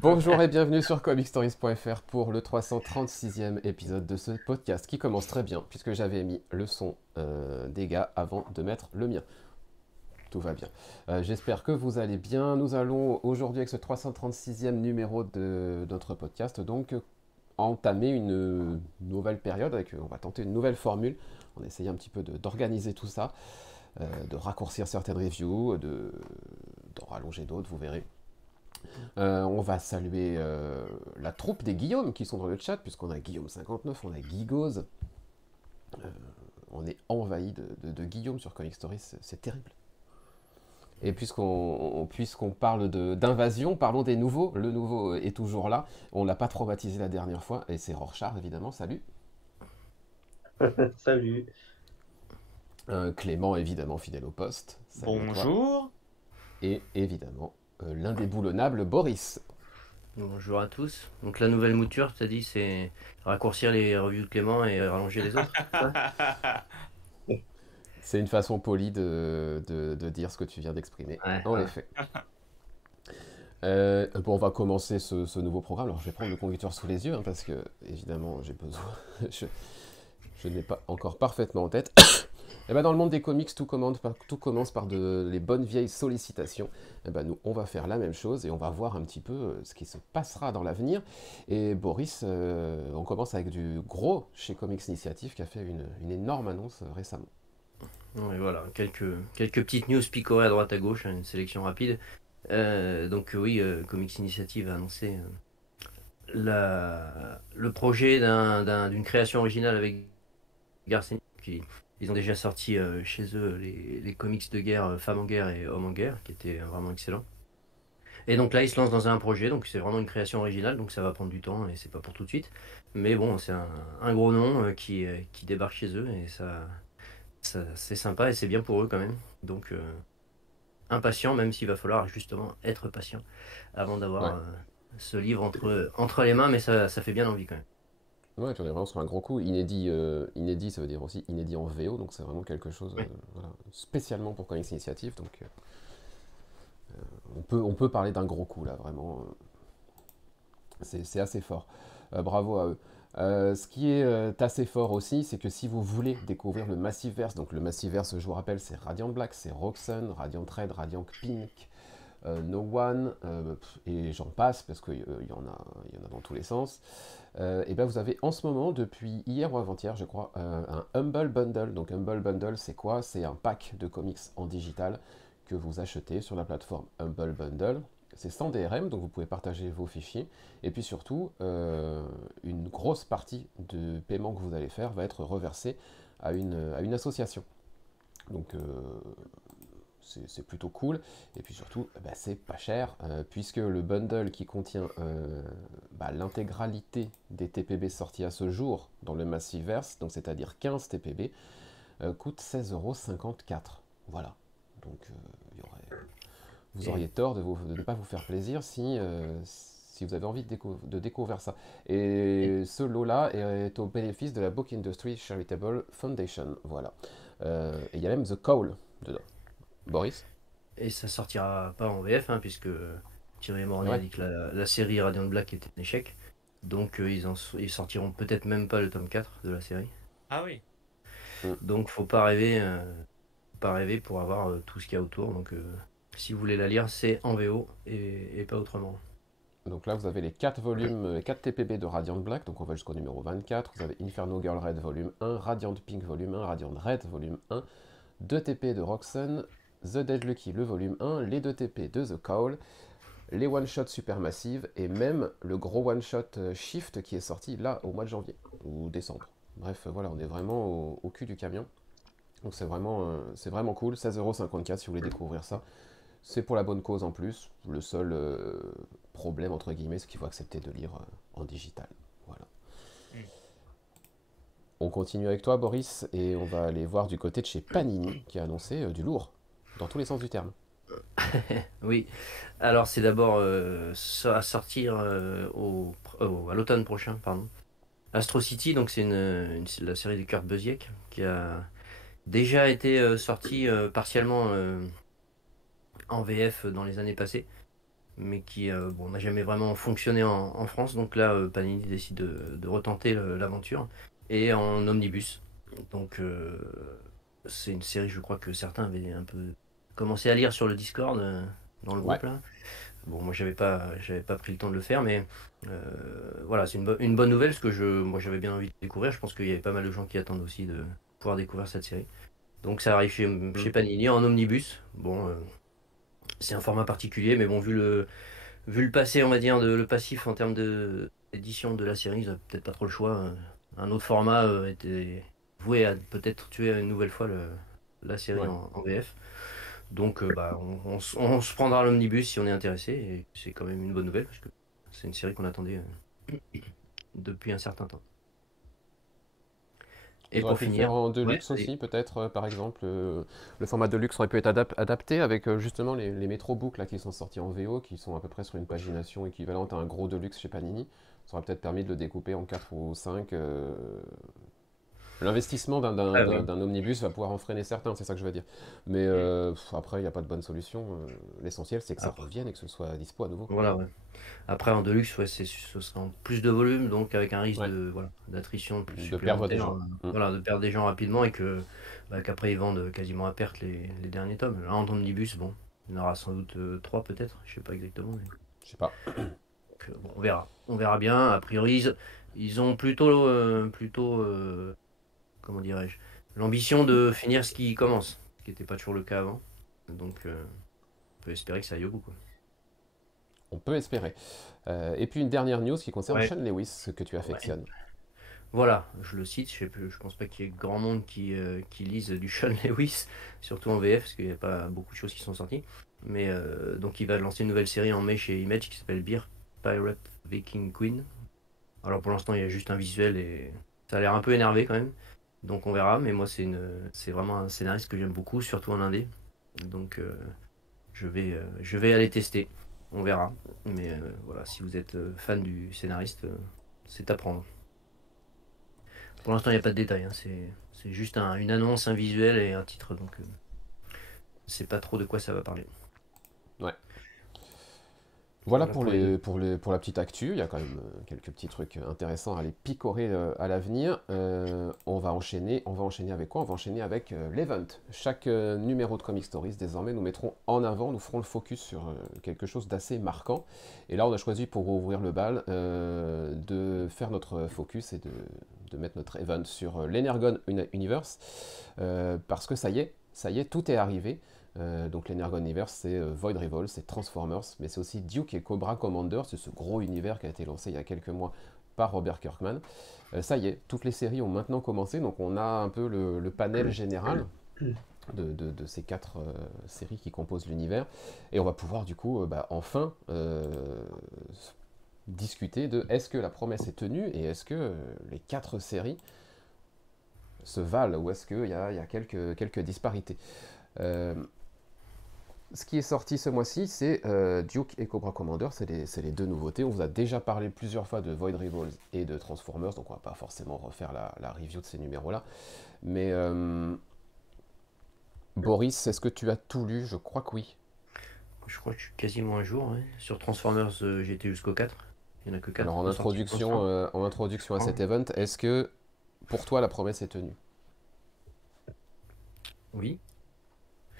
Bonjour et bienvenue sur comicstories.fr pour le 336e épisode de ce podcast qui commence très bien puisque j'avais mis le son des gars avant de mettre le mien. Tout va bien. J'espère que vous allez bien. Nous allons aujourd'hui avec ce 336e numéro de notre podcast donc entamer une nouvelle période avec, on va tenter une nouvelle formule. On va essayer un petit peu d'organiser tout ça, de raccourcir certaines reviews, d'en rallonger d'autres, vous verrez. On va saluer la troupe des Guillaume qui sont dans le chat, puisqu'on a Guillaume59, on a Guigose. On est envahi de Guillaume sur Comic Stories, c'est terrible. Et puisqu'on parle d'invasion, parlons des nouveaux. Le nouveau est toujours là. On l'a pas traumatisé la dernière fois, et c'est Rorschach évidemment, salut. Salut. Clément évidemment, fidèle au poste. Salut. Bonjour. Et évidemment, l'indéboulonnable Boris. Bonjour à tous. Donc la nouvelle mouture, tu as dit, c'est raccourcir les revues de Clément et rallonger les autres. C'est une façon polie de dire ce que tu viens d'exprimer, en effet. Bon, on va commencer ce nouveau programme. Alors je vais prendre le conducteur sous les yeux, hein, parce que, évidemment, j'ai besoin... je n'ai pas encore parfaitement en tête. Et ben dans le monde des comics, tout commence par les bonnes vieilles sollicitations. Et ben nous, on va faire la même chose et on va voir un petit peu ce qui se passera dans l'avenir. Et Boris, on commence avec du gros chez Comics Initiative qui a fait une énorme annonce récemment. Et voilà, quelques petites news picorées à droite à gauche, une sélection rapide. Oui, Comics Initiative a annoncé le projet d'une création originale avec Garcenis. Ils ont déjà sorti chez eux les comics de guerre Femmes en guerre et Hommes en guerre, qui étaient vraiment excellents. Et donc là, ils se lancent dans un projet, donc c'est vraiment une création originale, donc ça va prendre du temps et c'est pas pour tout de suite. Mais bon, c'est un gros nom qui débarque chez eux et ça c'est sympa et c'est bien pour eux quand même. Donc impatient, même s'il va falloir justement être patient avant d'avoir ce livre entre les mains, mais ça fait bien envie quand même. Ouais, tu en es vraiment sur un gros coup. Inédit, ça veut dire aussi inédit en VO, donc c'est vraiment quelque chose voilà, spécialement pour Comics Initiative. Donc on peut parler d'un gros coup là, vraiment. C'est assez fort. Bravo à eux. Ce qui est assez fort aussi, c'est que si vous voulez découvrir le Massiverse, donc le Massiverse, je vous rappelle, c'est Radiant Black, c'est Roxanne, Radiant Red, Radiant Pink, No One, et j'en passe, parce qu'il y en a dans tous les sens. Et bien vous avez en ce moment, depuis hier ou avant-hier, je crois, un Humble Bundle. Donc Humble Bundle, c'est quoi? C'est un pack de comics en digital que vous achetez sur la plateforme Humble Bundle. C'est sans DRM, donc vous pouvez partager vos fichiers. Et puis surtout, une grosse partie du paiement que vous allez faire va être reversée à une association. Donc c'est plutôt cool. Et puis surtout, c'est pas cher, puisque le bundle qui contient l'intégralité des TPB sortis à ce jour dans le Massiverse, donc c'est-à-dire 15 TPB, coûte 16,54 €. Voilà. Donc vous auriez tort de ne pas vous faire plaisir si vous avez envie de découvrir ça. Et ce lot-là est au bénéfice de la Book Industry Charitable Foundation. Voilà. Et il y a même The Call dedans. Boris? Et ça sortira pas en VF, hein, puisque Thierry Mornay a dit que la série Radiant Black était un échec. Donc ils sortiront peut-être même pas le tome 4 de la série. Ah oui. Donc faut pas rêver pour avoir tout ce qu'il y a autour. Donc si vous voulez la lire, c'est en VO et pas autrement. Donc là, vous avez les 4 volumes, les 4 TPB de Radiant Black, donc on va jusqu'au numéro 24. Vous avez Inferno Girl Red volume 1, Radiant Pink volume 1, Radiant Red volume 1, 2 TP de Roxanne, The Dead Lucky le volume 1, les 2 TP de The Call, les one-shots Supermassive et même le gros one-shot Shift qui est sorti là au mois de janvier ou décembre. Bref, voilà, on est vraiment au cul du camion. Donc c'est vraiment cool, 16,54 € si vous voulez découvrir ça. C'est pour la bonne cause en plus. Le seul problème, entre guillemets, c'est qu'il faut accepter de lire en digital. Voilà. On continue avec toi, Boris, et on va aller voir du côté de chez Panini, qui a annoncé du lourd, dans tous les sens du terme. Oui, alors c'est d'abord à sortir à l'automne prochain, pardon. Astro City, donc c'est la série de Kurt Busiek qui a déjà été sortie partiellement en VF dans les années passées, mais qui bon, n'a jamais vraiment fonctionné en France. Donc là, Panini décide de retenter l'aventure et en omnibus. Donc c'est une série, je crois que certains avaient un peu commencé à lire sur le Discord dans le Ouais. groupe là. Bon, moi j'avais pas pris le temps de le faire, mais voilà, c'est une bonne nouvelle parce que moi j'avais bien envie de découvrir. Je pense qu'il y avait pas mal de gens qui attendent aussi de pouvoir découvrir cette série. Donc ça arrive chez Mm. Panini en omnibus. Bon, c'est un format particulier, mais bon, vu le passé, on va dire, le passif en termes d'édition de la série, ils n'avaient peut-être pas trop le choix. Un autre format était voué à peut-être tuer une nouvelle fois la série Ouais. en VF. Donc bah, on se prendra l'omnibus si on est intéressé, et c'est quand même une bonne nouvelle, parce que c'est une série qu'on attendait depuis un certain temps. Et Ils auraient pour pu le faire finir, en ouais, deluxe allez. aussi, peut-être, par exemple. Le format deluxe aurait pu être adapté avec justement les Metrobooks là, qui sont sortis en VO, qui sont à peu près sur une pagination équivalente à un gros deluxe chez Panini. Ça aurait peut-être permis de le découper en 4 ou 5. L'investissement Ah oui. d'un omnibus va pouvoir en freiner certains, c'est ça que je veux dire. Mais après, il n'y a pas de bonne solution. L'essentiel, c'est que ça Après, revienne et que ce soit dispo à nouveau. voilà, ouais. Après, en deluxe, ouais, ce sera en plus de volume, donc avec un risque Ouais, de, voilà, d'attrition plus de perdre des supplémentaire, gens. Mm. voilà, de perdre des gens rapidement et qu'après ils vendent quasiment à perte les derniers tomes. Là, en omnibus, bon, il y en aura sans doute trois peut-être, je sais pas exactement. Je sais pas. Bon, on verra. On verra bien. A priori, ils ont comment dirais-je, l'ambition de finir ce qui commence, ce qui n'était pas toujours le cas avant. Donc, on peut espérer que ça aille au bout, quoi. On peut espérer. Et puis une dernière news qui concerne Ouais, Sean Lewis, ce que tu ouais. affectionnes. Voilà, je le cite. Je pense pas qu'il y ait grand monde qui lise du Sean Lewis, surtout en VF, parce qu'il n'y a pas beaucoup de choses qui sont sorties. Mais donc, il va lancer une nouvelle série en mai chez Image qui s'appelle Beer Pirate Viking Queen. Alors pour l'instant, il y a juste un visuel et ça a l'air un peu énervé quand même. Donc on verra, mais moi c'est vraiment un scénariste que j'aime beaucoup, surtout en indé. Donc je vais aller tester. On verra. Mais voilà, si vous êtes fan du scénariste, c'est à prendre. Pour l'instant, il n'y a pas de détails, hein. C'est juste une annonce, un visuel et un titre. Donc c'est pas trop de quoi ça va parler. Ouais. Voilà Voilà pour les deux. pour la petite actu. Il y a quand même quelques petits trucs intéressants à aller picorer à l'avenir. On va enchaîner avec quoi? On va enchaîner avec l'event. Chaque numéro de Comic Stories, désormais, nous mettrons en avant, nous ferons le focus sur quelque chose d'assez marquant. Et là, on a choisi pour ouvrir le bal de faire notre focus et de mettre notre event sur l'Energon Universe. Parce que ça y est, tout est arrivé. Donc l'Energon Universe, c'est Void Revolt, c'est Transformers, mais c'est aussi Duke et Cobra Commander, c'est ce gros univers qui a été lancé il y a quelques mois par Robert Kirkman. Ça y est, toutes les séries ont maintenant commencé, donc on a un peu le panel général de ces quatre séries qui composent l'univers, et on va pouvoir du coup enfin discuter de est-ce que la promesse est tenue et est-ce que les quatre séries se valent ou est-ce qu'il y a quelques disparités. Euh, Ce qui est sorti ce mois-ci, c'est Duke et Cobra Commander, c'est les deux nouveautés. On vous a déjà parlé plusieurs fois de Void Revolts et de Transformers, donc on va pas forcément refaire la review de ces numéros-là. Mais Boris, est-ce que tu as tout lu? Je crois que oui. Je crois que je suis quasiment un jour, ouais. Sur Transformers, j'ai été jusqu'au 4. Il n'y en a que Alors 4 de sortie pour l'instant. en introduction à Hein. cet event, est-ce que pour toi la promesse est tenue? Oui.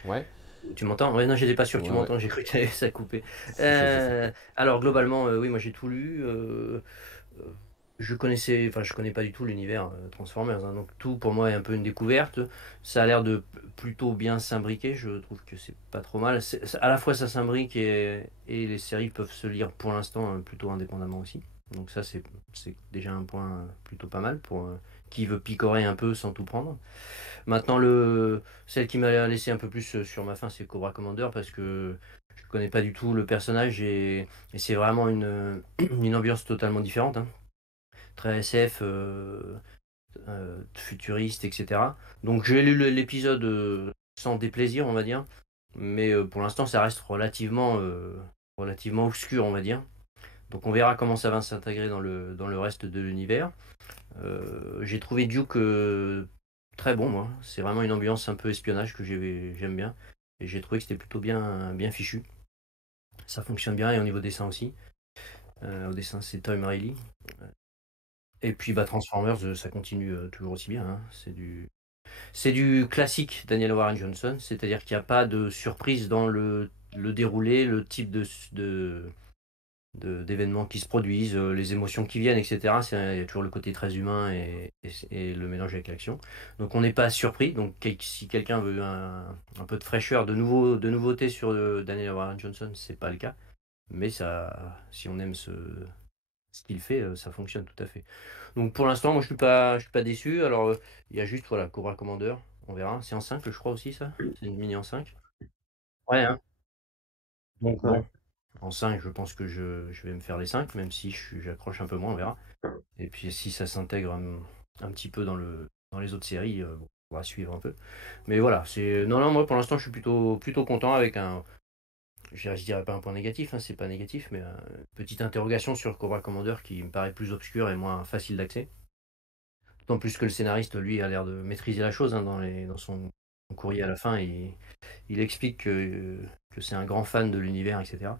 Ouais, Tu m'entends? Ouais, non, j'étais pas sûr que tu ouais, ouais. m'entends, j'ai cru que ça coupait. Je sais pas. Alors, globalement, oui, moi j'ai tout lu. Euh, je connais pas du tout l'univers Transformers, hein, donc tout pour moi est un peu une découverte. Ça a l'air de plutôt bien s'imbriquer, je trouve que c'est pas trop mal. À la fois ça s'imbrique et les séries peuvent se lire pour l'instant plutôt indépendamment aussi. Donc ça c'est déjà un point plutôt pas mal pour qui veut picorer un peu sans tout prendre. Maintenant, celle qui m'a laissé un peu plus sur ma faim, c'est Cobra Commander parce que je connais pas du tout le personnage et c'est vraiment une ambiance totalement différente, hein. Très SF, futuriste, etc. Donc j'ai lu l'épisode sans déplaisir, on va dire. Mais pour l'instant, ça reste relativement obscur, on va dire. Donc on verra comment ça va s'intégrer dans le reste de l'univers. J'ai trouvé Duke très bon, moi. C'est vraiment une ambiance un peu espionnage que j'aime bien. Et j'ai trouvé que c'était plutôt bien fichu. Ça fonctionne bien et au niveau dessin aussi. Au dessin, c'est Tom Reilly. Et puis bah, Transformers, ça continue toujours aussi bien, hein. C'est du classique Daniel Warren Johnson, c'est-à-dire qu'il n'y a pas de surprise dans le déroulé, le type d'événements qui se produisent, les émotions qui viennent, etc. Il y a toujours le côté très humain et le mélange avec l'action. Donc on n'est pas surpris. Donc si quelqu'un veut un peu de fraîcheur, de nouveauté sur Daniel Warren Johnson, c'est pas le cas. Mais si on aime ce qu'il fait, ça fonctionne tout à fait. Donc pour l'instant, moi je suis pas déçu. Alors il y a juste voilà, Cobra Commander, on verra. C'est en 5 je crois aussi ça. C'est une mini en 5. Ouais, hein. Donc bon, en 5 je pense que je vais me faire les 5 même si j'accroche un peu moins, on verra. Et puis si ça s'intègre un petit peu dans les autres séries, bon, on va suivre un peu. Mais voilà, non, non, moi pour l'instant je suis plutôt content avec je dirais pas un point négatif, hein, c'est pas négatif, mais une petite interrogation sur Cobra Commander qui me paraît plus obscur et moins facile d'accès. D'autant plus que le scénariste, lui, a l'air de maîtriser la chose, hein, dans son courrier à la fin. Il explique que c'est un grand fan de l'univers, etc.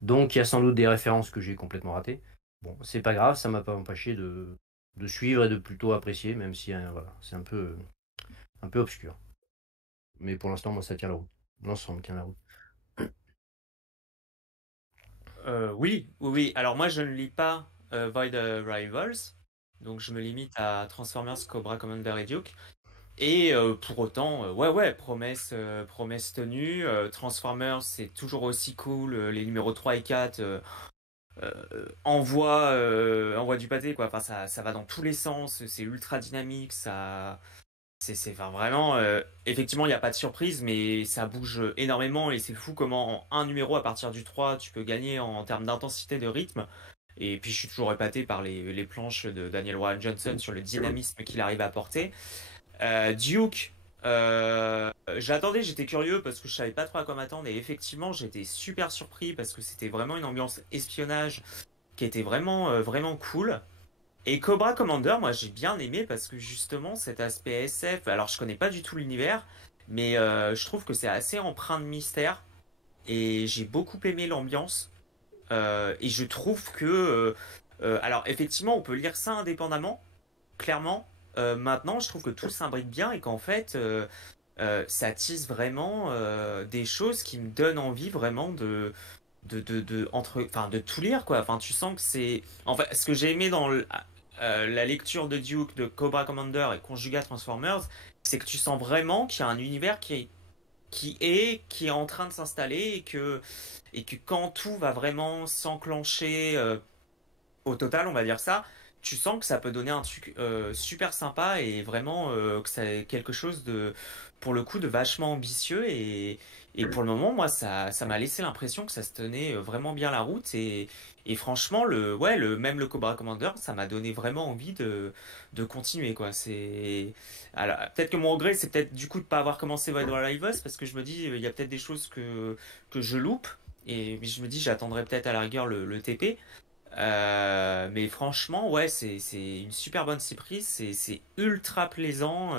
Donc il y a sans doute des références que j'ai complètement ratées. Bon, c'est pas grave, ça m'a pas empêché de suivre et de plutôt apprécier, même si voilà, c'est un peu obscur. Mais pour l'instant, moi, ça tient la route. L'ensemble tient la route. Oui, oui, oui. Alors moi, je ne lis pas Void Rivals, donc je me limite à Transformers, Cobra Commander et Duke. Et pour autant, ouais, ouais, promesse tenue. Transformers, c'est toujours aussi cool. Les numéros 3 et 4 envoient du pâté, quoi. Enfin, ça va dans tous les sens. C'est ultra dynamique. Enfin, vraiment, effectivement, il n'y a pas de surprise, mais ça bouge énormément. Et c'est fou comment en un numéro, à partir du 3 tu peux gagner en termes d'intensité de rythme. Et puis, je suis toujours épaté par les planches de Daniel Warren Johnson sur le dynamisme qu'il arrive à apporter. Duke, j'attendais, j'étais curieux parce que je savais pas trop à quoi m'attendre et effectivement j'étais super surpris parce que c'était vraiment une ambiance espionnage qui était vraiment cool. Et Cobra Commander, moi j'ai bien aimé parce que justement cet aspect SF, alors je connais pas du tout l'univers, mais je trouve que c'est assez empreint de mystère et j'ai beaucoup aimé l'ambiance. Et je trouve que, alors effectivement on peut lire ça indépendamment, clairement. Maintenant, je trouve que tout s'imbrique bien et qu'en fait, ça tisse vraiment des choses qui me donnent envie vraiment enfin, de tout lire, quoi. Enfin, tu sens que c'est. En fait, ce que j'ai aimé dans la lecture de Duke, de Cobra Commander et Conjuga Transformers, c'est que tu sens vraiment qu'il y a un univers qui est en train de s'installer et que quand tout va vraiment s'enclencher au total, on va dire ça, tu sens que ça peut donner un truc super sympa et vraiment que c'est quelque chose pour le coup, de vachement ambitieux et pour le moment, moi, ça m'a laissé l'impression que ça se tenait vraiment bien la route et franchement, ouais, même le Cobra Commander, ça m'a donné vraiment envie de continuer, quoi. Alors, peut-être que mon regret, c'est peut-être du coup de pas avoir commencé Void Rivals parce que je me dis, il y a peut-être des choses que je loupe et je me dis, j'attendrai peut-être à la rigueur le TP. Mais franchement, ouais, c'est une super bonne surprise. C'est ultra plaisant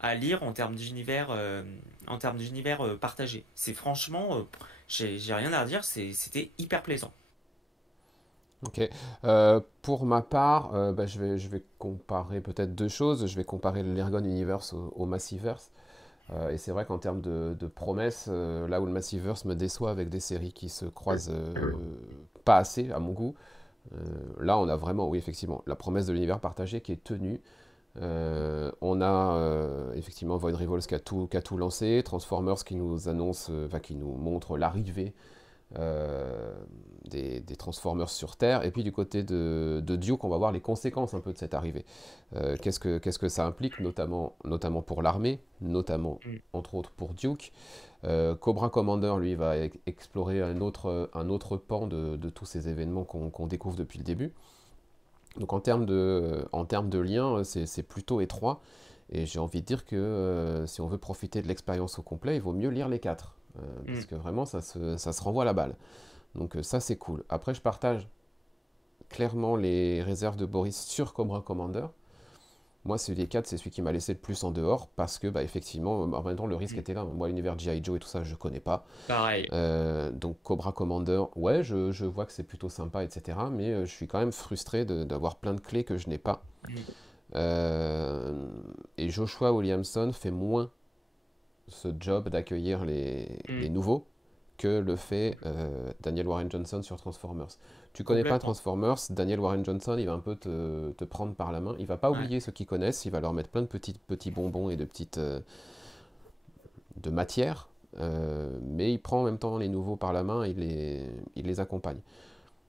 à lire en termes d'univers partagé. C'est franchement, j'ai rien à redire. C'était hyper plaisant. Ok. Pour ma part, bah, je vais comparer peut-être deux choses. Je vais comparer l'Ergon Universe au Massiverse. Et c'est vrai qu'en termes de promesses, là où le Massiverse me déçoit avec des séries qui se croisent pas assez à mon goût, là on a vraiment, oui effectivement, la promesse de l'univers partagé qui est tenue. On a effectivement Void Rivals qui a tout lancé, Transformers qui nous annonce, enfin qui nous montre l'arrivée euh, des Transformers sur Terre. Et puis du côté de Duke, on va voir les conséquences un peu de cette arrivée. Qu'est-ce que ça implique, notamment pour l'armée, notamment Mm. entre autres pour Duke. Cobra Commander, lui, va explorer un autre pan de tous ces événements qu'on découvre depuis le début. Donc en termes de lien, c'est plutôt étroit. Et j'ai envie de dire que si on veut profiter de l'expérience au complet, il vaut mieux lire les quatre. Parce que vraiment, ça se renvoie la balle. Donc ça, c'est cool. Après, je partage clairement les réserves de Boris sur Cobra Commander. Moi, celui des 4, c'est celui qui m'a laissé le plus en dehors, parce que, effectivement, en même temps, le risque était là. Moi, l'univers G.I. Joe et tout ça, je connais pas. Pareil. Donc, Cobra Commander, ouais, je vois que c'est plutôt sympa, etc. Mais je suis quand même frustré d'avoir plein de clés que je n'ai pas. Et Joshua Williamson fait moins ce job d'accueillir les nouveaux que le fait Daniel Warren Johnson sur Transformers. Tu connais pas Transformers, Daniel Warren Johnson, il va un peu te prendre par la main. Il va pas oublier ceux qui connaissent, il va leur mettre plein de petits bonbons et de petites de matière, mais il prend en même temps les nouveaux par la main et il les accompagne.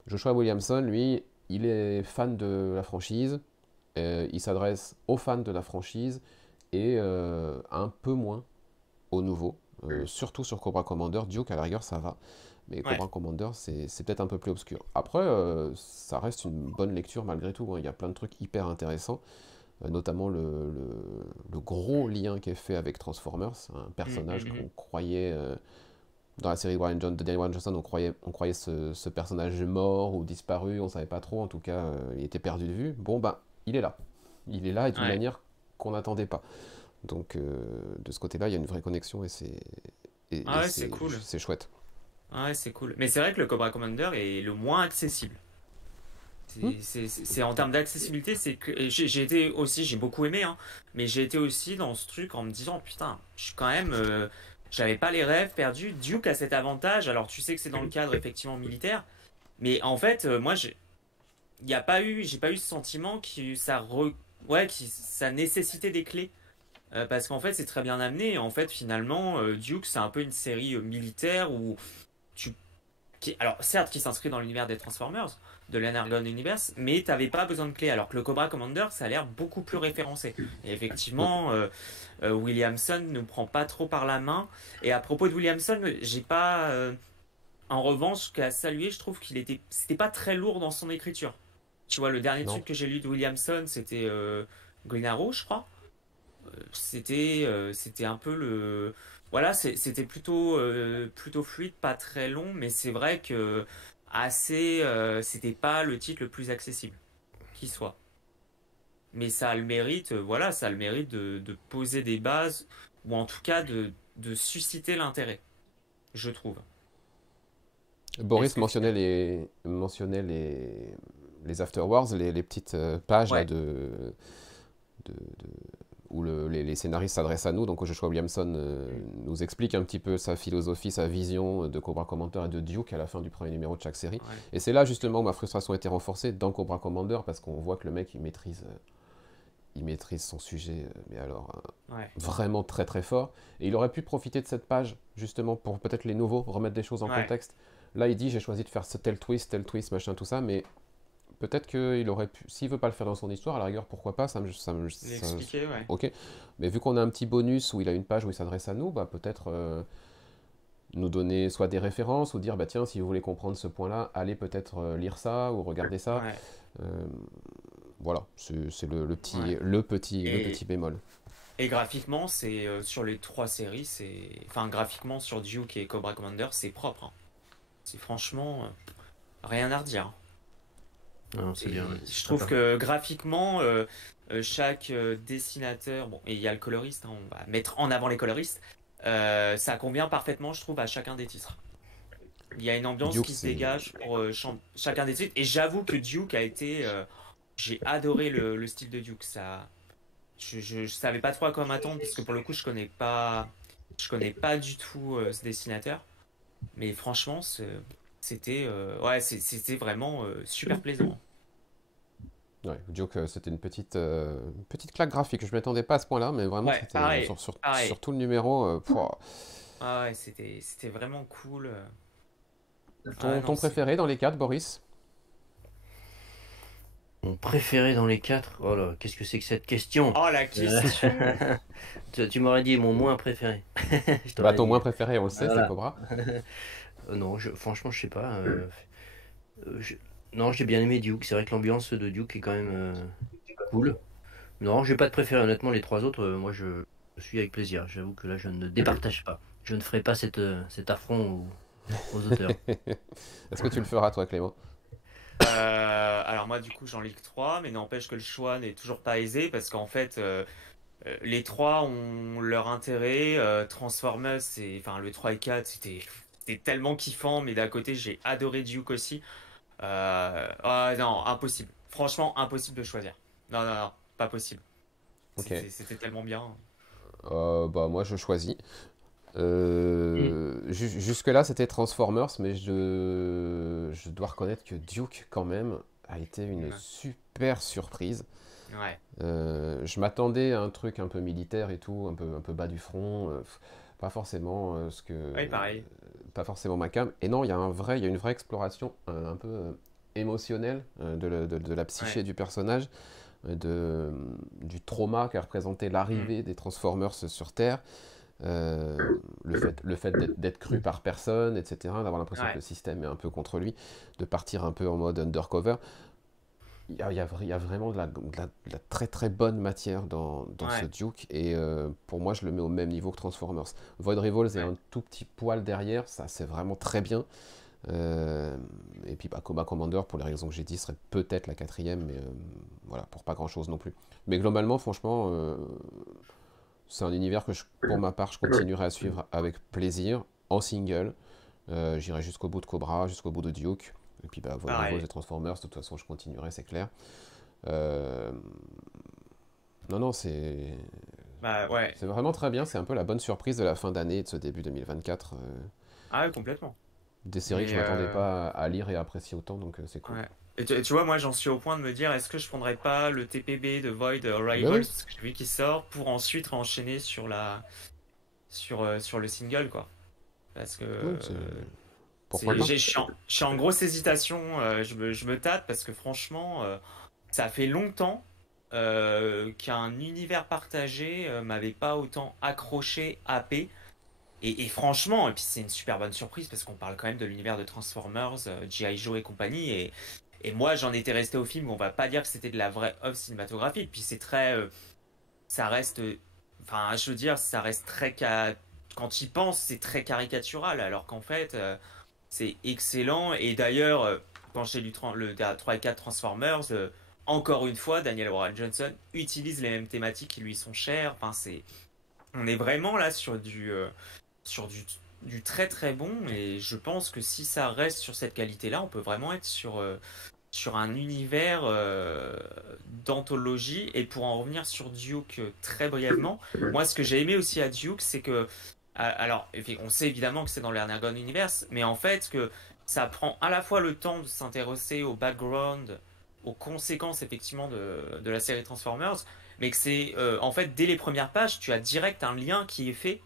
Joshua Williamson, lui, il est fan de la franchise, il s'adresse aux fans de la franchise et un peu moins aux nouveaux. Surtout sur Cobra Commander. Duke, à la rigueur, ça va. Mais Cobra Commander, c'est peut-être un peu plus obscur. Après, ça reste une bonne lecture malgré tout. Hein. Il y a plein de trucs hyper intéressants. Notamment le gros lien qui est fait avec Transformers. Un personnage qu'on croyait... dans la série de Daniel Warren Johnson, on croyait ce personnage mort ou disparu. On savait pas trop. En tout cas, il était perdu de vue. Bon, il est là. Il est là et d'une manière qu'on n'attendait pas. Donc de ce côté-là, il y a une vraie connexion et c'est cool. C'est chouette. Ouais, c'est cool. Mais c'est vrai que le Cobra Commander est le moins accessible. C'est en termes d'accessibilité, c'est que j'ai beaucoup aimé, hein, mais j'ai été aussi dans ce truc en me disant putain, je suis quand même, j'avais pas les rêves perdus. Duke a cet avantage. Alors tu sais que c'est dans le cadre effectivement militaire, mais en fait, moi j'ai pas eu ce sentiment que ça nécessitait des clés. Parce qu'en fait, c'est très bien amené. En fait, finalement, Duke, c'est un peu une série militaire où alors, certes, qui s'inscrit dans l'univers des Transformers, de l'Energon Universe, mais tu n'avais pas besoin de clés. Alors que le Cobra Commander, ça a l'air beaucoup plus référencé. Et effectivement, Williamson ne prend pas trop par la main. Et à propos de Williamson, j'ai pas. En revanche, qu'à saluer, je trouve c'était pas très lourd dans son écriture. Tu vois, le dernier truc que j'ai lu de Williamson, c'était Green Arrow, je crois. C'était un peu le voilà, c'était plutôt fluide, pas très long, mais c'est vrai que c'était pas le titre le plus accessible qui soit, mais ça a le mérite ça a le mérite de poser des bases, ou en tout cas de susciter l'intérêt, je trouve. Boris mentionnait les After Wars, les petites pages là, où les scénaristes s'adressent à nous. Donc Joshua Williamson nous explique un petit peu sa philosophie, sa vision de Cobra Commander et de Duke à la fin du premier numéro de chaque série. Et c'est là justement où ma frustration a été renforcée dans Cobra Commander, parce qu'on voit que le mec il maîtrise son sujet, mais alors vraiment très très fort. Et il aurait pu profiter de cette page justement pour peut-être les nouveaux remettre des choses en contexte. Là il dit j'ai choisi de faire tel twist, machin, tout ça, mais peut-être qu'il aurait pu, s'il veut pas le faire dans son histoire, à la rigueur, pourquoi pas, l'expliquer, ok. Mais vu qu'on a un petit bonus où il a une page où il s'adresse à nous, peut-être nous donner soit des références ou dire tiens, si vous voulez comprendre ce point-là, allez peut-être lire ça ou regarder ça. Voilà, c'est le petit bémol. Et graphiquement, c'est sur les 3 séries, graphiquement sur Duke et Cobra Commander, c'est propre. Hein. C'est franchement rien à redire. Non, c'est bien. Je trouve que graphiquement, chaque dessinateur, et il y a le coloriste, hein, on va mettre en avant les coloristes, ça convient parfaitement, je trouve, à chacun des titres. Il y a une ambiance Duke, qui se dégage pour chacun des titres. Et j'avoue que Duke a été... j'ai adoré le style de Duke. Ça, je savais pas trop à quoi m'attendre, parce que pour le coup, je connais pas du tout ce dessinateur. Mais franchement, c'était vraiment super plaisant. Ouais, Duke, c'était une petite claque graphique. Je m'attendais pas à ce point-là, mais vraiment, pareil, sur tout le numéro. C'était vraiment cool. Ton préféré dans les 4, Boris? Mon préféré dans les 4? Oh là, qu'est-ce que c'est que cette question? Oh la question. Tu m'aurais dit mon moins préféré. Ton moins préféré, on le sait, c'est Cobra. Non, franchement, je sais pas. Non, j'ai bien aimé Duke. C'est vrai que l'ambiance de Duke est quand même cool. Non, j'ai pas de préféré. Honnêtement, les 3 autres, moi, je suis avec plaisir. J'avoue que là, je ne départage pas. je ne ferai pas cet affront aux auteurs. Est-ce que tu le feras, toi, Clément? Alors moi du coup j'en lis que 3, mais n'empêche que le choix n'est toujours pas aisé parce qu'en fait les 3 ont leur intérêt. Transformers, enfin le 3 et 4 c'était tellement kiffant, mais d'un côté j'ai adoré Duke aussi. Ah non, impossible. Franchement impossible de choisir. Non, non, non, pas possible. Ok. C'était tellement bien. Bah, moi, je choisis. Mm. Jusque-là, c'était Transformers, mais je dois reconnaître que Duke, quand même, a été une Ouais. super surprise. Ouais. Je m'attendais à un truc un peu militaire et tout, un peu bas du front, pas forcément Ouais, pareil. pas forcément ma came. Et non, il y a une vraie exploration un peu émotionnelle de la psyché Ouais. du personnage, du trauma qu'a représenté Mm. l'arrivée des Transformers sur Terre. Euh, le fait d'être cru par personne, etc., d'avoir l'impression que Ouais. le système est un peu contre lui, de partir un peu en mode undercover. Il y a vraiment de la très très bonne matière dans ce Ouais. Duke, et pour moi je le mets au même niveau que Transformers. Void Revolves est Ouais. un tout petit poil derrière, ça c'est vraiment très bien. Et puis bah, Cobra Commander, pour les raisons que j'ai dit, serait peut-être la quatrième, mais voilà, pour pas grand chose non plus. Mais globalement, franchement, c'est un univers que pour ma part, je continuerai à suivre avec plaisir, en single. J'irai jusqu'au bout de Cobra, jusqu'au bout de Duke. Et puis bah, Void Revolves Pareil. et Transformers, de toute façon, je continuerai, c'est clair. Euh, non, non, Bah ouais. c'est vraiment très bien. C'est un peu la bonne surprise de la fin d'année et de ce début 2024. Ah ouais, complètement. Des séries que je Mais m'attendais pas à lire et à apprécier autant, donc c'est cool. ouais. Et tu vois, moi j'en suis au point de me dire, est-ce que je prendrais pas le TPB de Void Ben Rivals, oui, parce que j'ai vu qu'il sort, pour ensuite enchaîner sur le single, quoi. Parce que oui, pourquoi pas. je suis en grosse hésitation, je me tâte, parce que franchement, ça fait longtemps qu'un univers partagé m'avait pas autant accroché, happé. Et franchement, et puis c'est une super bonne surprise parce qu'on parle quand même de l'univers de Transformers, G.I. Joe et compagnie. Et moi, j'en étais resté au film, on va pas dire que c'était de la vraie œuvre cinématographique. Puis c'est très. Ça reste. Enfin, je veux dire, ça reste très. Quand il pense, c'est très caricatural. Alors qu'en fait, c'est excellent. Et d'ailleurs, quand j'ai lu le 3 et 4 Transformers, encore une fois, Daniel Warren Johnson utilise les mêmes thématiques qui lui sont chères. Enfin, c'est. On est vraiment là sur du très très bon, et je pense que si ça reste sur cette qualité-là, on peut vraiment être sur un univers d'anthologie. Et pour en revenir sur Duke très brièvement, moi ce que j'ai aimé aussi à Duke, c'est que, alors on sait évidemment que c'est dans l'Energon Universe, mais en fait que ça prend à la fois le temps de s'intéresser au background, aux conséquences effectivement de la série Transformers, mais que c'est en fait dès les premières pages, tu as direct un lien qui est fait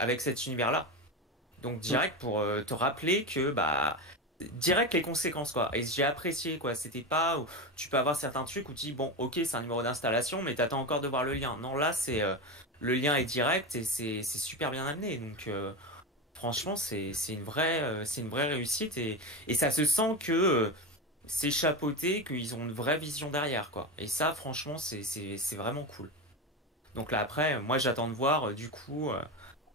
avec cet univers-là. Donc Mm. direct pour te rappeler que bah direct les conséquences quoi. Et j'ai apprécié quoi. C'était pas où tu peux avoir certains trucs où tu dis bon ok c'est un numéro d'installation mais t'attends encore de voir le lien. Non là c'est le lien est direct et c'est super bien amené. Donc franchement c'est une vraie réussite et ça se sent que c'est chapeauté, qu'ils ont une vraie vision derrière quoi. Et ça franchement c'est vraiment cool. Donc là après, moi j'attends de voir du coup,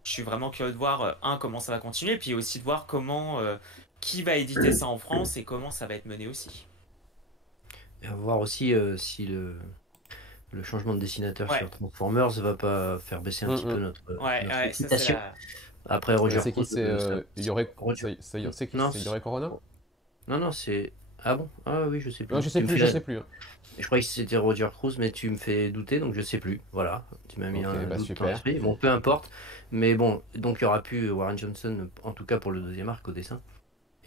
je suis vraiment curieux de voir comment ça va continuer, puis aussi de voir comment qui va éditer ça en France et comment ça va être mené aussi. Et à voir aussi si le changement de dessinateur Ouais, sur Transformers va pas faire baisser un Mm, petit peu mm. ouais, notre ouais, ça c'est excitation. la. Après Roger C'est qui? Cruz, C'est Roger- c'est qui? Non, C'est Yuri Corona? non, non, c'est. Ah bon? Ah oui, je sais Non, plus. Tu me fais je sais plus, hein. Je croyais que c'était Roger Cruz, mais tu me fais douter, donc je sais plus. Voilà, tu m'as mis Ok, un bah doute dans super. l'esprit. Bon, peu importe. Mais bon, donc il y aura plus Warren Johnson, en tout cas pour le deuxième arc au dessin.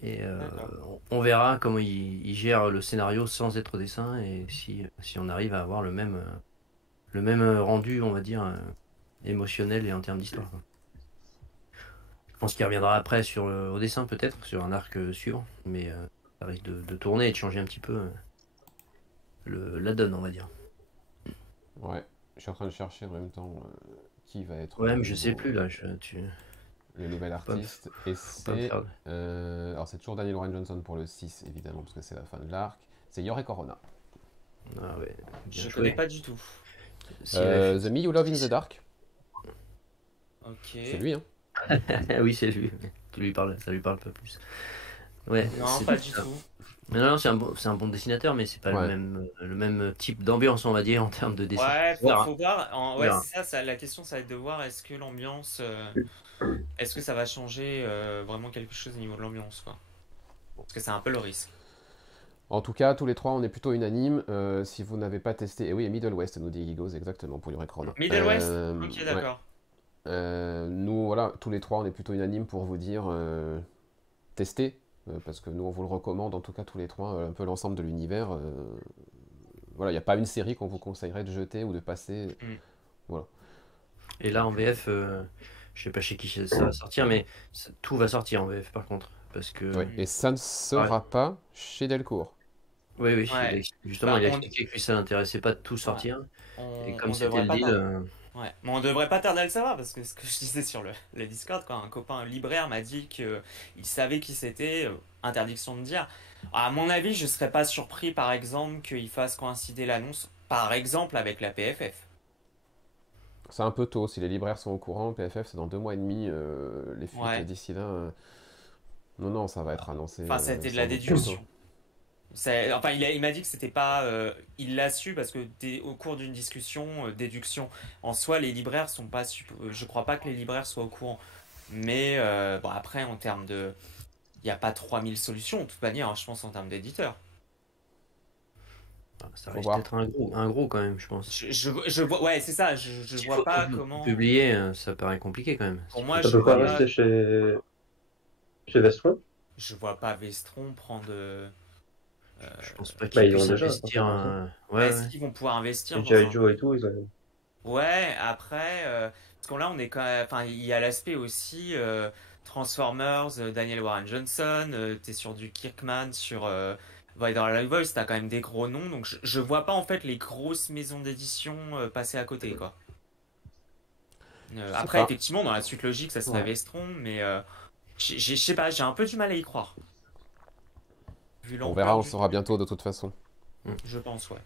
Et D'accord. on verra comment il gère le scénario sans être au dessin et si on arrive à avoir le même rendu, on va dire, émotionnel et en termes d'histoire, quoi. Je pense qu'il reviendra après au dessin, peut-être, sur un arc suivant. Mais ça risque de tourner et de changer un petit peu la donne, on va dire. Ouais, je suis en train de chercher en même temps qui va être Ouais, mais je sais plus là. le nouvel Faut pas me, artiste. Et faut pas me c'est. faire. Alors, c'est toujours Daniel Warren Johnson pour le 6, évidemment, parce que c'est la fin de l'arc. C'est Yori Corona. Ah ouais, bien Je connais joué. pas du tout. S'il avait fait. The Me You Love in the Dark. C'est Ok. lui, hein. Oui, c'est lui. Tu lui parles, ça lui parle pas plus. Ouais, Non, c'est pas tout du ça. tout. Mais non, c'est un bon dessinateur, mais c'est pas Ouais. le même type d'ambiance, on va dire, en termes de dessin. Ouais, On verra. faut voir. On Ouais, verra. c'est ça, la question, ça va être de voir est-ce que l'ambiance, est-ce que ça va changer vraiment quelque chose au niveau de l'ambiance, quoi. Parce que c'est un peu le risque. En tout cas, tous les trois, on est plutôt unanimes. Si vous n'avez pas testé... Et oui, et Middle West, nous dit Gigos, exactement, pour Yurekron. Middle West? Ok, Ouais. d'accord. Nous, voilà, tous les trois, on est plutôt unanimes pour vous dire tester, parce que nous, on vous le recommande, en tout cas, tous les trois, un peu l'ensemble de l'univers. Voilà, il n'y a pas une série qu'on vous conseillerait de jeter ou de passer. Hmm. Voilà. Et là, en Donc, VF, je sais pas chez qui ça va sortir, mais tout va sortir en VF, par contre. Parce que, ouais. Hmm. Et ça ne pareil. sera pas chez Delcourt. Oui, oui, Ouais. justement, Bah, il a expliqué que lui, ça l'intéressait pas de tout ouais. sortir. Et comme On c'était devrait le pas deal, tarder. Ouais, mais on devrait pas tarder à le savoir parce que ce que je disais sur le Discord, quand un copain libraire m'a dit que il savait qui c'était, interdiction de dire. À mon avis, je serais pas surpris, par exemple, qu'il fasse coïncider l'annonce, par exemple, avec la PFF. C'est un peu tôt, si les libraires sont au courant, PFF c'est dans 2 mois et demi, les fuites Ouais. d'ici là. Non, non, ça va être annoncé Enfin, ça a été de la sans doute bientôt. déduction. Enfin, il m'a dit que c'était pas. Il l'a su parce que au cours d'une discussion, déduction. En soi, les libraires sont pas. Je crois pas que les libraires soient au courant. Mais bon, après, en termes de. Il n'y a pas 3000 solutions, de toute manière, hein, je pense, en termes d'éditeurs. ça Faut risque voir. d'être un gros quand même, je pense. Je vois. Ouais, c'est ça. Je S'il vois faut pas tout comment. publier, ça paraît compliqué quand même. Pour S'il moi, faut Ça tout je peut pas vois publier. pas. rester chez Vestron? Je vois pas Vestron prendre. Je pense pas Bah, qu'ils ils ont puissent déjà, investir. forcément. Ouais, Est-ce ouais. qu'ils vont pouvoir Et investir dans G.I. un. Joe et tout, ils ont... Ouais, après, parce que là, on est quand même, enfin, il y a l'aspect aussi Transformers, Daniel Warren Johnson, t'es sur du Kirkman, sur dans la Live Voice, t'as quand même des gros noms, donc je vois pas en fait les grosses maisons d'édition passer à côté, quoi. Je sais Après, pas. effectivement, dans la suite logique, ça serait Ouais. Vestron, mais je sais pas, j'ai un peu du mal à y croire, vu On verra, l'ampleur on du saura truc, bientôt de toute façon. je pense, ouais.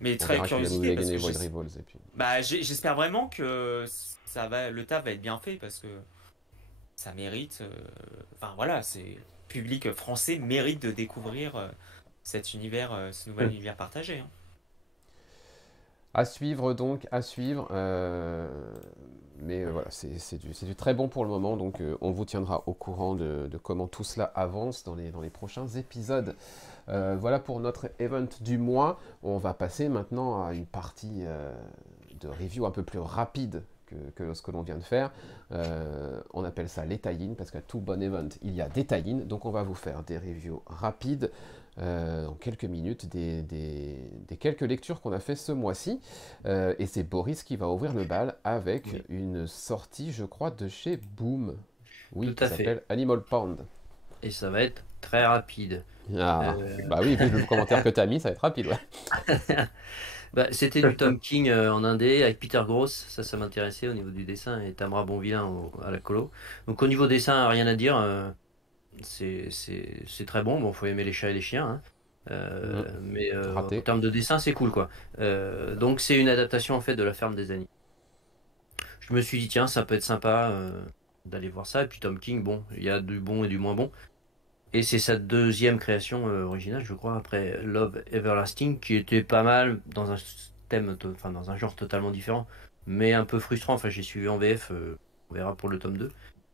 Mais On très verra qu'il va nous curiosité, parce dégainer que Void Rivals et puis. bah, j'espère vraiment que le taf va être bien fait, parce que ça mérite. Enfin voilà, c'est public français mérite de découvrir cet univers, ce nouvel univers partagé, hein. À suivre donc, à suivre. Mais voilà, c'est du très bon pour le moment, donc on vous tiendra au courant de comment tout cela avance dans les prochains épisodes. Voilà pour notre event du mois. On va passer maintenant à une partie de review un peu plus rapide que ce que l'on vient de faire. On appelle ça les tie-in, parce qu'à tout bon event, il y a des tie-in. Donc on va vous faire des reviews rapides en quelques minutes des quelques lectures qu'on a fait ce mois-ci. Et c'est Boris qui va ouvrir le bal avec Oui. une sortie, je crois, de chez Boom. Oui, Tout qui à fait. s'appelle Animal Pound. Et ça va être très rapide. Ah, Euh, bah oui, vu le commentaire que tu as mis, ça va être rapide, ouais. Bah, c'était du Tom King en indé avec Peter Gross, ça m'intéressait au niveau du dessin, et Tamra Bonvillain à la colo. Donc au niveau dessin, rien à dire, c'est très bon. Bon, faut aimer les chats et les chiens, hein. Mais en Raté. termes de dessin, c'est cool, quoi. Donc c'est une adaptation en fait de La Ferme des Animaux. Je me suis dit, tiens, ça peut être sympa d'aller voir ça. Et puis Tom King, bon, il y a du bon et du moins bon. Et c'est sa deuxième création originale, je crois, après Love Everlasting, qui était pas mal dans un enfin dans un genre totalement différent, mais un peu frustrant. Enfin, j'ai suivi en VF, on verra pour le tome 2.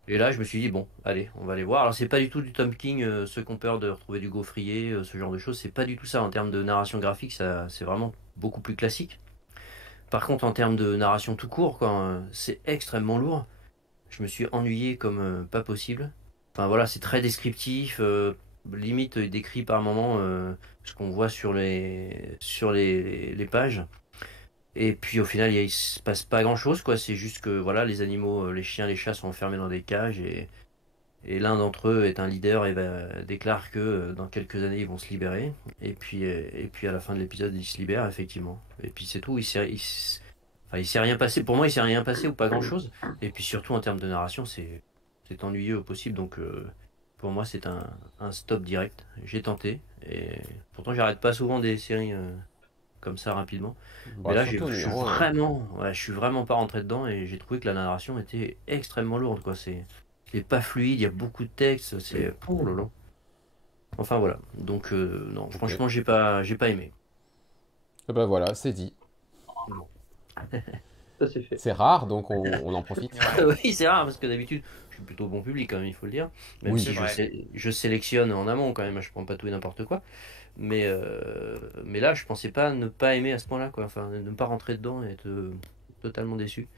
Et là, je me suis dit, bon, allez, on va aller voir. Alors, c'est pas du tout du Tom King, ceux qui ont peur de retrouver du gaufrier, ce genre de choses. C'est pas du tout ça en termes de narration graphique, ça, c'est vraiment beaucoup plus classique. Par contre, en termes de narration tout court, quoi, c'est extrêmement lourd. Je me suis ennuyé comme pas possible. Enfin voilà, c'est très descriptif, limite décrit par moment ce qu'on voit sur les pages. Et puis au final, il se passe pas grand-chose, quoi. C'est juste que voilà, les animaux, les chiens, les chats sont enfermés dans des cages et l'un d'entre eux est un leader et déclare que dans quelques années ils vont se libérer. Et puis à la fin de l'épisode, ils se libèrent effectivement. Et puis c'est tout. Enfin, il s'est rien passé. Pour moi, il s'est rien passé ou pas grand-chose. Et puis surtout en termes de narration, c'est ennuyeux au possible. Donc pour moi, c'est un stop direct. J'ai tenté et pourtant, j'arrête pas souvent des séries comme ça rapidement. Bah, Mais là, surtout au je suis numéro 1. vraiment, ouais, je suis vraiment pas rentré dedans et j'ai trouvé que la narration était extrêmement lourde, quoi. C'est pas fluide, il y a beaucoup de texte, c'est. Oh là là. Enfin voilà. Donc non, Ok. franchement, j'ai pas aimé. Et bah voilà, c'est dit. Non. Ça c'est fait. C'est rare, donc on en profite. Ouais, Oui, c'est rare parce que d'habitude, je suis plutôt bon public quand même, il faut le dire. Même Oui. si c'est vrai. je sélectionne en amont quand même, je prends pas tout et n'importe quoi. Mais là, je pensais pas ne pas aimer à ce point-là, quoi. Enfin, ne pas rentrer dedans et être totalement déçu.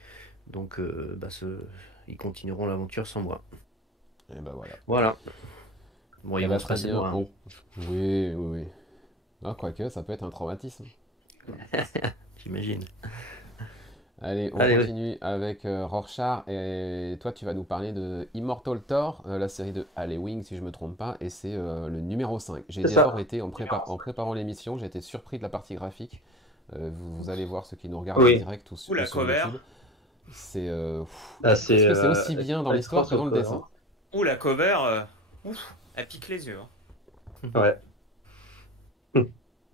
Donc, ils continueront l'aventure sans moi. Et bah voilà. Voilà. Bon, Et ils bah vont se très passer de bien. moi, hein. Oui, oui, oui. Ah, quoique, ça peut être un traumatisme. J'imagine. Allez, on Allez, continue avec Rorschach. Et toi, tu vas nous parler de Immortal Thor, la série de Halloween, si je me trompe pas. Et c'est le numéro 5. J'ai C'est d'abord ça. été, en préparant l'émission, j'ai été surpris de la partie graphique. Vous allez voir ceux qui nous regardent en Oui. direct ou, Ou ou la sur cover. YouTube. C'est. Là, Est-ce c'est que c'est aussi bien dans l'histoire extra que dans le dessin? surprenant. Ou la cover. Ouf, elle pique les yeux, hein. Ouais.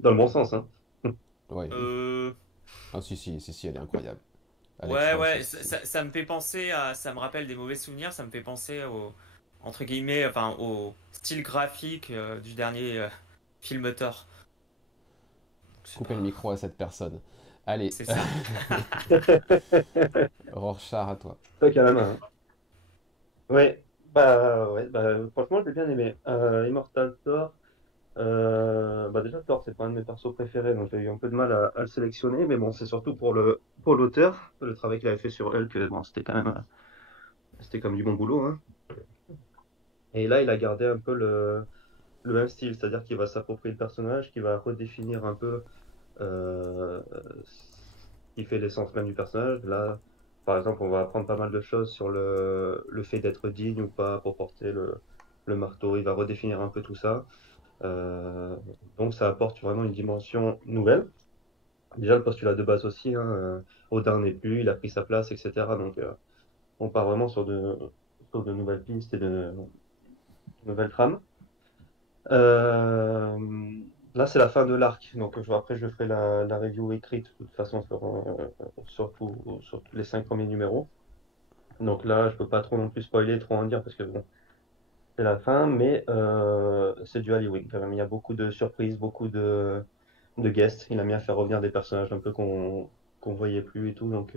Dans le bon sens, hein. Ouais. Euh, Ah, si, si, si, si, elle est incroyable. Alex ouais, Ross, ouais, ça me fait penser à. Ça me rappelle des mauvais souvenirs, ça me fait penser au. Entre guillemets, enfin, au style graphique du dernier film Thor. C'est coupez le pas. micro à cette personne. Allez, C'est ça. Rorschach à toi. Toi qui as la main, hein. Ouais, bah, franchement, j'ai bien aimé. Immortal Thor, bah déjà, Thor, c'est pas un de mes persos préférés, donc j'ai eu un peu de mal à le sélectionner, mais bon, c'est surtout pour l'auteur, le travail qu'il avait fait sur Hulk, bon, c'était quand même, c'était comme du bon boulot, hein. Et là, il a gardé un peu le même style, c'est-à-dire qu'il va s'approprier le personnage, qu'il va redéfinir un peu ce qui fait l'essence même du personnage. Là, par exemple, on va apprendre pas mal de choses sur le fait d'être digne ou pas pour porter le marteau. Il va redéfinir un peu tout ça. Euh, donc ça apporte vraiment une dimension nouvelle. Déjà, le postulat de base aussi, hein, Odin n'est plus, il a pris sa place, etc. Donc on part vraiment sur de nouvelles pistes et de nouvelles trames. Euh, Là, c'est la fin de l'arc. Donc, après, je ferai la review écrite, de toute façon, sur tous les 5 premiers numéros. Donc là, je peux pas trop non plus spoiler, trop en dire, parce que bon, c'est la fin, mais c'est du Halloween quand même. Il y a beaucoup de surprises, beaucoup de guests. Il a mis à faire revenir des personnages un peu qu'on voyait plus et tout. Donc,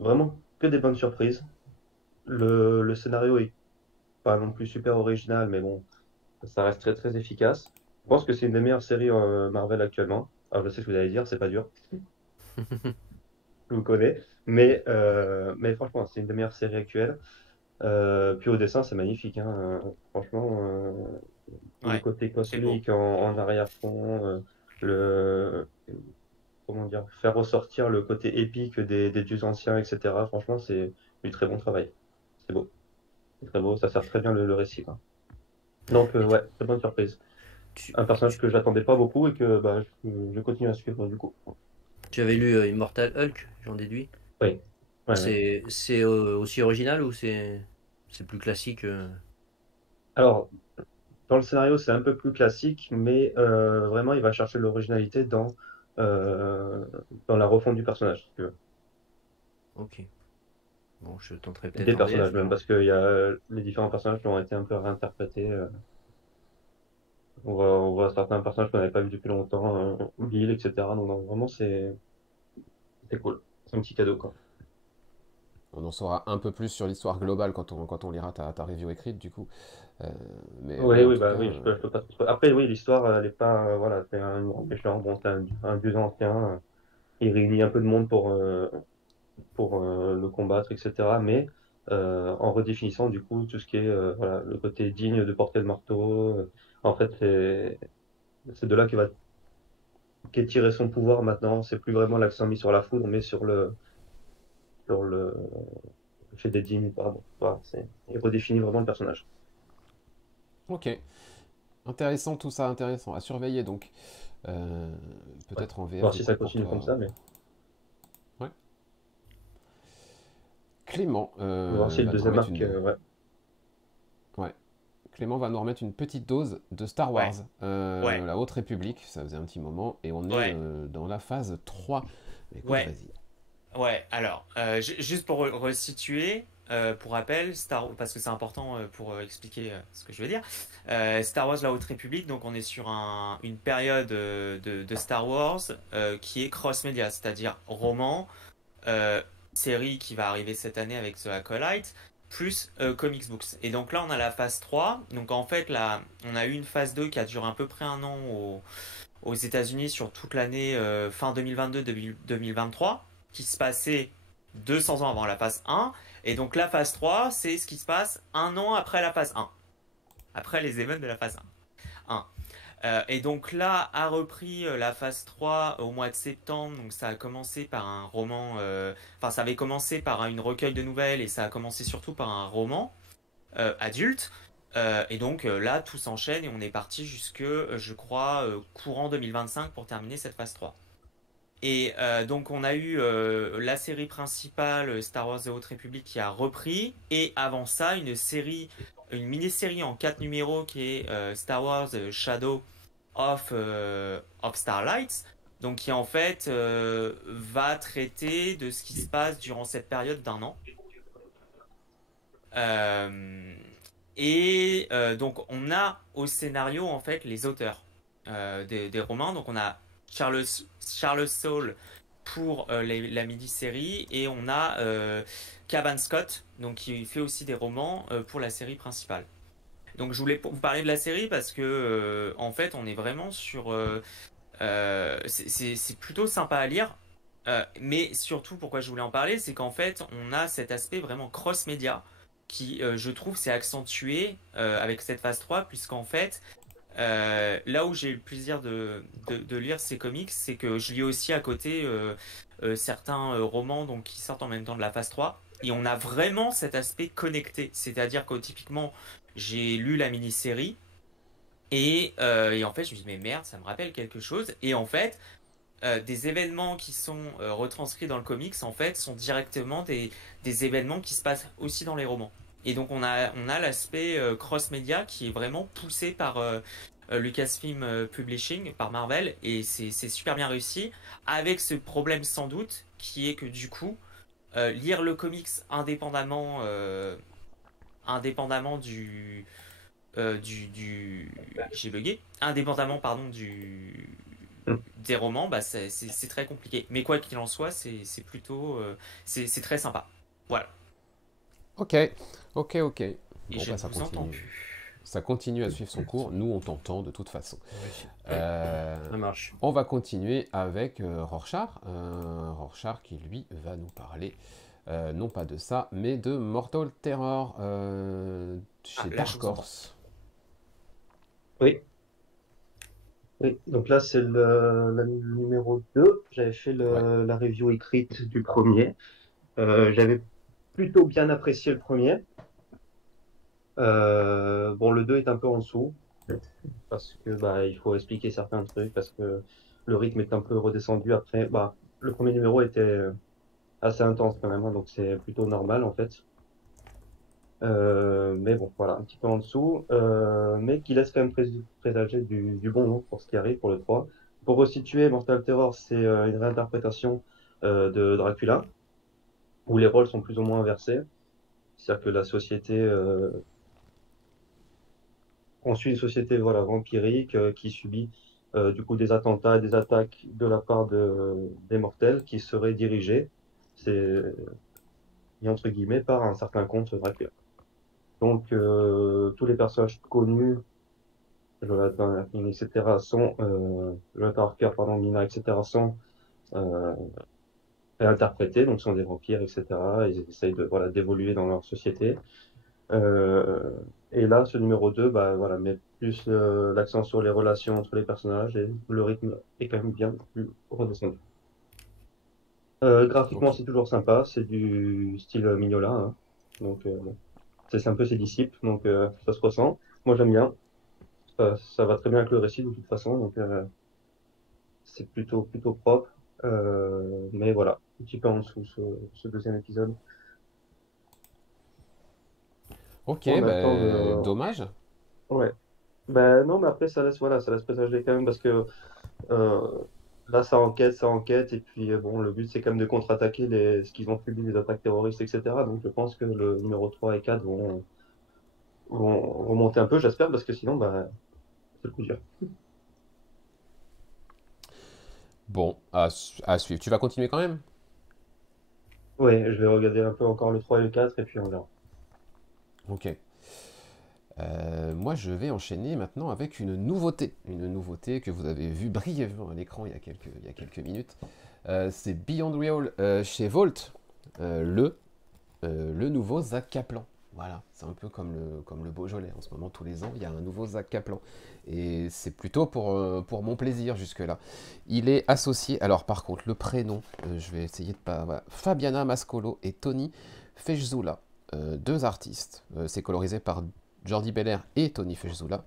vraiment, que des bonnes surprises. Le scénario est pas non plus super original, mais bon, ça reste très très efficace. Je pense que c'est une des meilleures séries Marvel actuellement. Alors je sais ce que vous allez dire, c'est pas dur, je vous connais, mais franchement, c'est une des meilleures séries actuelles. Puis au dessin, c'est magnifique, hein. Franchement, tout le Ouais, côté c'est beau. cosmique en arrière-fond, le comment dire, faire ressortir le côté épique des dieux anciens, etc. Franchement, c'est du très bon travail. C'est beau, c'est très beau, ça sert très bien le récit, quoi. Donc Et ouais, très bonne surprise. tu, Un personnage tu- que j'attendais pas beaucoup et que bah, je continue à suivre du coup. tu avais lu Immortal Hulk, j'en déduis. Oui, ouais, ouais. C'est aussi original ou c'est plus classique Alors, dans le scénario, c'est un peu plus classique, mais vraiment, il va chercher l'originalité euh, dans la refonte du personnage, si tu veux. Ok. Bon, je tenterai Et des peut-être en VF personnages même, alors. parce que les différents personnages qui ont été un peu réinterprétés. On voit certains personnages qu'on n'avait pas vus depuis longtemps, Bill, etc. Donc, non, vraiment, c'est cool. C'est un petit cadeau, quoi. On en saura un peu plus sur l'histoire globale quand on lira ta review écrite, du coup. Euh, mais Oui, ouais, en oui, tout bah cas, oui, je peux pas trop. Après, oui, l'histoire, elle est pas. Voilà, c'est un empêcheur, bon, c'est un dieu ancien. Il réunit un peu de monde pour le combattre, etc. Mais en redéfinissant du coup tout ce qui est voilà, le côté digne de porter le marteau. En fait, c'est de là qu'est tiré son pouvoir maintenant. C'est plus vraiment l'accent mis sur la foudre, mais sur le fait d'être digne. Pardon. Voilà, il redéfinit vraiment le personnage. ok. Intéressant tout ça, intéressant. À surveiller donc. Euh, Ouais. Peut-être en VF Voir du si coup ça pour continue comme toi. ça, mais Ouais. Clément voir si le va nous deuxième remettre arc, une. ouais. Ouais. Clément va nous remettre une petite dose de Star Ouais. Wars, Ouais. la Haute République, ça faisait un petit moment, et on est Ouais. dans la phase 3. Écoute, Ouais. vas-y. Ouais, alors, juste pour resituer, pour rappel, parce que c'est important pour expliquer ce que je veux dire, Star Wars La Haute République, donc on est sur une période de Star Wars qui est cross-média, c'est-à-dire roman, euh, série qui va arriver cette année avec The Acolyte, plus comics books. Et donc là, on a la phase 3. Donc en fait, là, on a eu une phase 2 qui a duré à peu près un an aux États-Unis sur toute l'année fin 2022-2023, qui se passait 200 ans avant la phase 1. Et donc la phase 3, c'est ce qui se passe un an après la phase 1, après les événements de la phase 1. Et donc là a repris la phase 3 au mois de septembre. Donc ça a commencé par un roman, enfin ça avait commencé par une recueil de nouvelles et ça a commencé surtout par un roman adulte. Et donc là tout s'enchaîne et on est parti jusque, je crois, courant 2025 pour terminer cette phase 3. Et donc on a eu la série principale Star Wars The Haute République qui a repris, et avant ça une mini-série en 4 numéros qui est Star Wars Shadow of Starlight, donc qui en fait va traiter de ce qui se passe durant cette période d'un an. Donc on a au scénario en fait les auteurs des romans, donc on a Charles Soule pour la mini-série, et on a Cavan Scott, donc qui fait aussi des romans pour la série principale. Donc je voulais vous parler de la série parce que en fait on est vraiment sur c'est plutôt sympa à lire, mais surtout pourquoi je voulais en parler, c'est qu'en fait on a cet aspect vraiment cross-média qui je trouve s'est accentué avec cette phase 3, puisqu'en fait là où j'ai eu le plaisir de lire ces comics, c'est que je lis aussi à côté certains romans donc, qui sortent en même temps de la phase 3. Et on a vraiment cet aspect connecté. C'est-à-dire que typiquement, j'ai lu la mini-série et en fait, je me dis, mais merde, ça me rappelle quelque chose. Et en fait, des événements qui sont retranscrits dans le comics, en fait, sont directement des événements qui se passent aussi dans les romans. Et donc, on a l'aspect cross-média qui est vraiment poussé par Lucasfilm Publishing, par Marvel, et c'est super bien réussi, avec ce problème sans doute, qui est que du coup, lire le comics indépendamment j'ai bugué, indépendamment, pardon, des romans, bah c'est très compliqué. Mais quoi qu'il en soit, c'est plutôt, c'est très sympa. Voilà. Ok. Bon, Et je bah, ne ça vous entends continue. plus. Ça continue à suivre son cours. Nous, on t'entend de toute façon. Ça marche. On va continuer avec Rorschach. Rorschach qui, lui, va nous parler, non pas de ça, mais de Mortal Terror chez Là, je Dark vous entends. Horse. Oui, oui. Donc là, c'est le numéro 2. J'avais fait Ouais. la review écrite du premier. J'avais plutôt bien apprécié le premier. Bon, le 2 est un peu en dessous parce que bah, il faut expliquer certains trucs, parce que le rythme est un peu redescendu après. Bah, le premier numéro était assez intense quand même, hein, donc c'est plutôt normal en fait. Mais bon, voilà, un petit peu en dessous, mais qui laisse quand même présager du bon nom pour ce qui arrive pour le 3. Pour resituer, Mortal Terror, c'est une réinterprétation de Dracula, où les rôles sont plus ou moins inversés. C'est-à-dire que la société, on suit une société voilà, vampirique qui subit du coup des attentats et des attaques de la part des mortels qui seraient dirigés, c'est entre guillemets, par un certain comte Dracula. Donc, tous les personnages connus, Jonathan Harker, etc., Jonathan Harker, pardon, Mina, etc., sont euh, interprétés, donc sont des vampires, etc. Ils essayent de, voilà, d'évoluer dans leur société. Euh, et là, ce numéro 2 bah, voilà, met plus l'accent sur les relations entre les personnages, et le rythme est quand même bien plus redescendu. Graphiquement, Ok. c'est toujours sympa, c'est du style Mignola, hein. Donc, c'est un peu ses disciples, donc ça se ressent. Moi, j'aime bien. Ça va très bien avec le récit de toute façon, donc c'est plutôt propre. Mais voilà, un petit peu en dessous ce deuxième Ok, On attend bah, dommage. Ouais. Ben non, mais après, voilà, ça laisse présager quand même parce que euh, là, ça enquête, et puis bon, le but, c'est quand même de contre-attaquer ce qu'ils ont subi, les attaques terroristes, etc. Donc, je pense que le numéro 3 et 4 vont remonter un peu, j'espère, parce que sinon, bah, c'est le coup dur. Bon, à suivre. Tu vas continuer quand même? Ouais, je vais regarder un peu encore le 3 et le 4 et puis on verra. Ok. Moi, je vais enchaîner maintenant avec une nouveauté. Une nouveauté que vous avez vue brièvement à l'écran il y a quelques minutes. C'est Beyond Real chez Volt, le nouveau Zach Kaplan. Voilà, c'est un peu comme le Beaujolais. En ce moment, tous les ans, il y a un nouveau Zach Kaplan. Et c'est plutôt pour mon plaisir jusque-là. Il est associé, alors par contre, le prénom, je vais essayer de pas... Voilà. Fabiana Mascolo et Tony Fejzula, deux artistes. C'est colorisé par Jordi Belair et Tony Fejzula.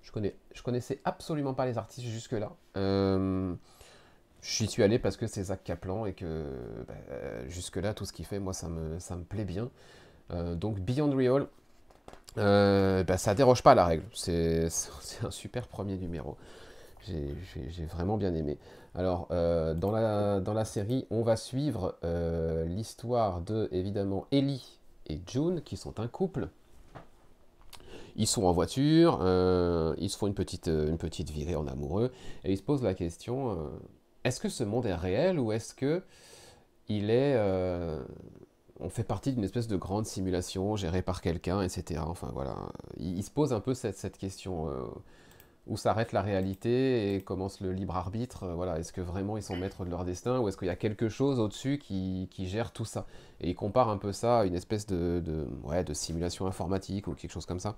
Je connaissais absolument pas les artistes jusque-là. J'y suis allé parce que c'est Zach Kaplan et que jusque-là, tout ce qu'il fait, moi, ça me plaît bien. Donc Beyond Real, ça déroge pas à la règle. C'est un super premier numéro. J'ai vraiment bien aimé. Alors, dans la série, on va suivre l'histoire de, évidemment, Ellie et June, qui sont un couple. Ils sont en voiture, ils se font une petite virée en amoureux, et ils se posent la question, est-ce que ce monde est réel ou est-ce que il est, on fait partie d'une espèce de grande simulation gérée par quelqu'un, etc. Enfin voilà, il se pose un peu cette question, où s'arrête la réalité et commence le libre arbitre. Voilà, est-ce que vraiment ils sont maîtres de leur destin ou est-ce qu'il y a quelque chose au-dessus qui gère tout ça? Et il compare un peu ça à une espèce ouais, de simulation informatique ou quelque chose comme ça.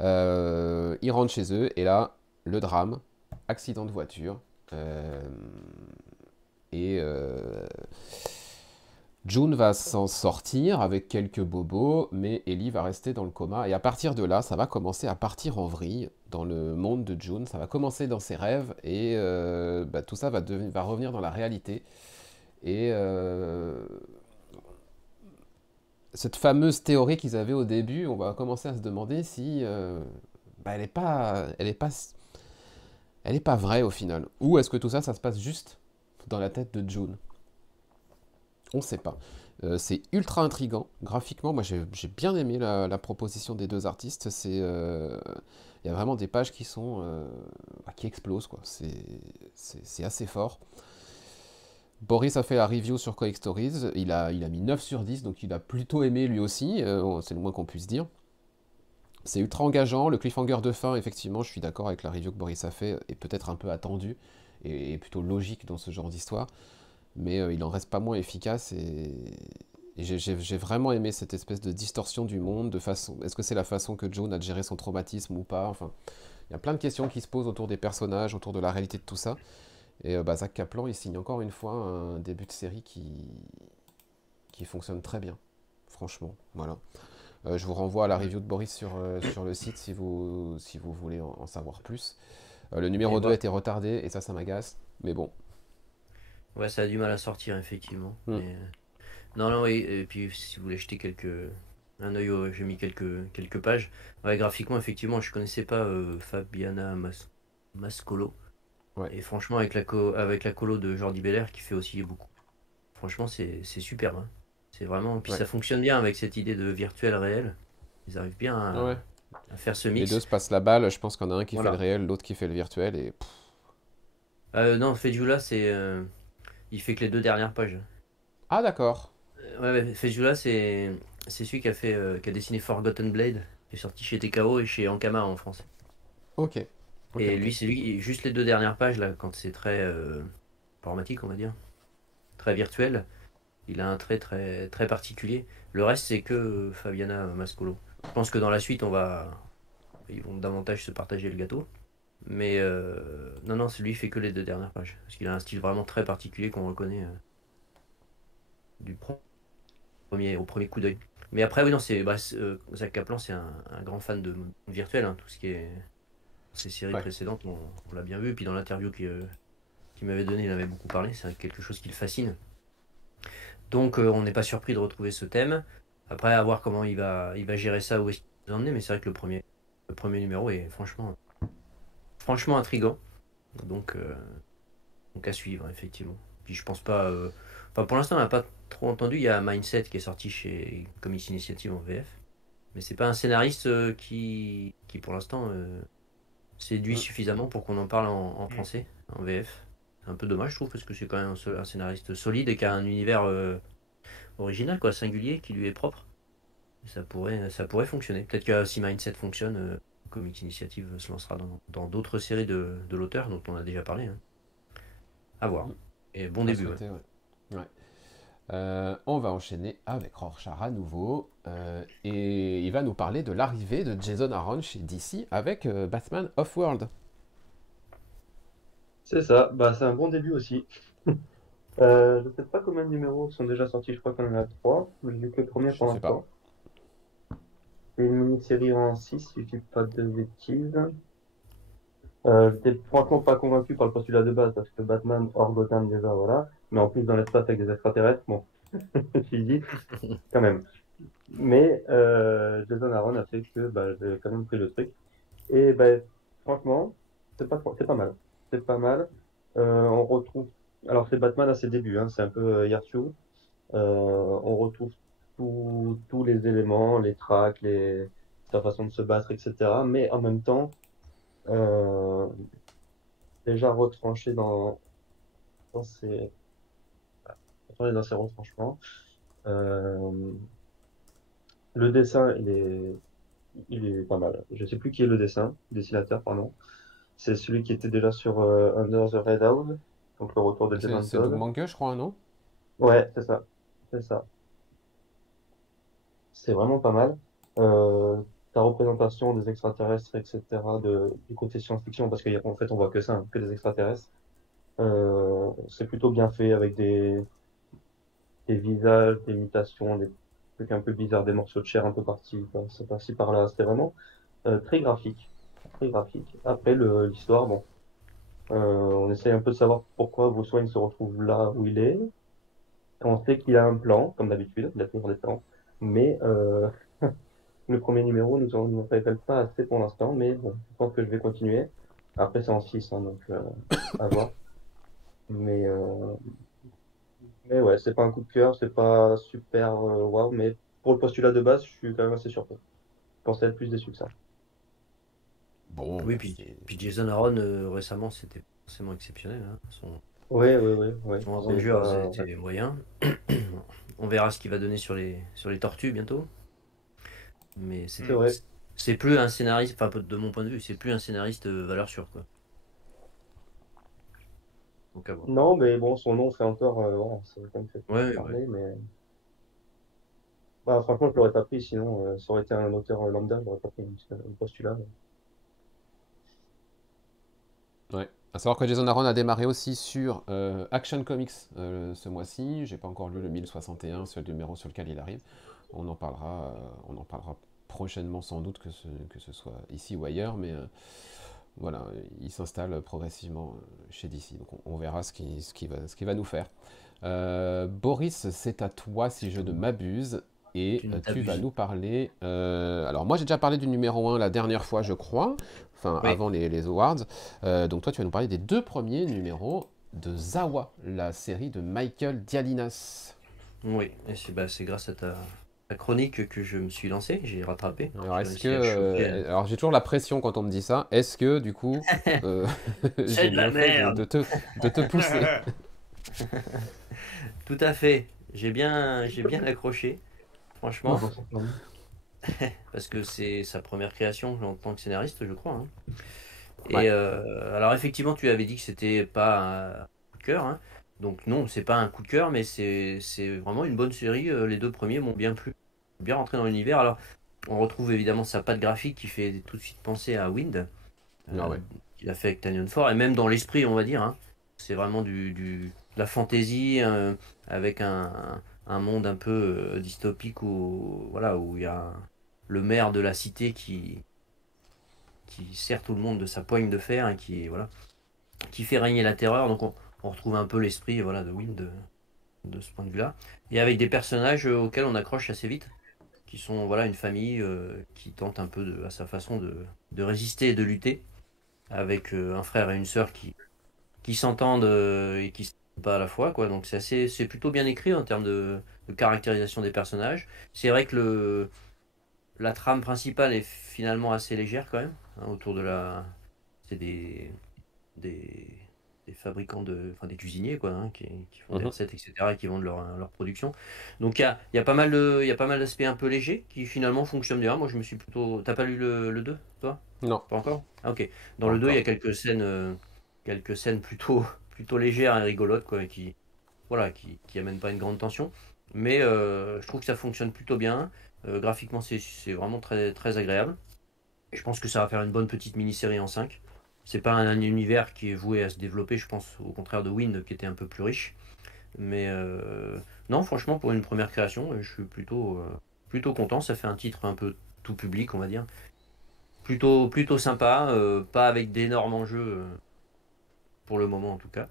Ils rentrent chez eux et là, le drame, accident de voiture. Euh, et June va s'en sortir avec quelques bobos, mais Ellie va rester dans le coma. Et à partir de là, ça va commencer à partir en vrille dans le monde de June. Ça va commencer dans ses rêves et tout ça va revenir dans la réalité. Et cette fameuse théorie qu'ils avaient au début, on va commencer à se demander si elle est pas vraie au final. Ou est-ce que tout ça, ça se passe juste dans la tête de June? On ne sait pas. C'est ultra intriguant. Graphiquement, moi j'ai bien aimé la proposition des deux artistes. Il y a vraiment des pages qui explosent, quoi. C'est assez fort. Boris a fait la review sur Comic Stories. Il a mis 9 sur 10, donc il a plutôt aimé lui aussi. C'est le moins qu'on puisse dire. C'est ultra engageant. Le cliffhanger de fin, effectivement, je suis d'accord avec la review que Boris a fait, est peut-être un peu attendu et plutôt logique dans ce genre d'histoire. Mais il en reste pas moins efficace et j'ai vraiment aimé cette espèce de distorsion du monde, de façon. Est-ce que c'est la façon que June a géré son traumatisme ou pas? Enfin, il y a plein de questions qui se posent autour des personnages, autour de la réalité de tout ça. Et Zach Kaplan, il signe encore une fois un début de série qui fonctionne très bien, franchement. Voilà. Je vous renvoie à la review de Boris sur le site si vous voulez en savoir plus. Le Et numéro 2 a bah, été retardé et ça m'agace. Mais bon. ouais, ça a du mal à sortir, effectivement. Hmm. Mais, non, non, oui. Et puis, si vous voulez jeter un œil, j'ai mis quelques pages. Ouais, graphiquement, effectivement, je connaissais pas Fabiana Mascolo. Ouais. Et franchement, avec la colo de Jordi Belair, qui fait aussi beaucoup. Franchement, c'est superbe, hein. C'est vraiment. Puis Ouais. ça fonctionne bien avec cette idée de virtuel réel. Ils arrivent bien Ouais. à faire ce Les deux mix. se passent la balle, je pense qu'il y en a un qui fait le Voilà. réel, l'autre qui fait le virtuel, et Non, Fejula, il fait que les deux dernières pages. Ah d'accord. Ouais, Fejula, c'est celui qui a dessiné Forgotten Blade, qui est sorti chez TKO et chez Ankama en français. Ok. Ok, Et ok. lui, c'est lui, juste les deux dernières pages, là, quand c'est très informatique, on va dire, très virtuel, il a un trait très, très particulier. Le reste, c'est que Fabiana Mascolo. Je pense que dans la suite, ils vont davantage se partager le gâteau. Mais non, non, celui fait que les deux dernières pages. Parce qu'il a un style vraiment très particulier qu'on reconnaît du au premier coup d'œil. Mais après, oui, non, Zach Kaplan, c'est un grand fan de monde virtuel, hein, tout ce qui est ces séries Ouais. précédentes, on l'a bien vu. Puis dans l'interview qu'il m'avait donné, il avait beaucoup parlé. C'est quelque chose qui le fascine. Donc, on n'est pas surpris de retrouver ce thème. Après, à voir comment il va gérer ça, où est-ce qu'il va nous emmener. Mais c'est vrai que le premier Le premier numéro est franchement intriguant. Donc, à suivre, effectivement. Puis je pense pas. Enfin, pour l'instant, on n'a pas trop entendu. Il y a Mindset qui est sorti chez Comics Initiative en VF. Mais c'est pas un scénariste qui pour l'instant, séduit Mm. suffisamment pour qu'on en parle en français, en VF. C'est un peu dommage, je trouve, parce que c'est quand même un scénariste solide et qui a un univers original, quoi, singulier, qui lui est propre. Ça pourrait fonctionner. Peut-être que si Mindset fonctionne, Comics Initiative se lancera dans d'autres séries de l'auteur dont on a déjà parlé, hein. À voir. Mm. Et bon À début, ouais. souhaiter, ouais. Ouais. On va enchaîner avec Rorschach à nouveau. Et il va nous parler de l'arrivée de Jason Aaron chez DC avec Batman Off-World. C'est ça, bah, c'est un bon début aussi. Je sais pas combien de numéros sont déjà sortis, je crois qu'on en a 3. Je n'ai que le premier Je pour sais pas. l'instant. C'est une mini-série en 6, si je dis pas de bêtises. J'étais franchement pas convaincu par le postulat de base, parce que Batman hors Gotham déjà, voilà. Mais en plus dans l'espace avec des extraterrestres, bon, je me suis dit, quand même. Mais Jason Aaron a fait que bah, j'ai quand même pris le truc. Et bah, franchement, c'est pas mal. C'est pas mal. On retrouve. Alors, c'est Batman à ses débuts, hein, c'est un peu Yarchu. On retrouve tous les éléments, les tracks, sa façon de se battre, etc. Mais en même temps, euh, déjà retranché dans ses, dans ses retranchements. Euh, le dessin, il est pas mal. Je sais plus qui est le dessinateur, pardon. C'est celui qui était déjà sur Under the Red House, donc le retour de C'est Doug Demented. Mankey, je crois, non? Ouais, c'est ça. C'est ça. C'est vraiment pas mal. Euh, Ta représentation des extraterrestres, etc., du côté science-fiction, parce qu'en fait, on voit que ça, hein, que des extraterrestres. C'est plutôt bien fait avec des visages, des mutations, des trucs un peu bizarres, des morceaux de chair un peu par-ci, par-là. C'était vraiment très graphique. Très graphique. Après, l'histoire, bon, on essaye un peu de savoir pourquoi Bruce Wayne se retrouve là où il est. On sait qu'il a un plan, comme d'habitude, il a toujours des plans. Mais le premier numéro nous révèle pas assez pour l'instant, mais bon, je pense que je vais continuer. Après, c'est en 6, hein, donc à voir. Mais, euh, mais ouais, c'est pas un coup de cœur, c'est pas super waouh, mais pour le postulat de base, je suis quand même assez surpris. Je pensais être plus déçu que ça. Bon, Oui, bah puis, c'est. puis Jason Aaron, récemment, c'était forcément exceptionnel, hein. Oui, oui, oui, oui. Son C'est Avengers pas. Ouais. était moyen. On verra ce qu'il va donner sur les tortues bientôt. Mais C'est vrai. c'est plus un scénariste, enfin de mon point de vue, c'est plus un scénariste valeur sûre, quoi. Donc à voir. Non, mais bon, son nom fait encore. Voilà, ça quand même fait Ouais, ouais. parler, mais. Bah, franchement, je l'aurais pas pris, sinon, ça aurait été un auteur lambda, je l'aurais pas pris, un postulat. Ouais. À savoir que Jason Aaron a démarré aussi sur Action Comics ce mois-ci. J'ai pas encore lu le 1061, c'est le numéro sur lequel il arrive. On en parlera prochainement sans doute que ce soit ici ou ailleurs, mais voilà, il s'installe progressivement chez DC. Donc on verra ce qu'il va nous faire. Boris, c'est à toi si je ne m'abuse. Et Tu ne tu vas t'abuses. nous parler. Alors, moi, j'ai déjà parlé du numéro 1 la dernière fois, je crois. Enfin, Oui, avant les awards. Donc, toi, tu vas nous parler des 2 premiers numéros de Zawa, la série de Michael Dialinas. oui. Et c'est grâce à ta chronique que je me suis lancé, j'ai rattrapé. Alors, J'ai est-ce que. réussi à choper. Alors, j'ai toujours la pression quand on me dit ça. Est-ce que, du coup, euh, C'est j'ai de la bien fait de, merde! de te pousser? Tout à fait. J'ai bien accroché, Non, franchement, parce que c'est sa première création en tant que scénariste, je crois, hein. Ouais. Et alors effectivement, tu avais dit que c'était pas un coup de cœur, hein. Donc non, c'est pas un coup de cœur, mais c'est vraiment une bonne série. Les deux premiers m'ont bien plu, bien rentré dans l'univers. Alors on retrouve évidemment sa patte graphique qui fait tout de suite penser à Wind, Ah euh, ouais. qu'il a fait avec Tanyon Ford, et même dans l'esprit, on va dire, hein. C'est vraiment de la fantaisie, avec un monde un peu dystopique où voilà où il y a le maire de la cité qui sert tout le monde de sa poigne de fer et qui fait régner la terreur. Donc on retrouve un peu l'esprit, voilà, de Wind de ce point de vue-là. Et avec des personnages auxquels on accroche assez vite, qui sont voilà, une famille qui tente un peu à sa façon de résister et de lutter, avec un frère et une sœur qui s'entendent et qui s'entendent pas à la fois, quoi. Donc c'est plutôt bien écrit en termes de caractérisation des personnages. C'est vrai que la trame principale est finalement assez légère quand même, hein, autour de la... C'est des, des fabricants enfin des cuisiniers quoi, hein, qui font des recettes, etc., et qui vendent leur production. Donc il y a pas mal il y a pas mal d'aspects un peu légers qui finalement fonctionnent bien. Moi je me suis plutôt... T'as pas lu le 2 toi? Non, Pas encore? Ah, ok. Dans pas le 2 il y encore. a quelques scènes plutôt, plutôt légères et rigolotes, quoi, voilà, qui amènent pas une grande tension. Mais je trouve que ça fonctionne plutôt bien. Graphiquement, c'est vraiment très, très agréable. Et je pense que ça va faire une bonne petite mini-série en 5. C'est pas un univers qui est voué à se développer, je pense, au contraire de Wind, qui était un peu plus riche. Mais non, franchement, pour une première création, je suis plutôt content. Ça fait un titre un peu tout public, on va dire. Plutôt sympa, pas avec d'énormes enjeux, pour le moment en tout cas.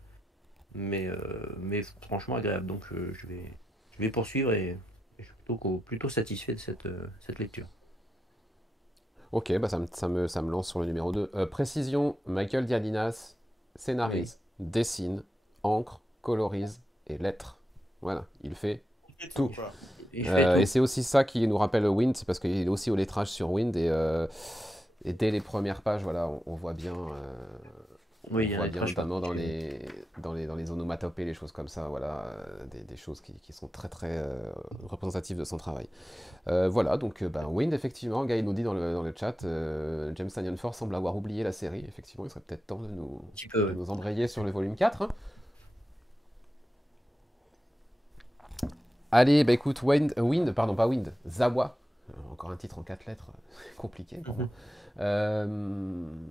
Mais franchement agréable. Donc je vais poursuivre et je suis plutôt satisfait de cette lecture. Ok, bah ça me lance sur le numéro 2. Précision, Michael Diadinas Oui. scénarise, dessine, encre, colorise et lettre. Voilà, il fait Et tout, tout. quoi. Et je fais Et tout. c'est aussi ça qui nous rappelle Wind, c'est parce qu'il est aussi au lettrage sur Wind et dès les premières pages, voilà, Oui, on il y a un voit bien lettrage notamment particulier. dans les onomatopées, les choses comme ça, voilà, des choses qui sont très très représentatives de son travail. Voilà, donc ben, Wind, effectivement, Guy nous dit dans le chat, James Tynion Ford semble avoir oublié la série, effectivement, il serait peut-être temps Un petit peu, de ouais. nous embrayer sur le volume 4. Hein. Allez, bah écoute, Wind, pardon, pas Wind, Zawa, encore un titre en 4 lettres, compliqué pour moi. Mhm.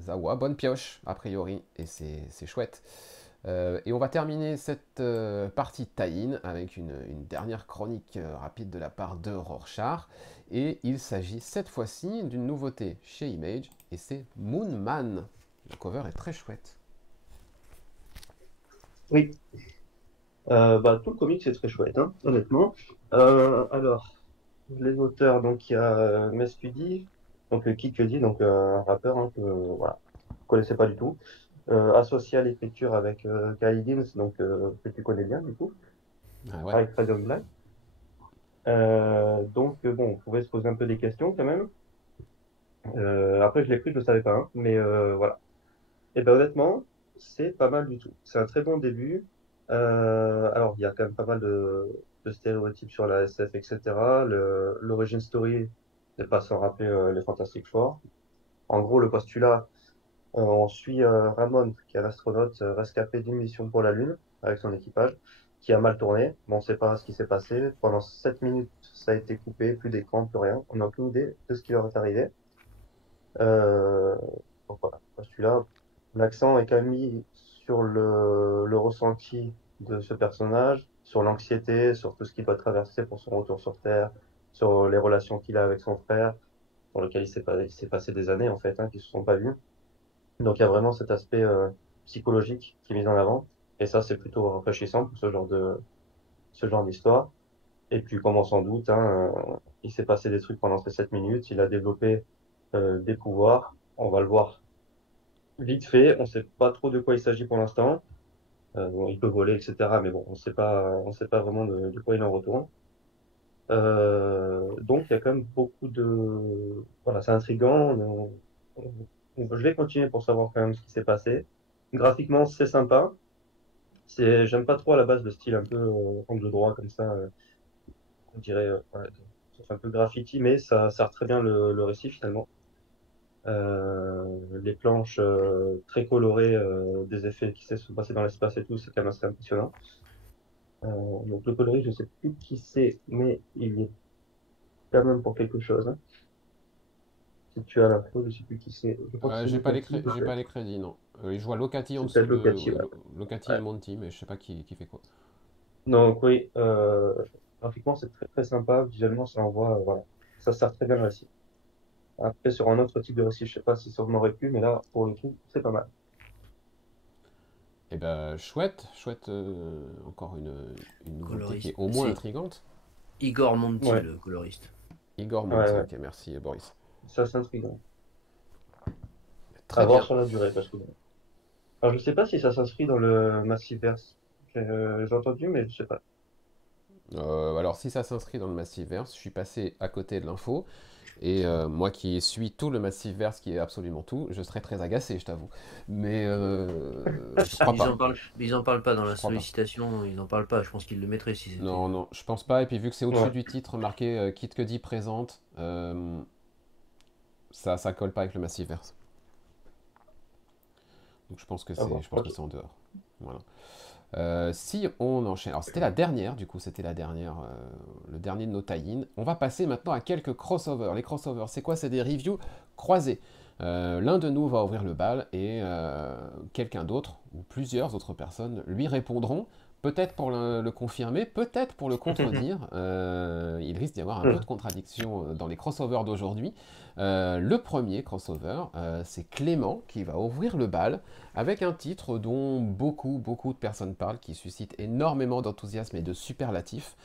Zawa, bonne pioche, a priori, et c'est chouette. Et on va terminer cette partie tie-in avec une dernière chronique rapide de la part de Rorschach. Et il s'agit cette fois-ci d'une nouveauté chez Image, et c'est Moonman. Le cover est très chouette. Oui, bah, tout le comic c'est très chouette, hein, honnêtement. Alors, les auteurs, donc il y a Mescudi, donc Kid Cudi, donc un rappeur hein, que voilà, je connaissais pas du tout. Associé à l'écriture avec Kyle Higgins, donc que tu connais bien du coup, Ah ouais. avec Radiant Black. Donc bon, on pouvait se poser un peu des questions quand même. Après, je l'ai pris, je ne savais pas, hein, mais voilà. Et ben honnêtement, c'est pas mal du tout. C'est un très bon début. Alors, il y a quand même pas mal de stéréotypes sur la SF, etc. L'origin story n'est pas sans rappeler les Fantastic Four. En gros, le postulat, on suit Ramon, qui est un astronaute rescapé d'une mission pour la Lune avec son équipage, qui a mal tourné. Bon, on ne sait pas ce qui s'est passé. Pendant 7 minutes, ça a été coupé, plus d'écran, plus rien. On n'a aucune idée de ce qui leur est arrivé. Euh, donc voilà, celui-là, l'accent est quand même mis sur le ressenti de ce personnage, sur l'anxiété, sur tout ce qu'il doit traverser pour son retour sur Terre, sur les relations qu'il a avec son frère, pour lequel il s'est passé des années en fait, hein, qui se sont pas vus. Donc il y a vraiment cet aspect psychologique qui est mis en avant, et ça c'est plutôt rafraîchissant pour ce genre d'histoire. Et puis comme on s'en doute, hein, il s'est passé des trucs pendant ces 7 minutes, il a développé des pouvoirs. On va le voir vite fait, on sait pas trop de quoi il s'agit pour l'instant. Bon, il peut voler, etc. Mais bon, on sait pas vraiment de quoi il en retourne. Donc, il y a quand même beaucoup de... Voilà, c'est intriguant. Je vais continuer pour savoir quand même ce qui s'est passé. Graphiquement, c'est sympa. J'aime pas trop à la base le style un peu angle droit comme ça. On dirait, ouais, ça fait un peu graffiti, mais ça sert très bien le récit finalement. Les planches très colorées, des effets qui se passer dans l'espace et tout, c'est quand même assez impressionnant. Donc le coloris, je sais plus qui c'est, mais il y est quand même pour quelque chose. Hein. Si tu as l'info, je sais plus qui c'est. Je crois que c'est Locati, J'ai pas peut-être. les crédits, non. Je vois Locati en C'est dessous peut-être de Locati, oui, ouais. Locati et Ouais. Monty, mais je sais pas qui fait quoi. Donc oui, graphiquement c'est très très sympa. Visuellement, ça envoie, voilà. Ça sert très bien le récit. Après, sur un autre type de récit, je sais pas si ça m'aurait plu, mais là, pour le coup, c'est pas mal. Et ben chouette, chouette, encore une nouveauté qui est Coloris. au moins intrigante. Igor Monti, Ouais. le coloriste. Igor Monti, Ouais. ok, merci Boris. Ça s'intrigue. Très À voir bien. sur la durée, parce que bon. Alors, je sais pas si ça s'inscrit dans le Massiverse. J'ai entendu, mais je sais pas. Alors si ça s'inscrit dans le Massiverse, je suis passé à côté de l'info, et moi qui suis tout le Massiverse, qui est absolument tout, je serais très agacé, je t'avoue. Mais je crois pas. Ils en parlent pas dans Je la crois pas. sollicitation, ils en parlent pas. Je pense qu'ils le mettraient si c'était. Non, non, je pense pas. Et puis vu que c'est au-dessus Ouais. du titre marqué Kit Cudi présente, ça colle pas avec le Massiverse. Donc je pense que À voir. je pense que Ok. c'est en dehors. Voilà. Si on enchaîne, alors c'était la dernière, du coup, c'était la dernière, le dernier de nos tie-in. On va passer maintenant à quelques crossovers. Les crossovers, c'est quoi? C'est des reviews croisées. L'un de nous va ouvrir le bal et quelqu'un d'autre, ou plusieurs autres personnes, lui répondront, peut-être pour le confirmer, peut-être pour le contredire. Il risque d'y avoir un peu de contradiction dans les crossovers d'aujourd'hui. Le premier crossover, c'est Clément qui va ouvrir le bal avec un titre dont beaucoup de personnes parlent, qui suscite énormément d'enthousiasme et de superlatifs.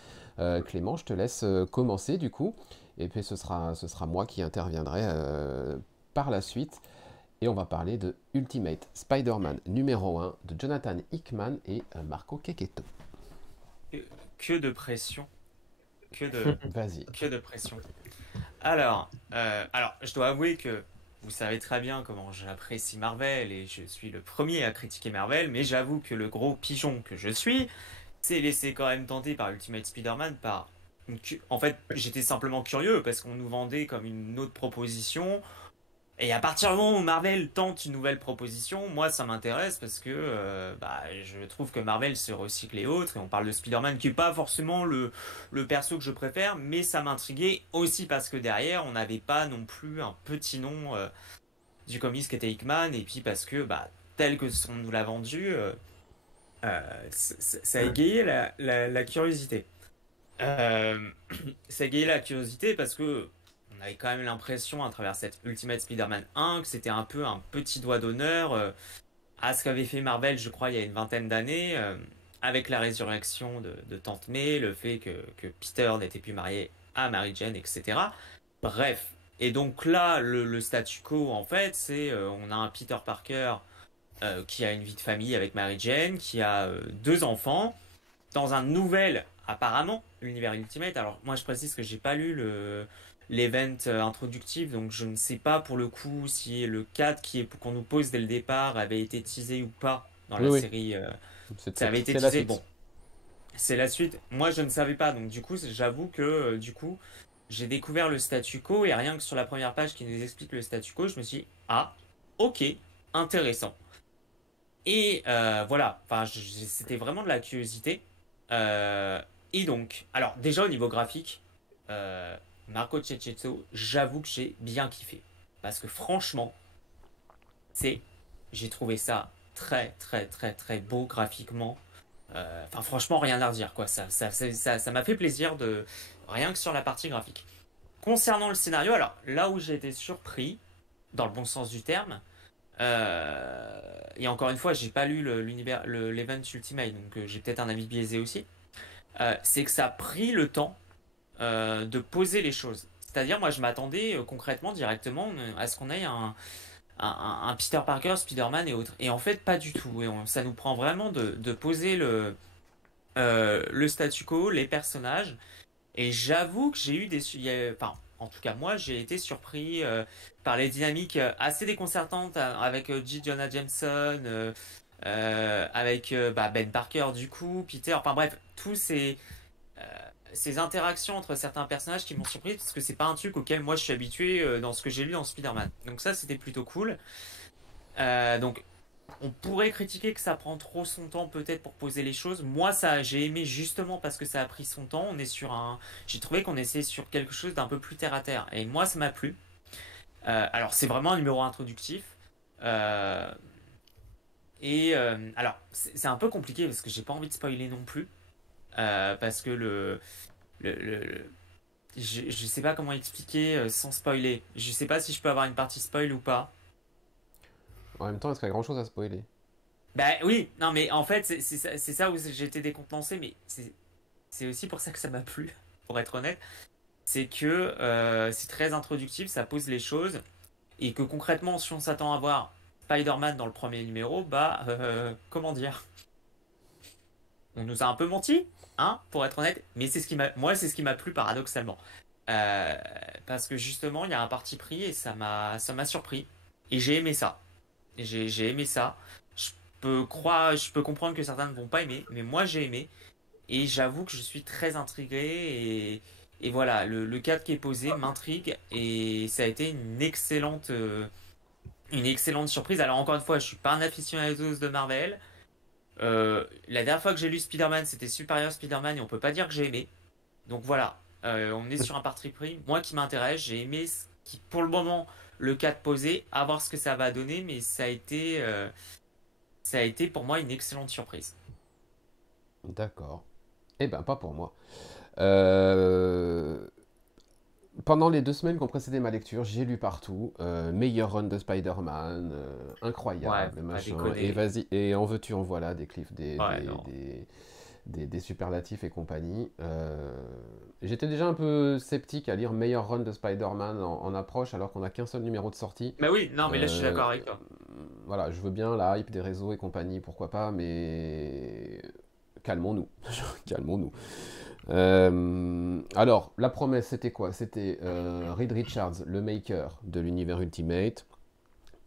Clément, je te laisse commencer du coup, et puis ce sera moi qui interviendrai par la suite, et on va parler de Ultimate Spider-Man numéro 1 de Jonathan Hickman et Marco Checchetto. Que de pression. Vas-y. Que de pression. Alors, je dois avouer que vous savez très bien comment j'apprécie Marvel et je suis le premier à critiquer Marvel, mais j'avoue que le gros pigeon que je suis s'est laissé quand même tenter par Ultimate Spider-Man En fait, j'étais simplement curieux parce qu'on nous vendait comme une autre proposition. Et à partir du moment où Marvel tente une nouvelle proposition, moi ça m'intéresse parce que je trouve que Marvel se recycle et autres. Et on parle de Spider-Man qui n'est pas forcément le perso que je préfère, mais ça m'intriguait aussi parce que derrière on n'avait pas non plus un petit nom du comics qui était Hickman. Et puis parce que tel que on nous l'a vendu, ça a égayé la curiosité. Euh, Ça a égayé la curiosité parce que on avait quand même l'impression à travers cette Ultimate Spider-Man 1 que c'était un peu un petit doigt d'honneur à ce qu'avait fait Marvel, je crois, il y a une vingtaine d'années, avec la résurrection de Tante May, le fait que Peter n'était plus marié à Mary Jane, etc. Bref. Et donc là, le statu quo, en fait, c'est on a un Peter Parker qui a une vie de famille avec Mary Jane, qui a deux enfants, dans un nouvel, apparemment, univers Ultimate. Alors moi je précise que j'ai pas lu l'event introductif, donc je ne sais pas pour le coup si le cadre qu'on nous pose dès le départ avait été teasé ou pas dans la Oui. série. C'est Ça avait été la teasé, suite. bon, c'est la suite. Moi je ne savais pas, donc du coup j'avoue que du coup j'ai découvert le statu quo et rien que sur la première page qui nous explique le statu quo, je me suis dit, ah, ok, intéressant. Et voilà, enfin, c'était vraiment de la curiosité. Et donc, alors déjà au niveau graphique, euh, Marco Checchetto, j'avoue que j'ai bien kiffé. Parce que franchement, j'ai trouvé ça très beau graphiquement. Enfin, franchement, rien à redire, quoi. Ça m'a fait plaisir rien que sur la partie graphique. Concernant le scénario, alors là où j'ai été surpris, dans le bon sens du terme, et encore une fois, j'ai pas lu l'event Ultimate, donc j'ai peut-être un avis biaisé aussi. C'est que ça a pris le temps de poser les choses. C'est-à-dire, moi, je m'attendais concrètement, directement, à ce qu'on ait un Peter Parker, Spider-Man et autres. Et en fait, pas du tout. Et ça nous prend vraiment de poser le statu quo, les personnages. Et j'avoue que j'ai eu enfin, en tout cas, moi, j'ai été surpris par les dynamiques assez déconcertantes avec J. Jonah Jameson, avec Ben Parker, du coup, Peter. Enfin, bref, tous ces interactions entre certains personnages qui m'ont surpris parce que c'est pas un truc auquel moi je suis habitué dans ce que j'ai lu dans Spider-Man. Donc, ça, c'était plutôt cool. Donc, on pourrait critiquer que ça prend trop son temps peut-être pour poser les choses. Moi, j'ai aimé justement parce que ça a pris son temps. J'ai trouvé qu'on essayait sur quelque chose d'un peu plus terre à terre. Et moi, ça m'a plu. Alors, c'est vraiment un numéro introductif. Alors, c'est un peu compliqué parce que j'ai pas envie de spoiler non plus. Parce que je sais pas comment expliquer sans spoiler. Je sais pas si je peux avoir une partie spoil ou pas. En même temps, est-ce qu'il y a grand-chose à spoiler? Bah oui, non mais en fait c'est ça où j'ai été décontenancé, mais c'est aussi pour ça que ça m'a plu. pour être honnête, c'est que c'est très introductif, ça pose les choses, et que concrètement, si on s'attend à voir Spider-Man dans le premier numéro, comment dire? On nous a un peu menti, hein, pour être honnête, mais moi, c'est ce qui m'a plu paradoxalement. Euh, Parce que justement, il y a un parti pris et ça m'a surpris. Et j'ai aimé ça. J'ai aimé ça. Je peux comprendre que certains ne vont pas aimer, mais moi j'ai aimé. Et j'avoue que je suis très intrigué. Et voilà, le cadre qui est posé m'intrigue. Et ça a été une excellente surprise. Alors encore une fois, je suis pas un aficionado de Marvel. La dernière fois que j'ai lu Spider-Man, c'était Superior Spider-Man et on peut pas dire que j'ai aimé. Donc voilà, on est sur un parti pris. Moi qui m'intéresse, j'ai aimé ce qui, pour le moment, le cadre posé, à voir ce que ça va donner, mais ça a été pour moi une excellente surprise. D'accord. Eh ben, pas pour moi. Euh, Pendant les 2 semaines qui ont précédé ma lecture, j'ai lu partout. Meilleur run de Spider-Man, Ouais, incroyable, faut pas machin. Et déconner. vas-y, et en veux-tu, en voilà, des cliffs, Ouais, non. des superlatifs et compagnie. J'étais déjà un peu sceptique à lire meilleur run de Spider-Man en approche, alors qu'on n'a qu'un seul numéro de sortie. Mais oui, non, mais là je suis Euh, d'accord avec toi. voilà, je veux bien la hype des réseaux et compagnie, pourquoi pas, mais calmons-nous. Calmons-nous. Alors, la promesse, c'était quoi? C'était Reed Richards, le maker de l'univers Ultimate,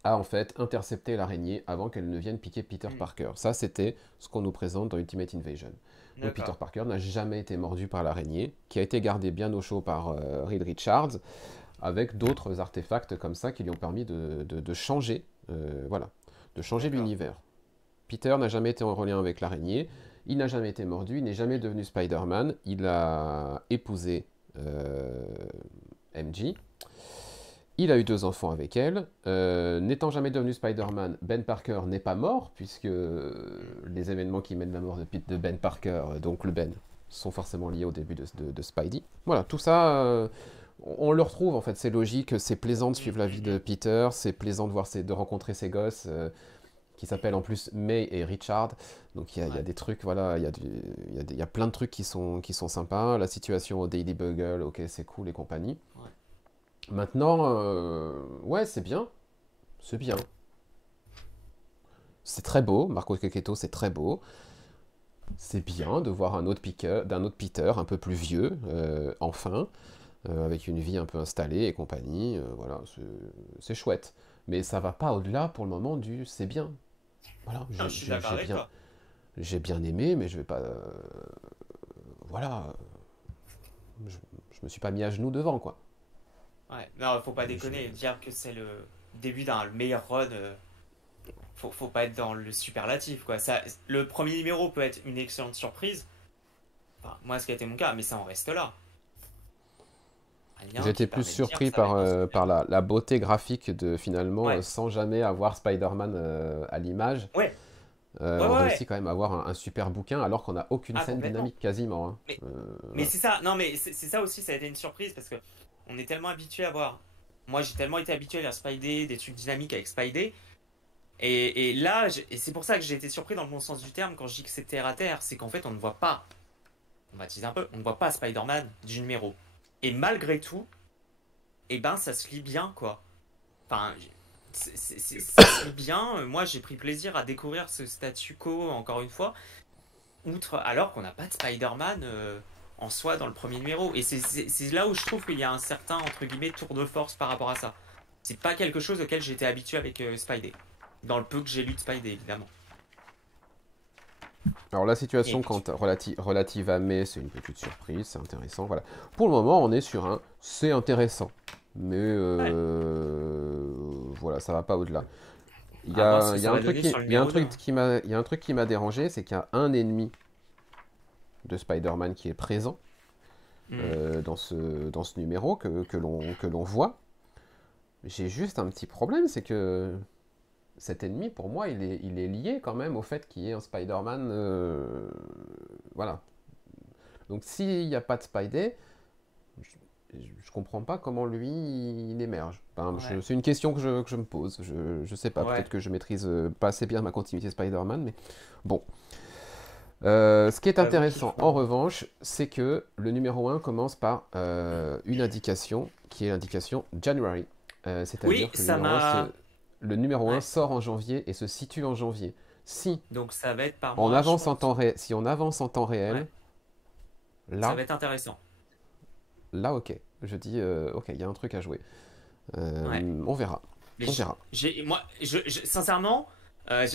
a en fait intercepté l'araignée avant qu'elle ne vienne piquer Peter Hmm, Parker. Ça, c'était ce qu'on nous présente dans Ultimate Invasion. Donc Peter d'accord. Parker n'a jamais été mordu par l'araignée, qui a été gardé bien au chaud par Reed Richards, avec d'autres artefacts comme ça qui lui ont permis de changer, voilà, de changer D'accord. l'univers. Peter n'a jamais été en relien avec l'araignée, il n'a jamais été mordu, il n'est jamais devenu Spider-Man, il a épousé euh, MJ, il a eu 2 enfants avec elle. N'étant jamais devenu Spider-Man, Ben Parker n'est pas mort, puisque les événements qui mènent la mort de Ben Parker, donc le Ben, sont forcément liés au début de Spidey. Voilà, tout ça, on le retrouve en fait, c'est logique, c'est plaisant de Hmm, suivre la vie hmm, de Peter, c'est plaisant de voir de rencontrer ses gosses, qui s'appellent en plus May et Richard. Donc il y a ouais. des trucs, voilà, il y a plein de trucs qui sont sympas. La situation au Daily Bugle, ok, c'est cool et compagnie. Ouais. Maintenant, ouais, c'est bien. C'est bien. C'est très beau. Marco Quequeto, c'est très beau. C'est bien de voir d'un autre Peter, un peu plus vieux, enfin, avec une vie un peu installée et compagnie. Voilà, c'est chouette. Mais ça va pas au-delà pour le moment du c'est bien. Voilà, Non, je suis d'accord avec toi. j'ai bien aimé, mais je vais pas. Voilà, je, je me suis pas mis à genoux devant, quoi. Ouais. Non, faut pas Je- déconner. Dire que c'est le début d'un le meilleur run, faut pas être dans le superlatif, quoi. Le premier numéro peut être une excellente surprise. Enfin, moi, ce qui a été mon cas, mais ça en reste là. Rien J'étais qui plus permet de dire que surpris ça va être un par super. la beauté graphique de finalement, Ouais, sans jamais avoir Spider-Man à l'image, ouais, on ouais. réussit quand même à avoir un super bouquin alors qu'on n'a aucune Ah, scène complètement. dynamique quasiment, hein. Mais, mais Voilà. c'est ça, non, mais c'est ça aussi, ça a été une surprise parce que on est tellement habitué à voir. Moi, j'ai tellement été habitué à lire Spidey, des trucs dynamiques avec Spidey. Et là, et c'est pour ça que j'ai été surpris dans le bon sens du terme quand je dis que c'est terre à terre. C'est qu'en fait, on ne voit pas, on va teaser un peu, on ne voit pas Spider-Man du numéro. Et malgré tout, eh ben, ça se lit bien, quoi. Enfin, ça se lit bien. Moi, j'ai pris plaisir à découvrir ce statu quo, encore une fois, alors qu'on n'a pas de Spider-Man en soi dans le premier numéro. Et c'est là où je trouve qu'il y a un certain, entre guillemets, tour de force par rapport à ça. C'est pas quelque chose auquel j'étais habitué avec Spidey. Dans le peu que j'ai lu de Spidey, évidemment. Alors la Et situation que tu- relative à mai, c'est une petite surprise, c'est intéressant, voilà. Pour le moment, on est sur un c'est intéressant, mais Ouais. voilà, ça va pas au-delà. À voir ce que ça va donner sur le Il y a un numéro 2. truc il y a un truc qui m'a dérangé, c'est qu'il y a un ennemi de Spider-Man qui est présent dans ce numéro que l'on voit. J'ai juste un petit problème, c'est que cet ennemi, pour moi, il est lié quand même au fait qu'il y ait un Spider-Man. Voilà. Donc s'il n'y a pas de Spidey, je comprends pas comment lui, il émerge. Enfin, Ouais. c'est une question que je me pose. Je sais pas, Ouais. peut-être que je maîtrise pas assez bien ma continuité Spider-Man, mais bon. Ce qui est J'avoue intéressant, qu'ils en font. revanche, c'est que le numéro un commence par une indication, qui est l'indication January. Oui, C'est-à-dire que ça m'a. le numéro un Ouais. sort en janvier et se situe en janvier. Si Donc ça va être par on mois, je avance pense. si on avance en temps réel, Ouais. Ça là, va être intéressant. là, ok. Je dis, ok, il y a un truc à jouer. Ouais. On verra. Mais On verra. moi, sincèrement,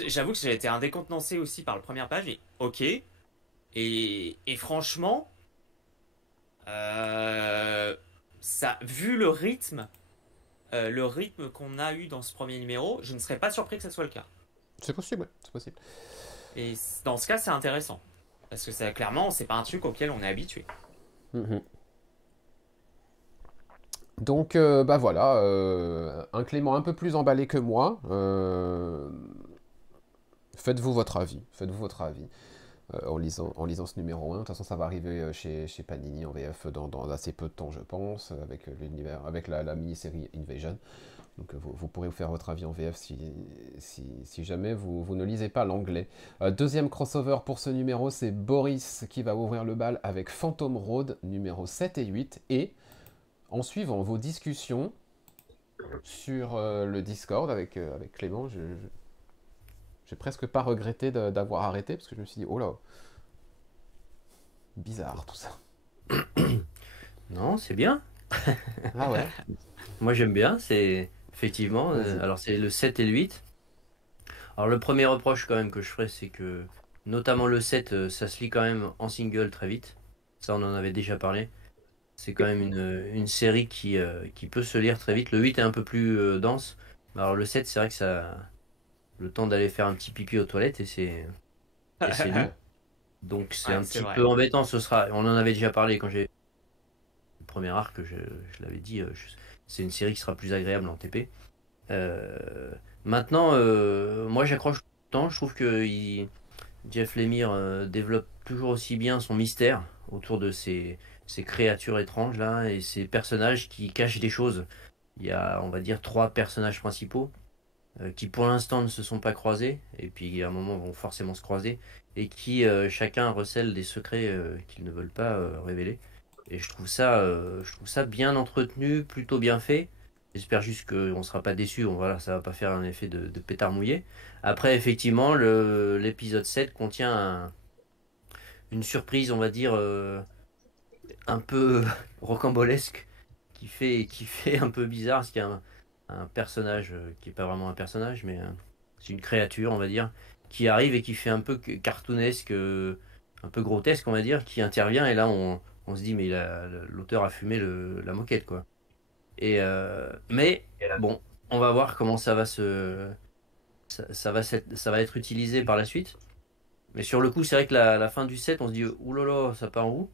j'avoue que j'ai été un décontenancé aussi par la première page. Et ok. Et franchement, euh, ça, vu le rythme qu'on a eu dans ce premier numéro, je ne serais pas surpris que ce soit le cas. C'est possible, ouais, c'est possible. Et dans ce cas, c'est intéressant. Parce que ça, clairement, c'est pas un truc auquel on est habitué. Mhm. Donc, bah voilà, un Clément un peu plus emballé que moi. Faites-vous votre avis. Faites-vous votre avis en lisant ce numéro 1. De toute façon, ça va arriver chez Panini en VF dans assez peu de temps, je pense, avec avec la mini-série Invasion. Donc, vous pourrez vous faire votre avis en VF si jamais vous ne lisez pas l'anglais. Deuxième crossover pour ce numéro, c'est Boris qui va ouvrir le bal avec Phantom Road, numéro 7 et 8. Et en suivant vos discussions sur le Discord avec Clément, j'ai presque pas regretté d'avoir arrêté parce que je me suis dit, oh là, bizarre tout ça. Non, c'est bien. Ah ouais, Moi, j'aime bien. C'est effectivement. vas-y. Alors, c'est le 7 et le 8. Alors, le premier reproche, quand même, que je ferais, c'est que, notamment le 7, ça se lit quand même en single très vite. Ça, on en avait déjà parlé. C'est quand même une série qui peut se lire très vite. Le 8 est un peu plus dense. Alors, le 7, c'est vrai que ça. Le temps d'aller faire un petit pipi aux toilettes et c'est lu. Ouais. Donc, c'est Ouais, un c'est petit vrai. peu embêtant. On en avait déjà parlé quand j'ai le premier arc, je l'avais dit, c'est une série qui sera plus agréable en TP. Maintenant, moi j'accroche tout le temps. Je trouve que Jeff Lemire développe toujours aussi bien son mystère autour de ces créatures étranges là et ces personnages qui cachent des choses. Il y a, on va dire, trois personnages principaux qui pour l'instant ne se sont pas croisés et puis à un moment vont forcément se croiser et qui chacun recèle des secrets qu'ils ne veulent pas révéler. Et je trouve ça bien entretenu, plutôt bien fait. J'espère juste qu'on ne sera pas déçu, voilà, ça va pas faire un effet de pétard mouillé. Après, effectivement, l'épisode 7 contient une surprise, on va dire, un peu rocambolesque, qui fait un peu bizarre, parce qu'il y a un personnage qui est pas vraiment un personnage, mais c'est une créature, on va dire, qui arrive et qui fait un peu cartoonesque, un peu grotesque, on va dire, qui intervient, et là, on se dit, mais l'auteur a fumé la moquette, quoi. Mais bon, on va voir comment ça va être utilisé par la suite. Mais sur le coup, c'est vrai que la fin du 7 on se dit, oulala, ça part où?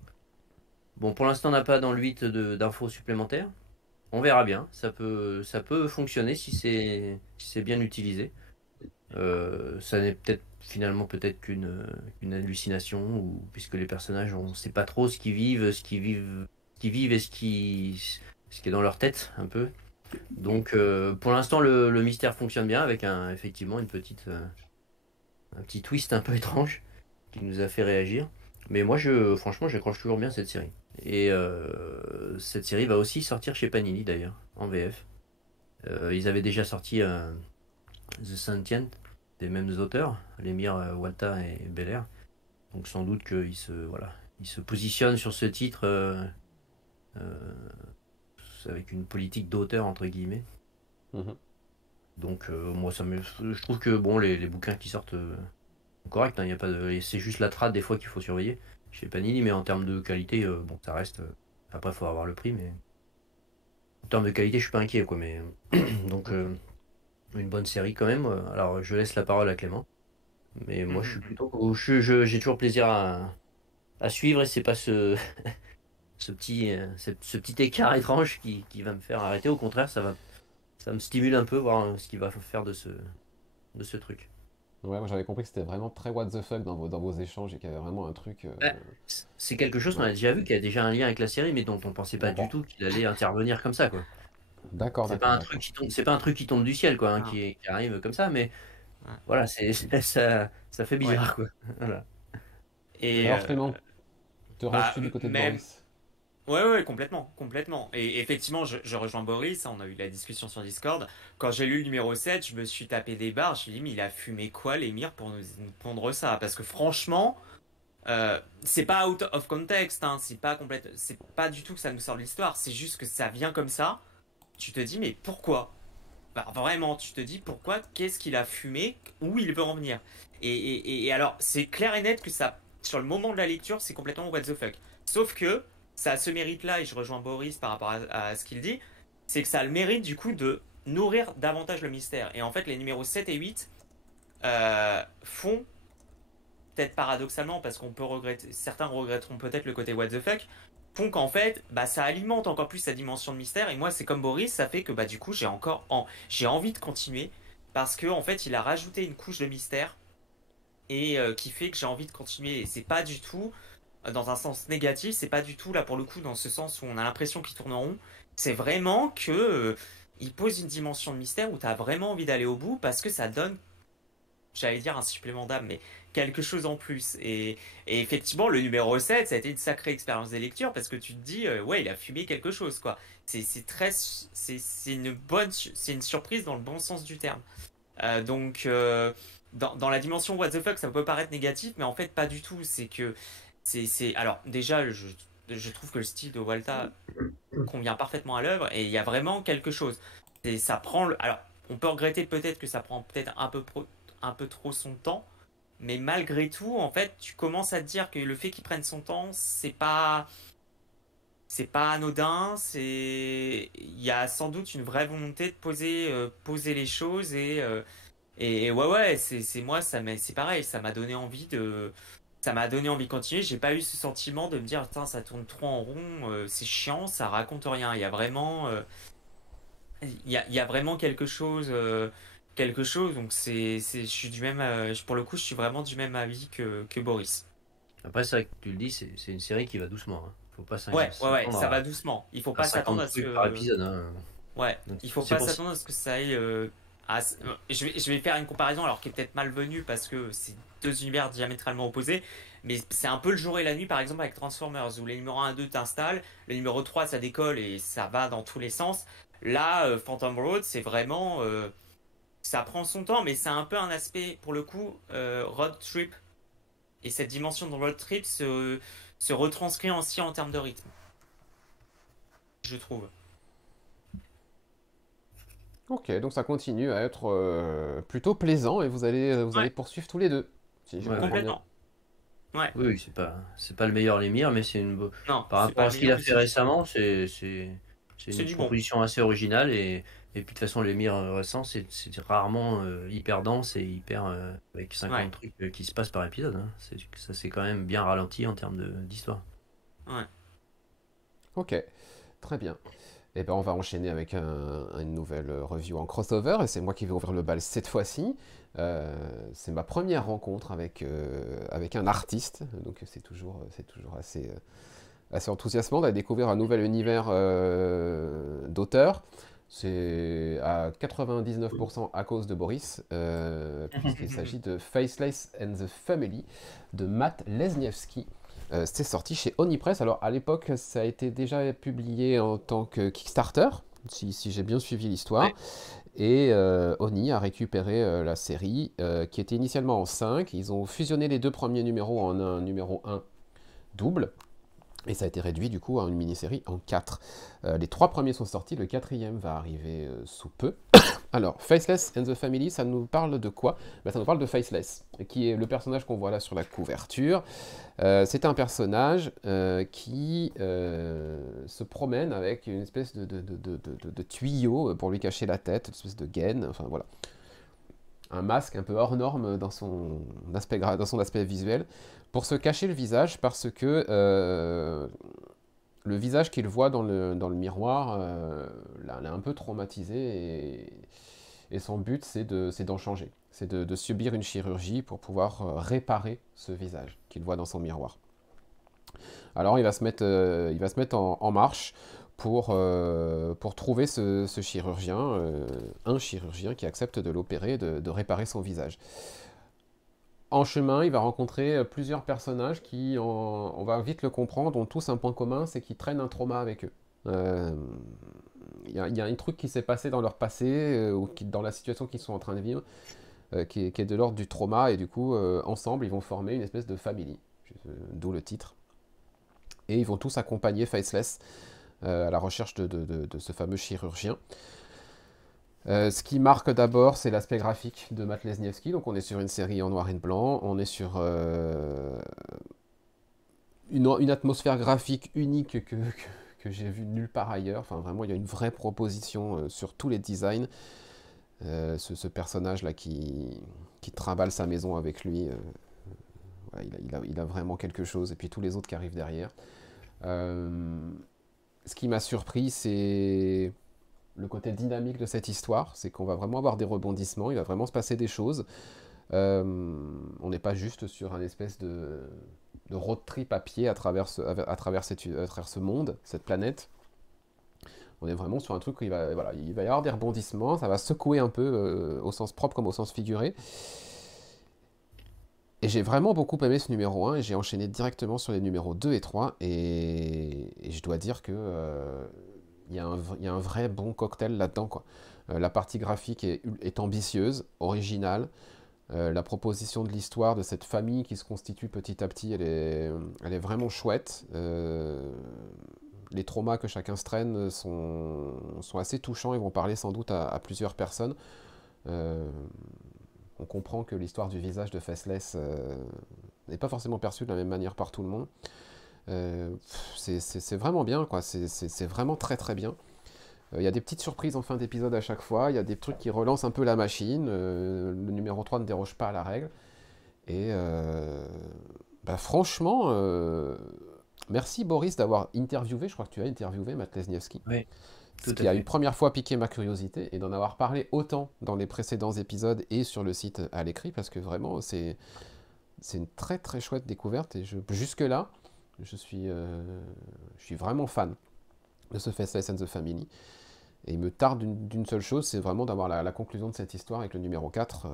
Bon, pour l'instant, on n'a pas dans le 8 d'infos supplémentaires. On verra bien. Ça peut fonctionner si c'est bien utilisé. Ça n'est peut-être finalement peut-être qu'une hallucination, ou puisque les personnages, on ne sait pas trop ce qu'ils vivent et ce qui est dans leur tête un peu. Donc, pour l'instant, le mystère fonctionne bien avec effectivement un petit twist un peu étrange qui nous a fait réagir. Mais moi, franchement, j'accroche toujours bien cette série. Et cette série va aussi sortir chez Panini d'ailleurs, en VF. Ils avaient déjà sorti The Sentient, des mêmes auteurs, Lemire, Walta et Belair. Donc sans doute ils se positionnent sur ce titre euh, avec une politique d'auteur entre guillemets. Mhm. Donc moi je trouve que bon les bouquins qui sortent sont corrects, hein, y a pas c'est juste la trad des fois qu'il faut surveiller chez Panini, mais en termes de qualité, bon ça reste. Après il faut avoir le prix, mais en termes de qualité je suis pas inquiet quoi. Mais donc une bonne série quand même. Alors je laisse la parole à Clément, mais moi je suis plutôt j'ai toujours plaisir à suivre et c'est pas ce petit écart étrange qui va me faire arrêter. Au contraire, ça me stimule un peu, voir ce qu'il va faire de ce truc. Ouais, moi j'avais compris que c'était vraiment très what the fuck dans vos échanges et qu'il y avait vraiment un truc. Ouais, c'est quelque chose qu'on Ouais. a déjà vu, qui a déjà un lien avec la série, mais dont on pensait pas du D'accord. tout qu'il allait intervenir comme ça, quoi. D'accord, C'est pas d'accord, un truc d'accord. c'est pas un truc qui tombe du ciel, quoi, hein, Ah, qui arrive comme ça, mais ouais. voilà, ça fait Ouais. bizarre, quoi. Voilà. Et Alors Clément, te bah, ranges-tu du côté de même. Boris? Ouais, complètement, complètement. Et effectivement, je rejoins Boris, hein, on a eu la discussion sur Discord. Quand j'ai lu le numéro 7, je me suis tapé des barres, je me suis dit, mais il a fumé quoi, l'émir, pour nous pondre ça? Parce que franchement, c'est pas out of context, hein, c'est pas du tout que ça nous sort de l'histoire, c'est juste que ça vient comme ça. Tu te dis, mais pourquoi? Bah, vraiment, tu te dis pourquoi, qu'est-ce qu'il a fumé, où il veut en venir. Et alors, c'est clair et net que ça, sur le moment de la lecture, c'est complètement what the fuck. Sauf que ça a ce mérite-là, et je rejoins Boris par rapport à ce qu'il dit, c'est que ça a le mérite du coup de nourrir davantage le mystère. Et en fait, les numéros 7 et 8 font, peut-être paradoxalement, parce qu'on peut regretter, certains regretteront peut-être le côté what the fuck, font qu'en fait, bah, ça alimente encore plus sa dimension de mystère. Et moi, c'est comme Boris, ça fait que bah, du coup, j'ai envie de continuer, parce que en fait, il a rajouté une couche de mystère, et qui fait que j'ai envie de continuer. Et c'est pas du tout dans un sens négatif, c'est pas du tout là pour le coup dans ce sens où on a l'impression qu'il tourne en rond. C'est vraiment que il pose une dimension de mystère où tu as vraiment envie d'aller au bout parce que ça donne, j'allais dire un supplément d'âme, mais quelque chose en plus. Et effectivement, le numéro 7 ça a été une sacrée expérience des lectures parce que tu te dis, ouais, il a fumé quelque chose, quoi. C'est une c'est une surprise dans le bon sens du terme. Donc, dans la dimension what the fuck, ça peut paraître négatif, mais en fait, pas du tout. C'est que, alors, déjà, je trouve que le style de Walta convient parfaitement à l'œuvre et il y a vraiment quelque chose. Et ça prend alors, on peut regretter peut-être que ça prend peut-être un peu trop son temps, mais malgré tout, en fait, tu commences à te dire que le fait qu'il prenne son temps, c'est pas anodin, il y a sans doute une vraie volonté de poser les choses et ouais, c'est moi, c'est pareil, ça m'a donné envie de continuer. J'ai pas eu ce sentiment de me dire, putain, ça tourne trop en rond, c'est chiant, ça raconte rien. Il y a vraiment quelque chose. Donc je suis du même, pour le coup, je suis vraiment du même avis que Boris. Après, c'est vrai que tu le dis, c'est une série qui va doucement. Hein. Faut pas Ouais, s'attendre ça va doucement. Il faut à pas s'attendre 50 à ce trucs par que, épisode. Hein. ouais, Donc, il faut c'est pas pour ça. s'attendre à ce que ça aille. Je vais faire une comparaison alors qui est peut-être malvenue parce que c'est deux univers diamétralement opposés, mais c'est un peu le jour et la nuit par exemple avec Transformers où les numéros 1 et 2 t'installes, le numéro 3 ça décolle et ça va dans tous les sens. Là, Phantom Road, c'est vraiment. Ça prend son temps, mais c'est un peu un aspect pour le coup road trip. Et cette dimension de road trip se retranscrit aussi en termes de rythme, je trouve. Ok, donc ça continue à être plutôt plaisant et vous allez Ouais, poursuivre tous les deux, si je Ouais, comprends ouais. bien. complètement. Ouais, Oui, c'est pas le meilleur Lémire, mais non, par c'est rapport pas à le ce qu'il meilleur, a mais fait c'est du bon. récemment, c'est C'est une du bon. proposition assez originale et puis de toute façon, Lémire récent, c'est rarement hyper dense et hyper avec Ouais, 50 trucs qui se passent par épisode. Hein. Ça c'est quand même bien ralenti en termes d'histoire. ouais. Ok, très bien. Et ben on va enchaîner avec une nouvelle review en crossover et c'est moi qui vais ouvrir le bal cette fois-ci. C'est ma première rencontre avec un artiste, donc c'est toujours assez enthousiasmant d'aller découvrir un nouvel univers d'auteur. C'est à 99% à cause de Boris, puisqu'il s'agit de Faceless and the Family de Matt Lesniewski. C'est sorti chez Onipress. Alors à l'époque, ça a été déjà publié en tant que Kickstarter, si j'ai bien suivi l'histoire. Ouais. Et Oni a récupéré la série, qui était initialement en 5. Ils ont fusionné les deux premiers numéros en un numéro 1 double. Et ça a été réduit du coup à une mini-série en 4. Les 3 premiers sont sortis, le 4e va arriver sous peu. Alors, Faceless and the Family, ça nous parle de quoi? Ça nous parle de Faceless, qui est le personnage qu'on voit là sur la couverture. C'est un personnage qui se promène avec une espèce de tuyau pour lui cacher la tête, une espèce de gaine, enfin voilà. Un masque un peu hors norme dans son aspect visuel, pour se cacher le visage parce que le visage qu'il voit dans le miroir l'a un peu traumatisé et son but c'est d'en changer. C'est de subir une chirurgie pour pouvoir réparer ce visage qu'il voit dans son miroir. Alors il va se mettre en marche pour trouver ce chirurgien, un chirurgien qui accepte de l'opérer, de réparer son visage. en chemin, il va rencontrer plusieurs personnages qui, on va vite le comprendre, ont tous un point commun, c'est qu'ils traînent un trauma avec eux. Il y a un truc qui s'est passé dans leur passé, ou dans la situation qu'ils sont en train de vivre, qui est de l'ordre du trauma, et du coup, ensemble, ils vont former une espèce de famille, d'où le titre. Et ils vont tous accompagner Faceless à la recherche de ce fameux chirurgien. Ce qui marque d'abord, c'est l'aspect graphique de Matt Lesniewski. Donc on est sur une série en noir et blanc, on est sur une atmosphère graphique unique que j'ai vue nulle part ailleurs. Enfin vraiment, il y a une vraie proposition sur tous les designs. Ce personnage-là qui trimballe sa maison avec lui, ouais, il a vraiment quelque chose. Et puis tous les autres qui arrivent derrière. Ce qui m'a surpris, c'est le côté dynamique de cette histoire, c'est qu'on va vraiment avoir des rebondissements, il va vraiment se passer des choses. On n'est pas juste sur un espèce de road trip à pied à travers ce monde, cette planète. On est vraiment sur un truc où il va y avoir des rebondissements, ça va secouer un peu au sens propre comme au sens figuré. Et j'ai vraiment beaucoup aimé ce numéro 1 et j'ai enchaîné directement sur les numéros 2 et 3 et je dois dire que il y a un vrai bon cocktail là-dedans, quoi. La partie graphique est ambitieuse, originale. La proposition de l'histoire de cette famille qui se constitue petit à petit, elle est vraiment chouette. Les traumas que chacun se traîne sont assez touchants et vont parler sans doute à plusieurs personnes. On comprend que l'histoire du visage de Faceless n'est pas forcément perçue de la même manière par tout le monde. C'est vraiment bien, quoi. C'est vraiment très très bien. Il y a des petites surprises en fin d'épisode à chaque fois. Il y a des trucs qui relancent un peu la machine. Le numéro 3 ne déroge pas à la règle. Et franchement, merci Boris d'avoir interviewé. Je crois que tu as interviewé Matt Lesniewski. Oui, Ce tout qui à a fait. une première fois piqué ma curiosité et d'en avoir parlé autant dans les précédents épisodes et sur le site à l'écrit parce que vraiment c'est une très très chouette découverte et jusque-là je suis vraiment fan de ce Faceless and the Family. Et il me tarde d'une seule chose, c'est vraiment d'avoir la conclusion de cette histoire avec le numéro 4,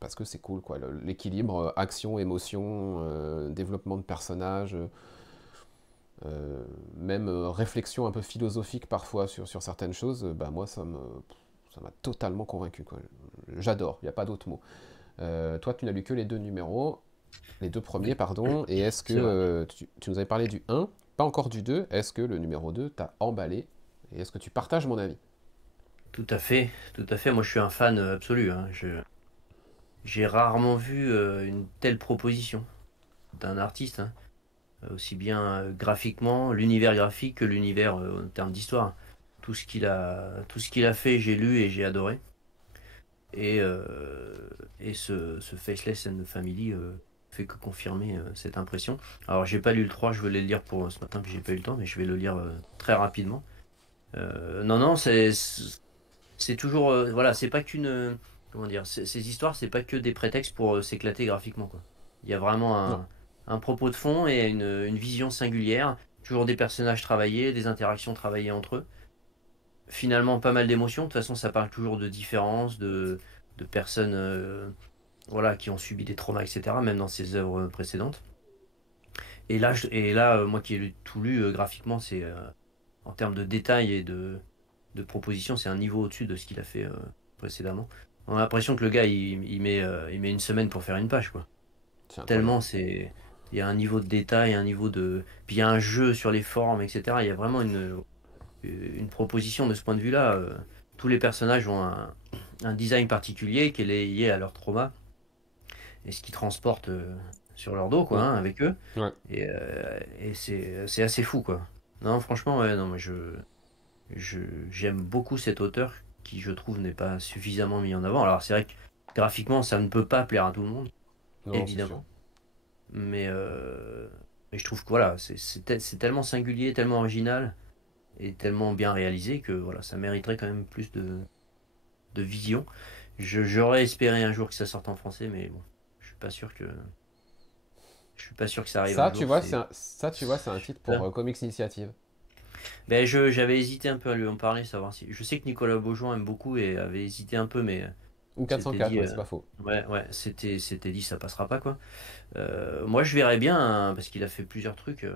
parce que c'est cool, quoi. L'équilibre action, émotion, développement de personnages, même réflexion un peu philosophique parfois sur certaines choses, moi ça m'a totalement convaincu, quoi. J'adore, il n'y a pas d'autre mot. Toi, tu n'as lu que les deux premiers, Oui, pardon, et est-ce que c'est vrai. tu nous avais parlé du 1, pas encore du 2, est-ce que le numéro 2 t'a emballé, et est-ce que tu partages mon avis? Tout à fait, tout à fait. Moi, je suis un fan absolu, hein. J'ai rarement vu une telle proposition d'un artiste, hein. Aussi bien graphiquement, l'univers graphique que l'univers en termes d'histoire. Tout ce qu'il a fait, j'ai lu et j'ai adoré. Et, ce Faceless and the Family fait que confirmer cette impression. Alors, j'ai pas lu le 3, je voulais le lire pour ce matin, puis j'ai pas eu le temps, mais je vais le lire très rapidement. Non, c'est toujours. Voilà, c'est pas qu'une. Comment dire, ces histoires, c'est pas que des prétextes pour s'éclater graphiquement, quoi. Il y a vraiment Non. un propos de fond et une vision singulière. Toujours des personnages travaillés, des interactions travaillées entre eux. Finalement, pas mal d'émotions. De toute façon, ça parle toujours de différences, de personnes voilà, qui ont subi des traumas, etc., même dans ses œuvres précédentes. Et là, moi qui ai tout lu graphiquement, c'est en termes de détails et de propositions, c'est un niveau au-dessus de ce qu'il a fait précédemment. On a l'impression que le gars, il met une semaine pour faire une page, quoi. C'est incroyable. Tellement il y a un niveau de détail, un niveau de, puis il y a un jeu sur les formes, etc. Il y a vraiment une proposition de ce point de vue-là. Tous les personnages ont un design particulier qui est lié à leur trauma et ce qu'ils transportent sur leur dos, quoi, Mm. hein, avec eux. Ouais. Et c'est assez fou, quoi. Non, franchement, ouais, non, mais j'aime beaucoup cet auteur qui, je trouve, n'est pas suffisamment mis en avant. Alors, c'est vrai que graphiquement, ça ne peut pas plaire à tout le monde, Non, c'est sûr. évidemment. Mais je trouve que voilà, c'est tellement singulier, tellement original et tellement bien réalisé que voilà, ça mériterait quand même plus de vision. J'aurais espéré un jour que ça sorte en français, mais bon, je suis pas sûr que ça arrive un Ça, tu jour. vois, c'est un titre pour Ça. Comics Initiative. Ben, j'avais hésité un peu à lui en parler, savoir si. Je sais que Nicolas Beaujoin aime beaucoup et avait hésité un peu, mais Ou 404, ouais, c'est pas faux. Ouais, c'était dit, ça passera pas, quoi. Moi, je verrais bien, hein, parce qu'il a fait plusieurs trucs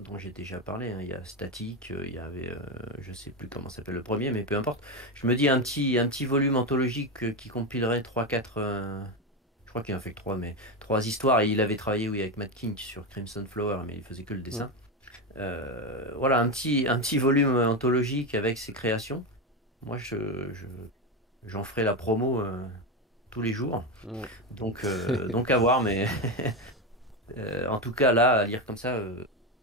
dont j'ai déjà parlé, hein. Il y a Static, il y avait, je sais plus comment s'appelle le premier, mais peu importe. Je me dis un petit volume anthologique qui compilerait 3-4, je crois qu'il en fait que 3, mais 3 histoires. Et il avait travaillé, oui, avec Matt King sur Crimson Flower, mais il faisait que le dessin. Voilà, un petit volume anthologique avec ses créations. Moi, j'en ferai la promo tous les jours. Donc à voir, mais en tout cas, là, à lire comme ça,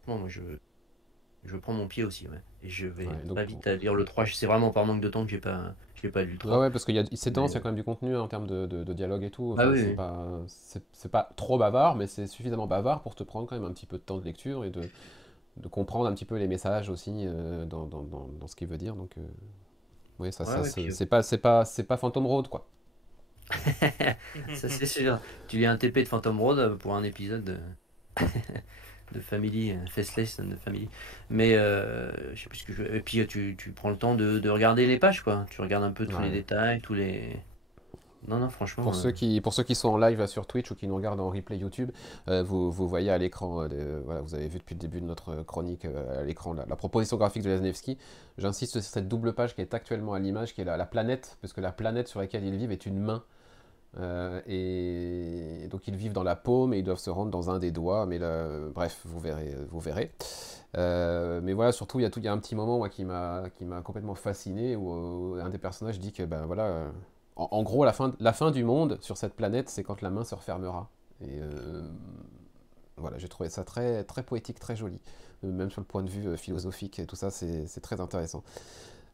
moi, je prends mon pied aussi. Ouais. Et je vais donc, pas vite à lire le 3. C'est vraiment par manque de temps que j'ai pas lu le 3. Ouais, parce qu'il y a, c'est dense, il y a quand même du contenu en termes de dialogue et tout. Ah Enfin, oui, c'est oui. pas, c'est pas trop bavard, mais c'est suffisamment bavard pour te prendre quand même un petit peu de temps de lecture et de comprendre un petit peu les messages aussi dans ce qu'il veut dire. Donc, oui, Ouais, ouais, puis, c'est pas Phantom Road, quoi. ça c'est sûr. Tu lis un TP de Phantom Road pour un épisode de Family, Faceless de Family. Mais je sais plus ce que je. Et puis tu prends le temps de regarder les pages, quoi. Tu regardes un peu tous les Ouais. détails, tous les. Non, franchement. Pour ceux qui sont en live là, sur Twitch ou qui nous regardent en replay YouTube, vous voyez à l'écran, voilà, vous avez vu depuis le début de notre chronique à l'écran la proposition graphique de Lesniewski. J'insiste sur cette double page qui est actuellement à l'image, qui est la planète, parce que la planète sur laquelle ils vivent est une main. Et donc ils vivent dans la paume et ils doivent se rendre dans un des doigts. Mais là, bref, vous verrez, vous verrez. Mais voilà, surtout il y a un petit moment moi, qui m'a complètement fasciné où un des personnages dit que ben voilà. En gros, la fin du monde sur cette planète, c'est quand la main se refermera. Et voilà, j'ai trouvé ça très, très poétique, très joli. Même sur le point de vue philosophique et tout ça, c'est très intéressant.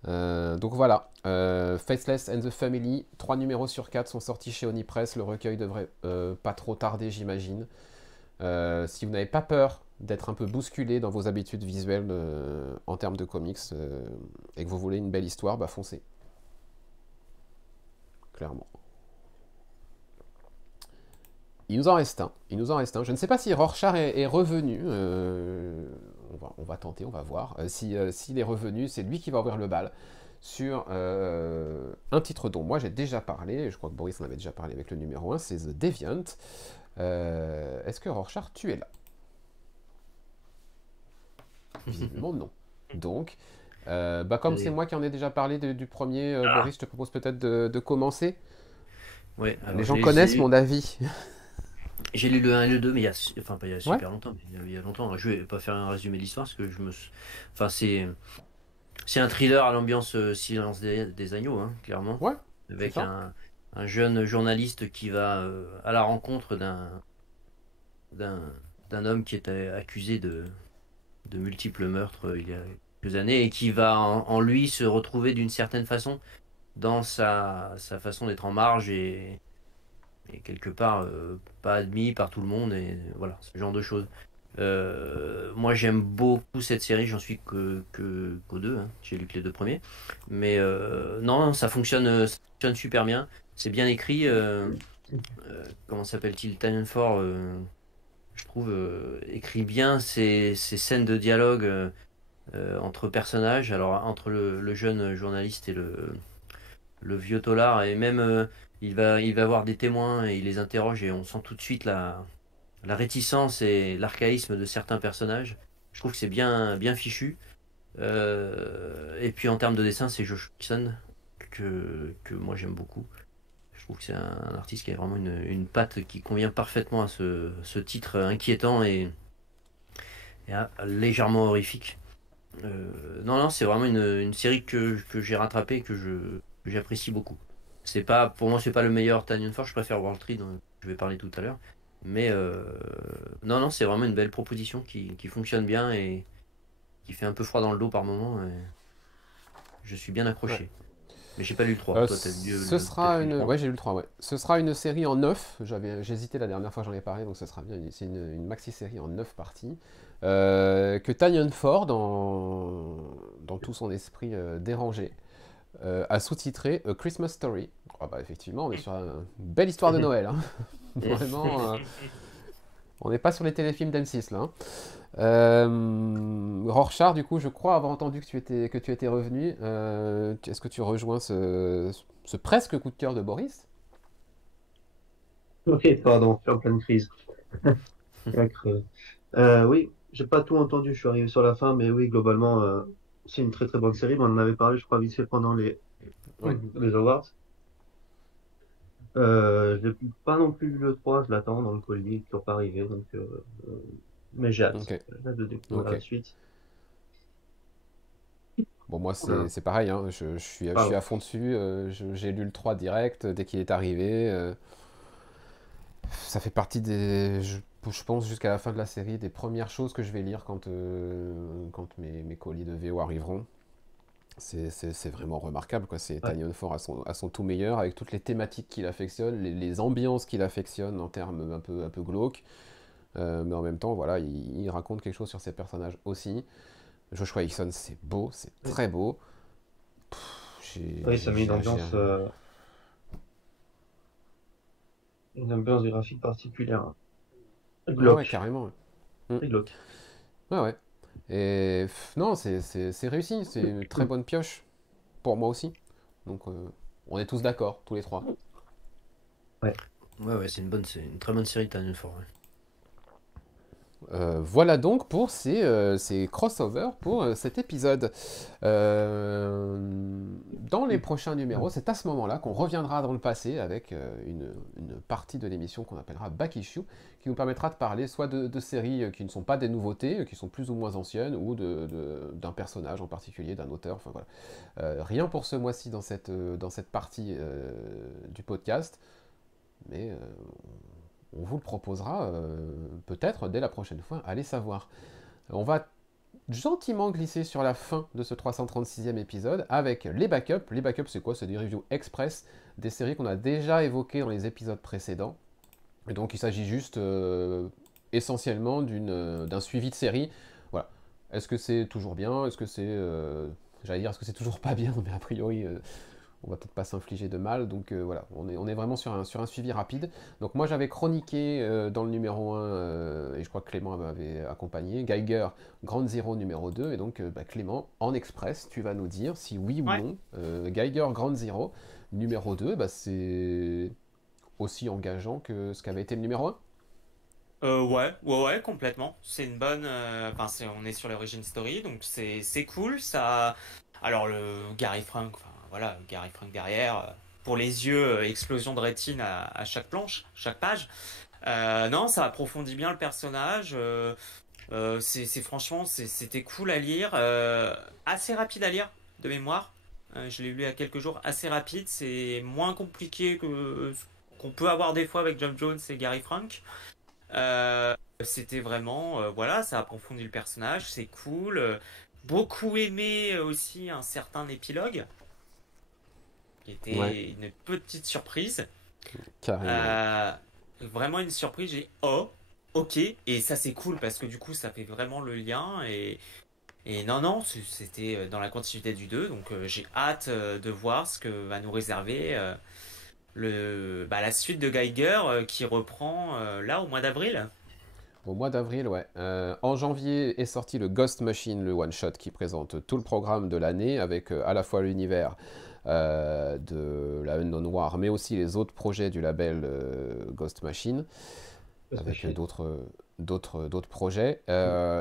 Donc voilà, Faceless and the Family, 3 numéros sur 4 sont sortis chez Oni Press. Le recueil devrait pas trop tarder, j'imagine. Si vous n'avez pas peur d'être un peu bousculé dans vos habitudes visuelles en termes de comics et que vous voulez une belle histoire, bah foncez. Clairement. Il nous en reste un. Je ne sais pas si Rorschach est revenu. On va tenter, on va voir. S'il est revenu, c'est lui qui va ouvrir le bal sur un titre dont moi j'ai déjà parlé. Je crois que Boris en avait déjà parlé avec le numéro 1, c'est The Deviant. Est-ce que Rorschach, tu es là? Visiblement non. Donc, comme c'est moi qui en ai déjà parlé du premier, Boris, je te propose peut-être de commencer. Ouais, alors Les gens connaissent mon avis. J'ai lu le 1 et le 2, mais pas il y a super Ouais. longtemps, mais il y a longtemps. Je vais pas faire un résumé de l'histoire parce que enfin, c'est un thriller à l'ambiance Silence des agneaux, hein, clairement. Ouais, Avec c'est ça. un jeune journaliste qui va à la rencontre d'un homme qui est accusé de multiples meurtres il y a quelques années et qui va en lui se retrouver d'une certaine façon dans sa façon d'être en marge et quelque part pas admis par tout le monde et voilà, ce genre de choses. Moi j'aime beaucoup cette série, j'en suis qu'au 2, hein. J'ai lu que les 2 premiers. Mais non, ça fonctionne super bien. C'est bien écrit. Comment s'appelle-t-il? Tynion Ford, je trouve, écrit bien ces scènes de dialogue entre personnages. Alors entre le jeune journaliste et le vieux tolard, et même il va avoir des témoins et il les interroge et on sent tout de suite la réticence et l'archaïsme de certains personnages. Je trouve que c'est bien fichu. Et puis en termes de dessin, c'est Josh Hudson que moi j'aime beaucoup. Je trouve que c'est un artiste qui a vraiment une patte qui convient parfaitement à ce titre inquiétant et légèrement horrifique. Non, c'est vraiment une série que j'ai rattrapée et que j'apprécie beaucoup. Pour moi, c'est pas le meilleur Tanyan Ford, je préfère World Tree, dont je vais parler tout à l'heure. Mais non, c'est vraiment une belle proposition qui fonctionne bien et qui fait un peu froid dans le dos par moment. Et je suis bien accroché. Ouais. Mais j'ai pas lu le 3. Toi, t'as lu le 3? Ouais, j'ai lu le 3, ouais. Ce sera une série en 9. J'ai hésité la dernière fois que j'en ai parlé, donc ce sera bien. C'est une maxi-série en 9 parties. Que Tynion Ford, dans tout son esprit dérangé, a sous-titré A Christmas Story. Ah bah effectivement, on est sur une belle histoire de Noël. Hein. Vraiment, on n'est pas sur les téléfilms d'M6 là. Rorschach, du coup, je crois avoir entendu que tu étais revenu. Est-ce que tu rejoins ce presque coup de cœur de Boris? Ok, pardon, je suis en pleine crise. Bien creux. Oui, j'ai pas tout entendu, je suis arrivé sur la fin, mais oui, globalement, c'est une très très bonne série. On en avait parlé, je crois, vite fait pendant Ouais. les awards. J'ai pas non plus vu le 3, je l'attends dans le colis, il est toujours pas arrivé, donc, mais j'ai hâte. Ok, J'ai hâte de découvrir la ok. suite. Bon, moi, Voilà. c'est pareil, hein. Je suis Pardon. à fond dessus. J'ai lu le 3 direct dès qu'il est arrivé. Ça fait partie je pense jusqu'à la fin de la série, des premières choses que je vais lire quand mes colis de VO arriveront. C'est vraiment remarquable, quoi. C'est Ouais. Tanyon Ford à son tout meilleur, avec toutes les thématiques qu'il affectionne, les ambiances qu'il affectionne en termes un peu glauques. Mais en même temps, voilà, il raconte quelque chose sur ses personnages aussi. Joshua Hickson, c'est beau, c'est Oui, très beau. oui, ça met une ambiance graphique particulière, hein. Ouais, ouais, Glauque, carrément. Mm. très glauque. Ouais, ouais. Et non, c'est réussi, c'est une très bonne pioche, pour moi aussi. Donc, on est tous d'accord, tous les trois. Ouais. Ouais, c'est une très bonne série, Tanyan Ford. Ouais. Voilà donc pour ces crossovers pour cet épisode. Dans les prochains numéros, c'est à ce moment-là qu'on reviendra dans le passé avec une partie de l'émission qu'on appellera Back Issue, qui nous permettra de parler soit de séries qui ne sont pas des nouveautés, qui sont plus ou moins anciennes, ou d'un personnage en particulier, d'un auteur. Enfin voilà. Rien pour ce mois-ci dans cette partie du podcast, mais on vous le proposera peut-être dès la prochaine fois, allez savoir. On va gentiment glisser sur la fin de ce 336e épisode avec les backups. Les backups, c'est quoi? C'est des reviews express des séries qu'on a déjà évoquées dans les épisodes précédents. Et donc il s'agit juste essentiellement d'un suivi de série. Voilà. Est-ce que c'est toujours bien? Est-ce que c'est... j'allais dire, est-ce que c'est toujours pas bien? Mais a priori, on va peut-être pas s'infliger de mal. Donc voilà, on est vraiment sur un suivi rapide. Donc moi j'avais chroniqué dans le numéro 1, et je crois que Clément m'avait accompagné, Geiger, Grande Zero numéro 2. Et donc Clément, en express, tu vas nous dire si oui ou Ouais. non, Geiger, Grande Zero numéro 2, c'est aussi engageant que ce qu'avait été le numéro 1. Ouais, complètement. C'est une bonne. Enfin, on est sur l'origin story, donc c'est cool. Ça. Alors le Gary Frank, enfin voilà, Gary Frank derrière, pour les yeux, explosion de rétine à chaque planche, chaque page. Non, ça approfondit bien le personnage. C'est franchement, c'était cool à lire, assez rapide à lire de mémoire. Je l'ai lu il y a quelques jours, assez rapide. C'est moins compliqué que ce qu'on peut avoir des fois avec Geoff Jones et Gary Frank. C'était vraiment, voilà, ça approfondit le personnage, c'est cool. Beaucoup aimé aussi un certain épilogue, qui Ouais, était une petite surprise. carrément. Ouais. Euh, Vraiment une surprise, j'ai oh, ok, et ça c'est cool parce que du coup ça fait vraiment le lien. Et non, non, c'était dans la continuité du 2, donc j'ai hâte de voir ce que va nous réserver la suite de Geiger qui reprend là au mois d'avril. Au mois d'avril, ouais. En janvier est sorti le Ghost Machine, le one-shot qui présente tout le programme de l'année avec à la fois l'univers de la Unknown Noire, mais aussi les autres projets du label Ghost Machine, Parce que avec je- d'autres projets.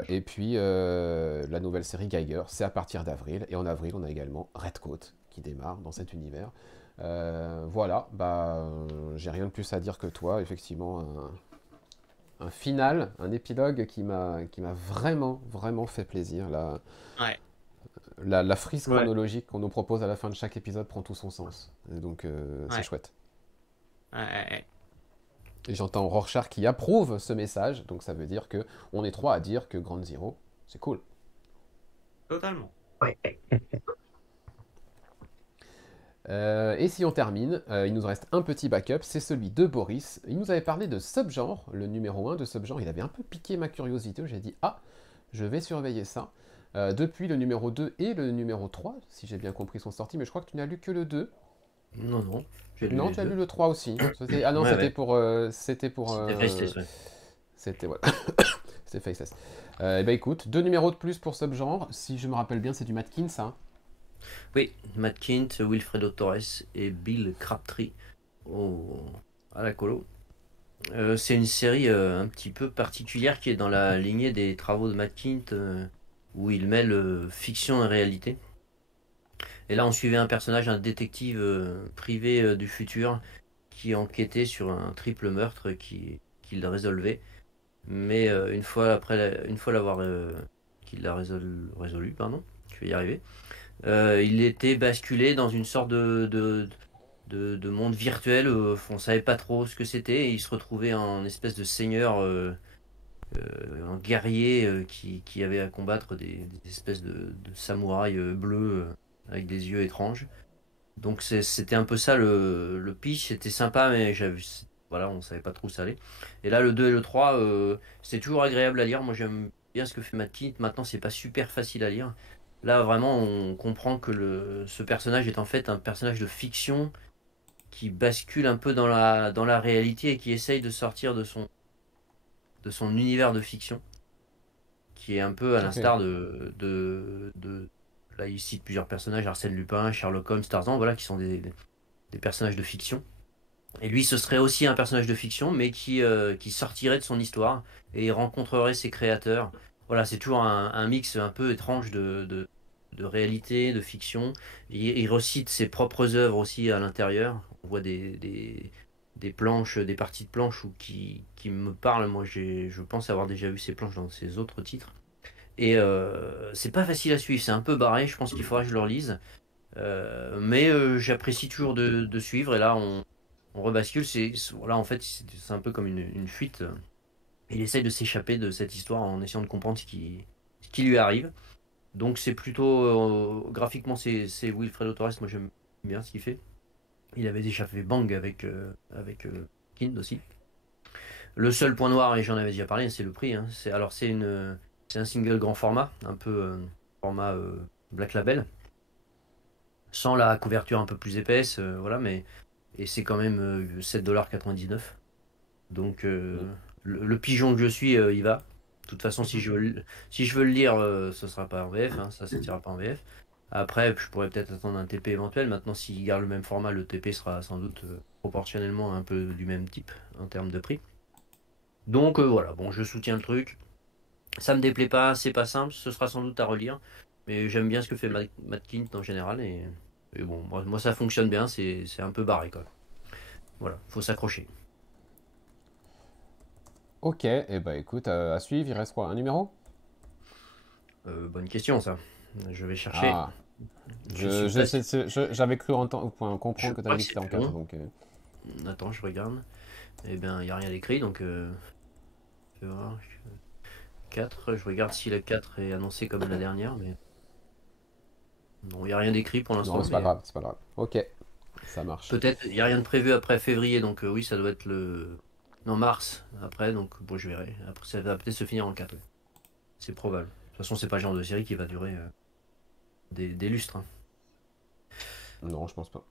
Et puis la nouvelle série Geiger, c'est à partir d'avril. Et en avril, on a également Redcoat qui démarre dans cet univers. Voilà, j'ai rien de plus à dire que toi. Effectivement, un final, un épilogue qui m'a vraiment, vraiment fait plaisir. Ouais, La frise Ouais. chronologique qu'on nous propose à la fin de chaque épisode prend tout son sens. Et donc, c'est ouais, chouette. ouais. Et j'entends Rorschach qui approuve ce message, donc ça veut dire que on est trois à dire que Ground Zero, c'est cool. Totalement. Ouais. Et si on termine, il nous reste un petit backup, c'est celui de Boris. Il nous avait parlé de Subgenre, le numéro 1 de Subgenre. Il avait un peu piqué ma curiosité. J'ai dit, ah, je vais surveiller ça. Depuis le numéro 2 et le numéro 3, si j'ai bien compris, sont sortis, mais je crois que tu n'as lu que le 2. Non, non, j'ai lu Non, les tu as lu deux. le 3 aussi. Ah non, Ouais, c'était ouais. pour... C'était Faceless, ouais. c'était, voilà. C'est Faceless. Eh ben écoute, 2 numéros de plus pour ce genre. Si je me rappelle bien, c'est du Matkins, ça. Oui, Matt Kint, Wilfredo Torres et Bill Crabtree à la colo. C'est une série un petit peu particulière qui est dans la lignée des travaux de Matt Kint où il mêle fiction et réalité. Et là, on suivait un personnage, un détective privé du futur qui enquêtait sur un triple meurtre qu'il résolvait. Mais une fois l'avoir qu'il l'a résolu, pardon, je vais y arriver, il était basculé dans une sorte de monde virtuel. On savait pas trop ce que c'était et il se retrouvait en espèce de seigneur, un guerrier qui avait à combattre des espèces de samouraïs bleus avec des yeux étranges. Donc c'était un peu ça le pitch. C'était sympa, mais voilà, on savait pas trop où ça allait. Et là, le 2 et le 3, c'est toujours agréable à lire. Moi, j'aime bien ce que fait Matt Kint. Maintenant, c'est pas super facile à lire. Là, vraiment, on comprend que ce personnage est en fait un personnage de fiction qui bascule un peu dans la réalité et qui essaye de sortir de son univers de fiction, qui est un peu à l'instar Là, il cite plusieurs personnages, Arsène Lupin, Sherlock Holmes, Tarzan, voilà, qui sont des personnages de fiction. Et lui, ce serait aussi un personnage de fiction, mais qui sortirait de son histoire et rencontrerait ses créateurs. Voilà, c'est toujours un mix un peu étrange de réalité, de fiction. Il recite ses propres œuvres aussi à l'intérieur. On voit des planches, des parties de planches qui me parlent. Moi, je pense avoir déjà vu ces planches dans ses autres titres. Et c'est pas facile à suivre, c'est un peu barré. Je pense qu'il faudra que je le relise. Mais j'apprécie toujours de suivre. Et là, on rebascule. Voilà, en fait, c'est un peu comme une fuite. Il essaye de s'échapper de cette histoire en essayant de comprendre ce qui lui arrive. Donc c'est plutôt graphiquement c'est Wilfredo Torres. Moi j'aime bien ce qu'il fait. Il avait déjà fait Bang avec Kind aussi. Le seul point noir, et j'en avais déjà parlé, c'est le prix. Hein. C'est un single grand format, un peu format Black Label, sans la couverture un peu plus épaisse, voilà, et c'est quand même 7,99 $. Donc le pigeon que je suis, il va. De toute façon, si je veux le lire, ce sera pas en VF, hein, ça sortira pas en VF. Après, je pourrais peut-être attendre un TP éventuel. Maintenant, s'il garde le même format, le TP sera sans doute proportionnellement un peu du même type en termes de prix. Donc voilà, bon, je soutiens le truc. Ça me déplaît pas, c'est pas simple, ce sera sans doute à relire. Mais j'aime bien ce que fait Matt Kint en général. Et bon, moi ça fonctionne bien, c'est un peu barré quoi. Voilà, faut s'accrocher. Ok, et bah écoute, à suivre, il reste quoi? Un numéro? Bonne question ça. Je vais chercher. Ah, Je suis pas- j'avais cru comprendre je que tu crois avais que dit que c'est c'était en plus 4, long. donc... Attends, je regarde. Eh bien, il n'y a rien d'écrit, donc je vais voir. 4, je regarde si la 4 est annoncée comme la dernière, mais non, il n'y a rien d'écrit pour Non, l'instant. c'est pas Mais grave, c'est pas grave. Ok, ça marche. peut-être, il n'y a rien de prévu après février, donc oui, ça doit être non, mars après, donc bon, je verrai. Après, ça va peut-être se finir en 4. Ouais. C'est probable. De toute façon, c'est pas le genre de série qui va durer des lustres. Hein. Non, je pense pas.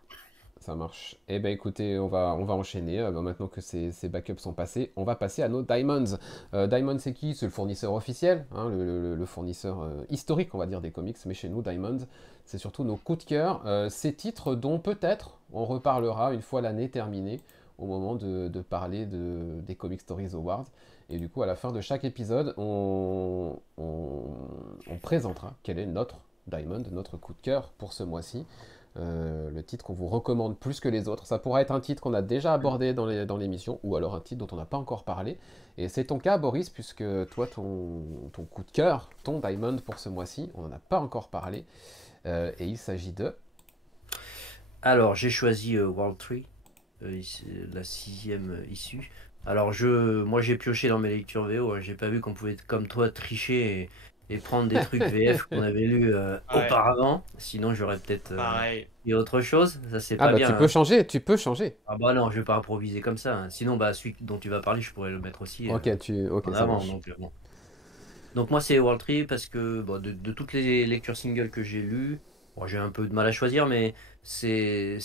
Ça marche. Eh ben écoutez, on va enchaîner. Maintenant que ces backups sont passés, on va passer à nos Diamonds. Diamond, c'est qui? C'est le fournisseur officiel, hein, le fournisseur historique, on va dire, des comics. Mais chez nous, Diamonds, c'est surtout nos coups de cœur. Ces titres dont peut-être on reparlera une fois l'année terminée, au moment de parler des Comic Stories Awards. Et du coup, à la fin de chaque épisode, on présentera quel est notre Diamond, notre coup de cœur pour ce mois-ci. Le titre qu'on vous recommande plus que les autres. Ça pourrait être un titre qu'on a déjà abordé dans l'émission, ou alors un titre dont on n'a pas encore parlé. Et c'est ton cas, Boris, puisque toi, ton coup de cœur, ton Diamond pour ce mois-ci, on n'en a pas encore parlé. Et il s'agit de... Alors, j'ai choisi World Tree, la 6e issue. Alors, moi, j'ai pioché dans mes lectures VO. Hein. J'ai pas vu qu'on pouvait, comme toi, tricher et prendre des trucs VF qu'on avait lus Ouais, auparavant. Sinon, j'aurais peut-être pareil. dit autre chose. Ça, c'est Ah pas bah bien. tu Hein. peux changer, tu peux changer. Ah bah non, je vais pas improviser comme ça. Hein. Sinon, bah, celui dont tu vas parler, je pourrais le mettre aussi Ok, en ça avant. marche. Bon. Donc moi, c'est World Tree parce que bon, de toutes les lectures singles que j'ai lues, bon, j'ai un peu de mal à choisir, mais c'est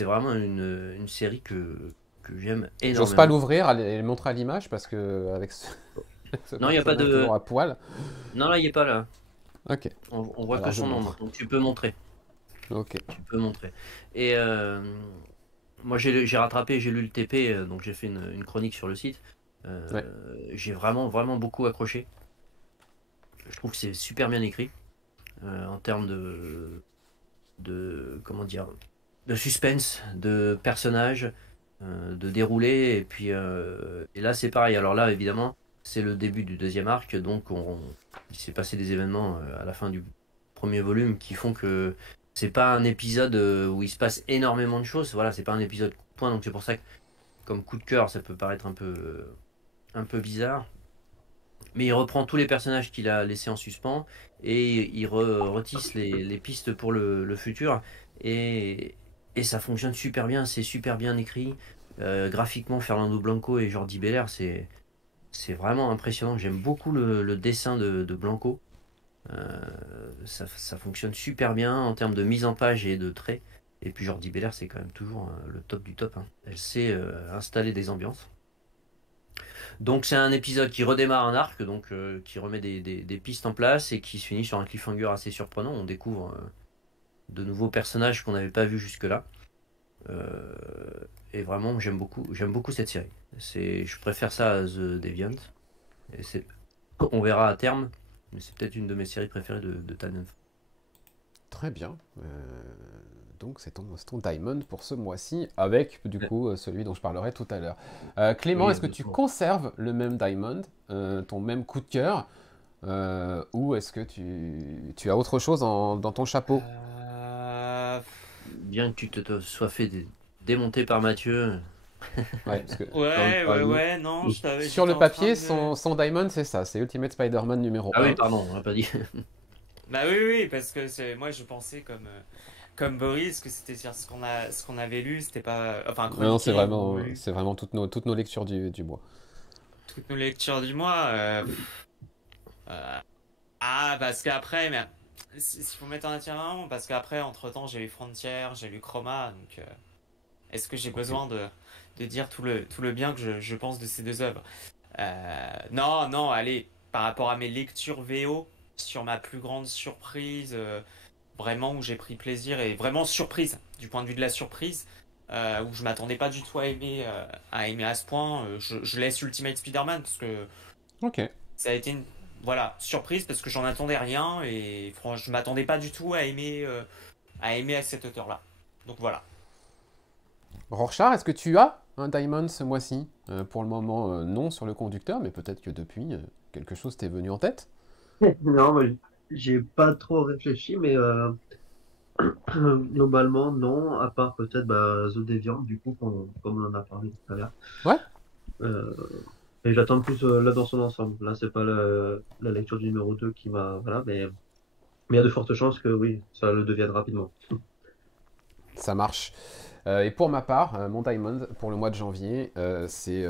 vraiment une série que j'aime J'ose pas énormément. l'ouvrir et le montrer à l'image parce que avec Ce Non, il n'y a pas personnage de. toujours à poil. Non, là, il est pas là. Ok, On voit alors que je son ombre, montre. donc tu peux montrer. Ok, Tu peux montrer. Et moi, j'ai rattrapé, j'ai lu le TP, donc j'ai fait une chronique sur le site. ouais, J'ai vraiment, vraiment beaucoup accroché. Je trouve que c'est super bien écrit en termes comment dire, de suspense, de personnages, de déroulé. Et là, c'est pareil. Alors là, évidemment, c'est le début du deuxième arc, donc il s'est passé des événements à la fin du premier volume qui font que c'est pas un épisode où il se passe énormément de choses. Voilà, c'est pas un épisode coup de poing, donc c'est pour ça que comme coup de cœur, ça peut paraître un peu bizarre. Mais il reprend tous les personnages qu'il a laissés en suspens et il retisse les pistes pour le futur. Et, et ça fonctionne super bien, c'est super bien écrit. Graphiquement, Fernando Blanco et Jordi Belair, c'est vraiment impressionnant. J'aime beaucoup le dessin de Blanco. Ça fonctionne super bien en termes de mise en page et de traits. Et puis Jordi Belair, c'est quand même toujours le top du top, hein. Elle sait installer des ambiances. Donc c'est un épisode qui redémarre un arc, donc qui remet des pistes en place et qui se finit sur un cliffhanger assez surprenant. On découvre de nouveaux personnages qu'on n'avait pas vus jusque-là. Euh, et vraiment, j'aime beaucoup cette série. Je préfère ça à The Deviant. Et on verra à terme, mais c'est peut-être une de mes séries préférées de Tannenf. très bien. Donc c'est ton Diamond pour ce mois-ci, avec du coup celui dont je parlerai tout à l'heure. Clément, Oui, est-ce que tu exactement. conserves le même Diamond, ton même coup de cœur, ou est-ce que tu as autre chose dans ton chapeau? Euh, Bien que tu te sois fait démonter par Mathieu, Ouais, parce que Ouais, non, sur j'étais le en train papier, de. son Diamond, c'est ça, c'est Ultimate Spider-Man numéro ah oui, 1. pardon, on l'a pas dit. Bah oui, parce que moi je pensais comme Boris que c'était sur ce qu'on avait lu, c'était pas. Enfin, Non, chroniqué ou lu. c'est vraiment toutes nos lectures du mois. Toutes nos lectures du mois. Euh, parce qu'après, mais s'il faut mettre un attirant, parce qu'après, entre-temps, j'ai lu Frontier, j'ai lu Chroma, donc est-ce que j'ai Ok. besoin de dire tout le bien que je pense de ces deux œuvres? Non, non, allez, par rapport à mes lectures VO, sur ma plus grande surprise, vraiment où j'ai pris plaisir et vraiment surprise, du point de vue de la surprise, où je m'attendais pas du tout à aimer à ce point, je laisse Ultimate Spider-Man parce que Ok. ça a été une voilà, surprise parce que j'en attendais rien et franchement, je m'attendais pas du tout à aimer à cette hauteur-là. Donc voilà. Rorschach, est-ce que tu as un Diamond ce mois-ci? Pour le moment, non sur le conducteur, mais peut-être que depuis, quelque chose t'est venu en tête? Non, mais j'ai pas trop réfléchi, mais globalement, non, à part peut-être The Deviant, du coup, comme on en a parlé tout à l'heure. Ouais. Euh, et j'attends plus là dans son ensemble. Là, c'est pas la lecture du numéro 2 qui m'a. Voilà, mais il y a de fortes chances que oui, ça le devienne rapidement. Ça marche. Et pour ma part, mon Diamond pour le mois de janvier, c'est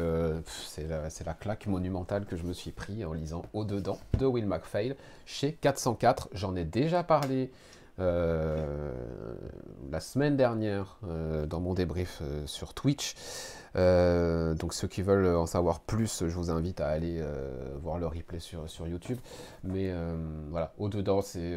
la claque monumentale que je me suis pris en lisant Au-dedans de Will McPhail chez 404. J'en ai déjà parlé euh, la semaine dernière dans mon débrief sur Twitch. Donc ceux qui veulent en savoir plus, je vous invite à aller voir le replay sur YouTube. Mais voilà, Au-dedans, c'est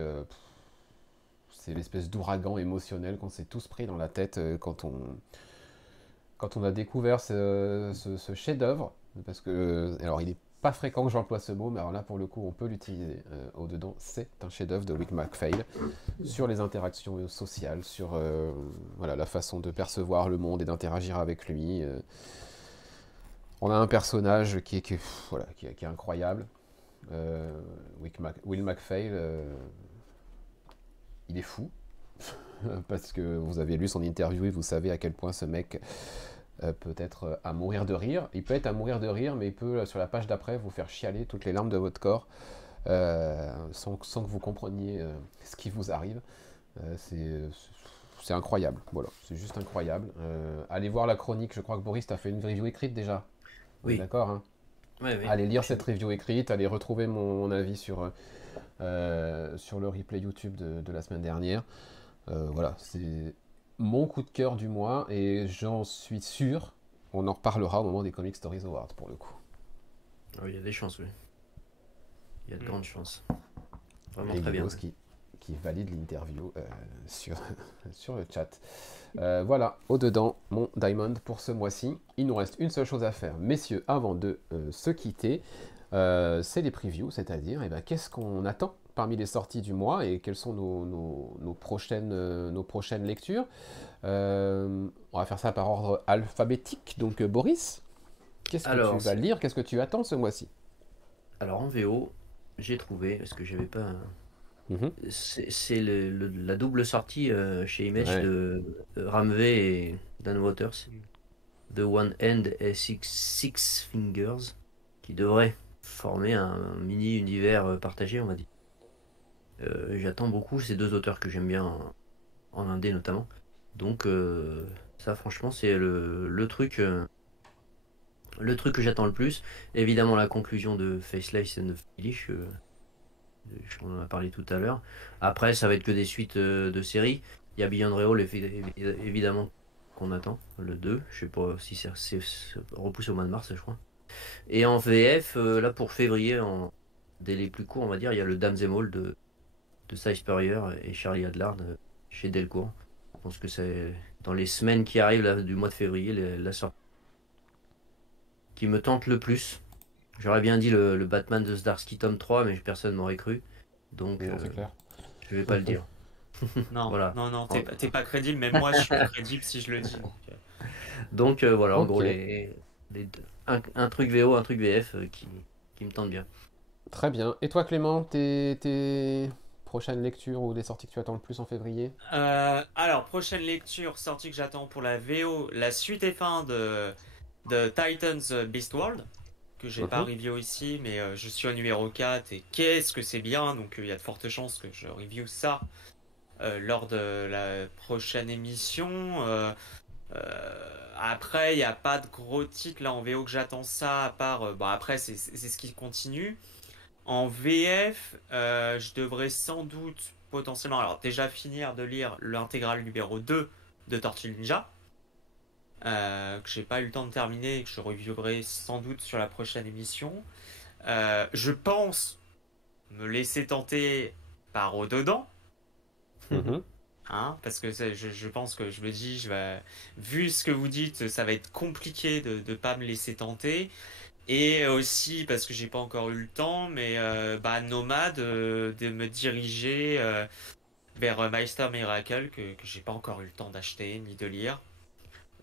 l'espèce d'ouragan émotionnel qu'on s'est tous pris dans la tête quand on a découvert ce chef-d'œuvre. Parce que, alors il n'est pas fréquent que j'emploie ce mot, mais alors là pour le coup on peut l'utiliser. Au-dedans, c'est un chef-d'œuvre de Rick McPhail sur les interactions sociales, sur voilà, la façon de percevoir le monde et d'interagir avec lui. On a un personnage voilà, qui est incroyable. Will McPhail, il est fou. Parce que vous avez lu son interview et vous savez à quel point ce mec peut être à mourir de rire. Il peut être à mourir de rire, mais il peut, sur la page d'après, vous faire chialer toutes les larmes de votre corps sans que vous compreniez ce qui vous arrive. C'est incroyable, voilà, c'est juste incroyable. Allez voir la chronique, je crois que Boris t'a fait une review écrite déjà. On est Oui, d'accord, hein? oui, oui. Allez lire cette review écrite, allez retrouver mon avis sur le replay YouTube de la semaine dernière. Voilà, c'est mon coup de cœur du mois et j'en suis sûr, on en reparlera au moment des Comic Stories Awards pour le coup. Ah oui, il y a des chances, oui. Il y a de grandes chances. Vraiment Et très bien. Guigos qui valide l'interview sur, sur le chat. Voilà, au-dedans, mon Diamond pour ce mois-ci. Il nous reste une seule chose à faire, messieurs, avant de se quitter. C'est les previews, c'est-à-dire qu'est-ce qu'on attend parmi les sorties du mois et quelles sont nos prochaines lectures. On va faire ça par ordre alphabétique. Donc Boris, qu'est-ce que tu vas lire? Qu'est-ce que tu attends ce mois-ci? Alors en VO, j'ai trouvé, parce que j'avais pas... C'est la double sortie chez Image de Ramvé et Dan Waters. The One End et Six Fingers, qui devrait former un mini-univers partagé, on va dire. J'attends beaucoup ces deux auteurs que j'aime bien en indé notamment. Donc ça franchement c'est le truc que j'attends le plus. Évidemment la conclusion de Faceless and the Foolish, on en a parlé tout à l'heure. Après ça va être que des suites de séries. Il y a Beyond Real évidemment qu'on attend, le 2. Je sais pas si c'est repoussé au mois de mars je crois. Et en VF, là pour février, en délai plus court on va dire, il y a le Dames et Maul de Cy Spurrier et Charlie Adlard chez Delcourt. Je pense que c'est dans les semaines qui arrivent là, du mois de février, la sortie qui me tente le plus. J'aurais bien dit le Batman de Zdarsky tome 3, mais personne m'aurait cru. Donc c'est clair. Je vais pas le dire. Non, voilà. non, t'es pas crédible, même moi je suis pas crédible si je le dis. Donc voilà, en gros, un truc VO, un truc VF qui me tente bien. Très bien. Et toi Clément, tes prochaines lectures ou des sorties que tu attends le plus en février? Alors, prochaine lecture, sortie que j'attends pour la VO, la suite et fin de Titans Beast World, que j'ai pas review ici, mais je suis au numéro 4 et qu'est-ce que c'est bien, donc il y a de fortes chances que je review ça lors de la prochaine émission. Après, il n'y a pas de gros titres là en VO que j'attends ça, à part, après c'est ce qui continue. En VF, je devrais sans doute potentiellement, alors déjà finir de lire l'intégrale numéro 2 de Tortue Ninja, que j'ai pas eu le temps de terminer et que je reviewerai sans doute sur la prochaine émission. Je pense me laisser tenter par Au-dedans. Parce que je pense que je me dis, vu ce que vous dites, ça va être compliqué de ne pas me laisser tenter. Et aussi parce que j'ai pas encore eu le temps, mais Nomade, de me diriger vers Meister Miracle que j'ai pas encore eu le temps d'acheter ni de lire.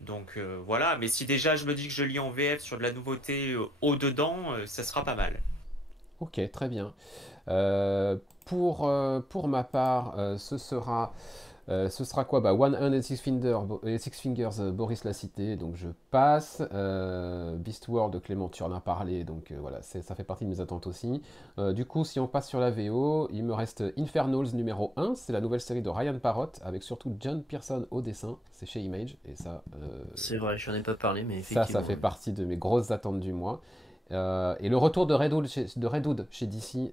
Donc voilà, mais si déjà je me dis que je lis en VF sur de la nouveauté au-dedans, ça sera pas mal. Ok, très bien. Pour ma part, ce sera quoi? One Hand and Six Fingers, Boris l'a cité, donc je passe. Beast World, Clément, tu en as parlé, donc voilà, ça fait partie de mes attentes aussi. Du coup, si on passe sur la VO, il me reste Infernals numéro 1, c'est la nouvelle série de Ryan Parrott, avec surtout John Pearson au dessin, c'est chez Image, et ça... c'est vrai, j'en ai pas parlé, mais effectivement... Ça fait partie de mes grosses attentes du mois. Et le retour de Redwood chez DC,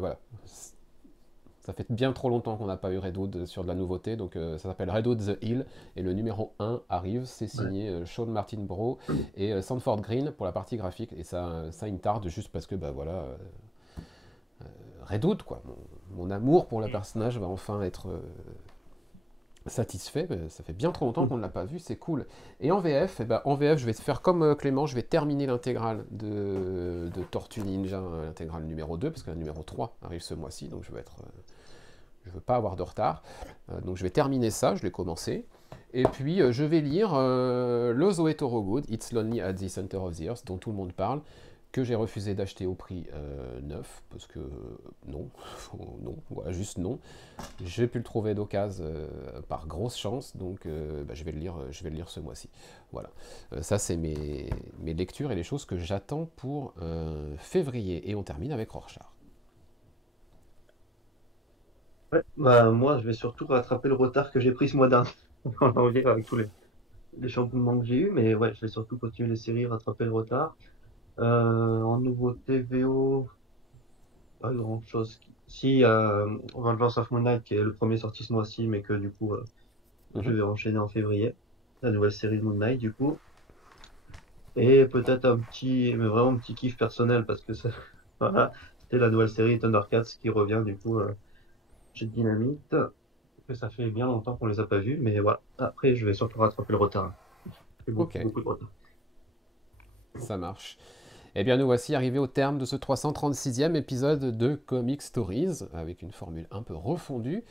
voilà. Ça fait bien trop longtemps qu'on n'a pas eu Redwood sur de la nouveauté, donc ça s'appelle Redwood The Hill, et le numéro 1 arrive, c'est signé Sean Martin Bro et Sanford Green pour la partie graphique, et ça il me tarde juste parce que, Redwood, quoi, mon amour pour le personnage va enfin être satisfait, ça fait bien trop longtemps qu'on ne l'a pas vu, c'est cool. Et en VF, je vais faire comme Clément, je vais terminer l'intégrale de Tortue Ninja, l'intégrale numéro 2, parce que la numéro 3 arrive ce mois-ci, donc je veux pas avoir de retard. Donc je vais terminer ça, je l'ai commencé. Et puis je vais lire le Zoé Torogood, It's Lonely at the Center of the Earth, dont tout le monde parle, que j'ai refusé d'acheter au prix neuf, parce que non, voilà, juste non. J'ai pu le trouver d'occasion par grosse chance, donc je vais le lire ce mois-ci. Voilà, ça c'est mes lectures et les choses que j'attends pour février. Et on termine avec Rorschach. Ouais, moi je vais surtout rattraper le retard que j'ai pris ce mois dernier en janvier avec tous les chamboulements que j'ai eu, mais ouais, je vais surtout continuer les séries, rattraper le retard. En nouveauté VO, pas grand chose. Si, Vengeance of Moon Knight, qui est le premier sorti ce mois-ci, mais que du coup, je vais enchaîner en février. La nouvelle série de Moon Knight, du coup. Et peut-être mais vraiment un petit kiff personnel, parce que ça, voilà, c'était la nouvelle série Thundercats qui revient du coup chez Dynamite. Que ça fait bien longtemps qu'on les a pas vus, mais voilà. Après, je vais surtout rattraper le retard. J'ai beaucoup, Ok, beaucoup de retard. ça marche. Eh bien, nous voici arrivés au terme de ce 336e épisode de Comic Stories, avec une formule un peu refondue.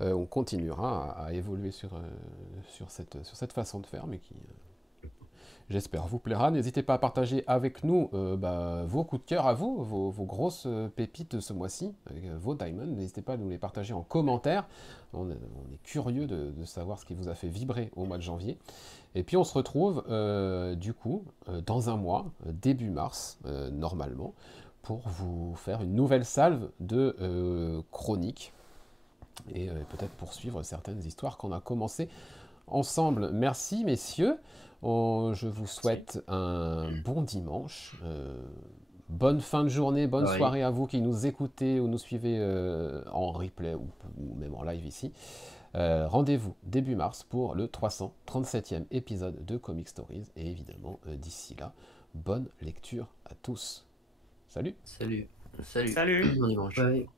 On continuera à évoluer sur cette façon de faire, mais qui, j'espère, vous plaira. N'hésitez pas à partager avec nous vos coups de cœur à vous, vos grosses pépites de ce mois-ci, avec vos diamonds. N'hésitez pas à nous les partager en commentaire. On est curieux de savoir ce qui vous a fait vibrer au mois de janvier. Et puis on se retrouve dans un mois, début mars, normalement, pour vous faire une nouvelle salve de chroniques et peut-être poursuivre certaines histoires qu'on a commencées ensemble. Merci messieurs, je vous souhaite un bon dimanche, bonne fin de journée, bonne Pareil. soirée à vous qui nous écoutez ou nous suivez en replay ou même en live ici. Rendez-vous début mars pour le 337e épisode de Comic Stories. Et évidemment, d'ici là, bonne lecture à tous. Salut! Salut. Salut. Salut. Bon dimanche. Ouais.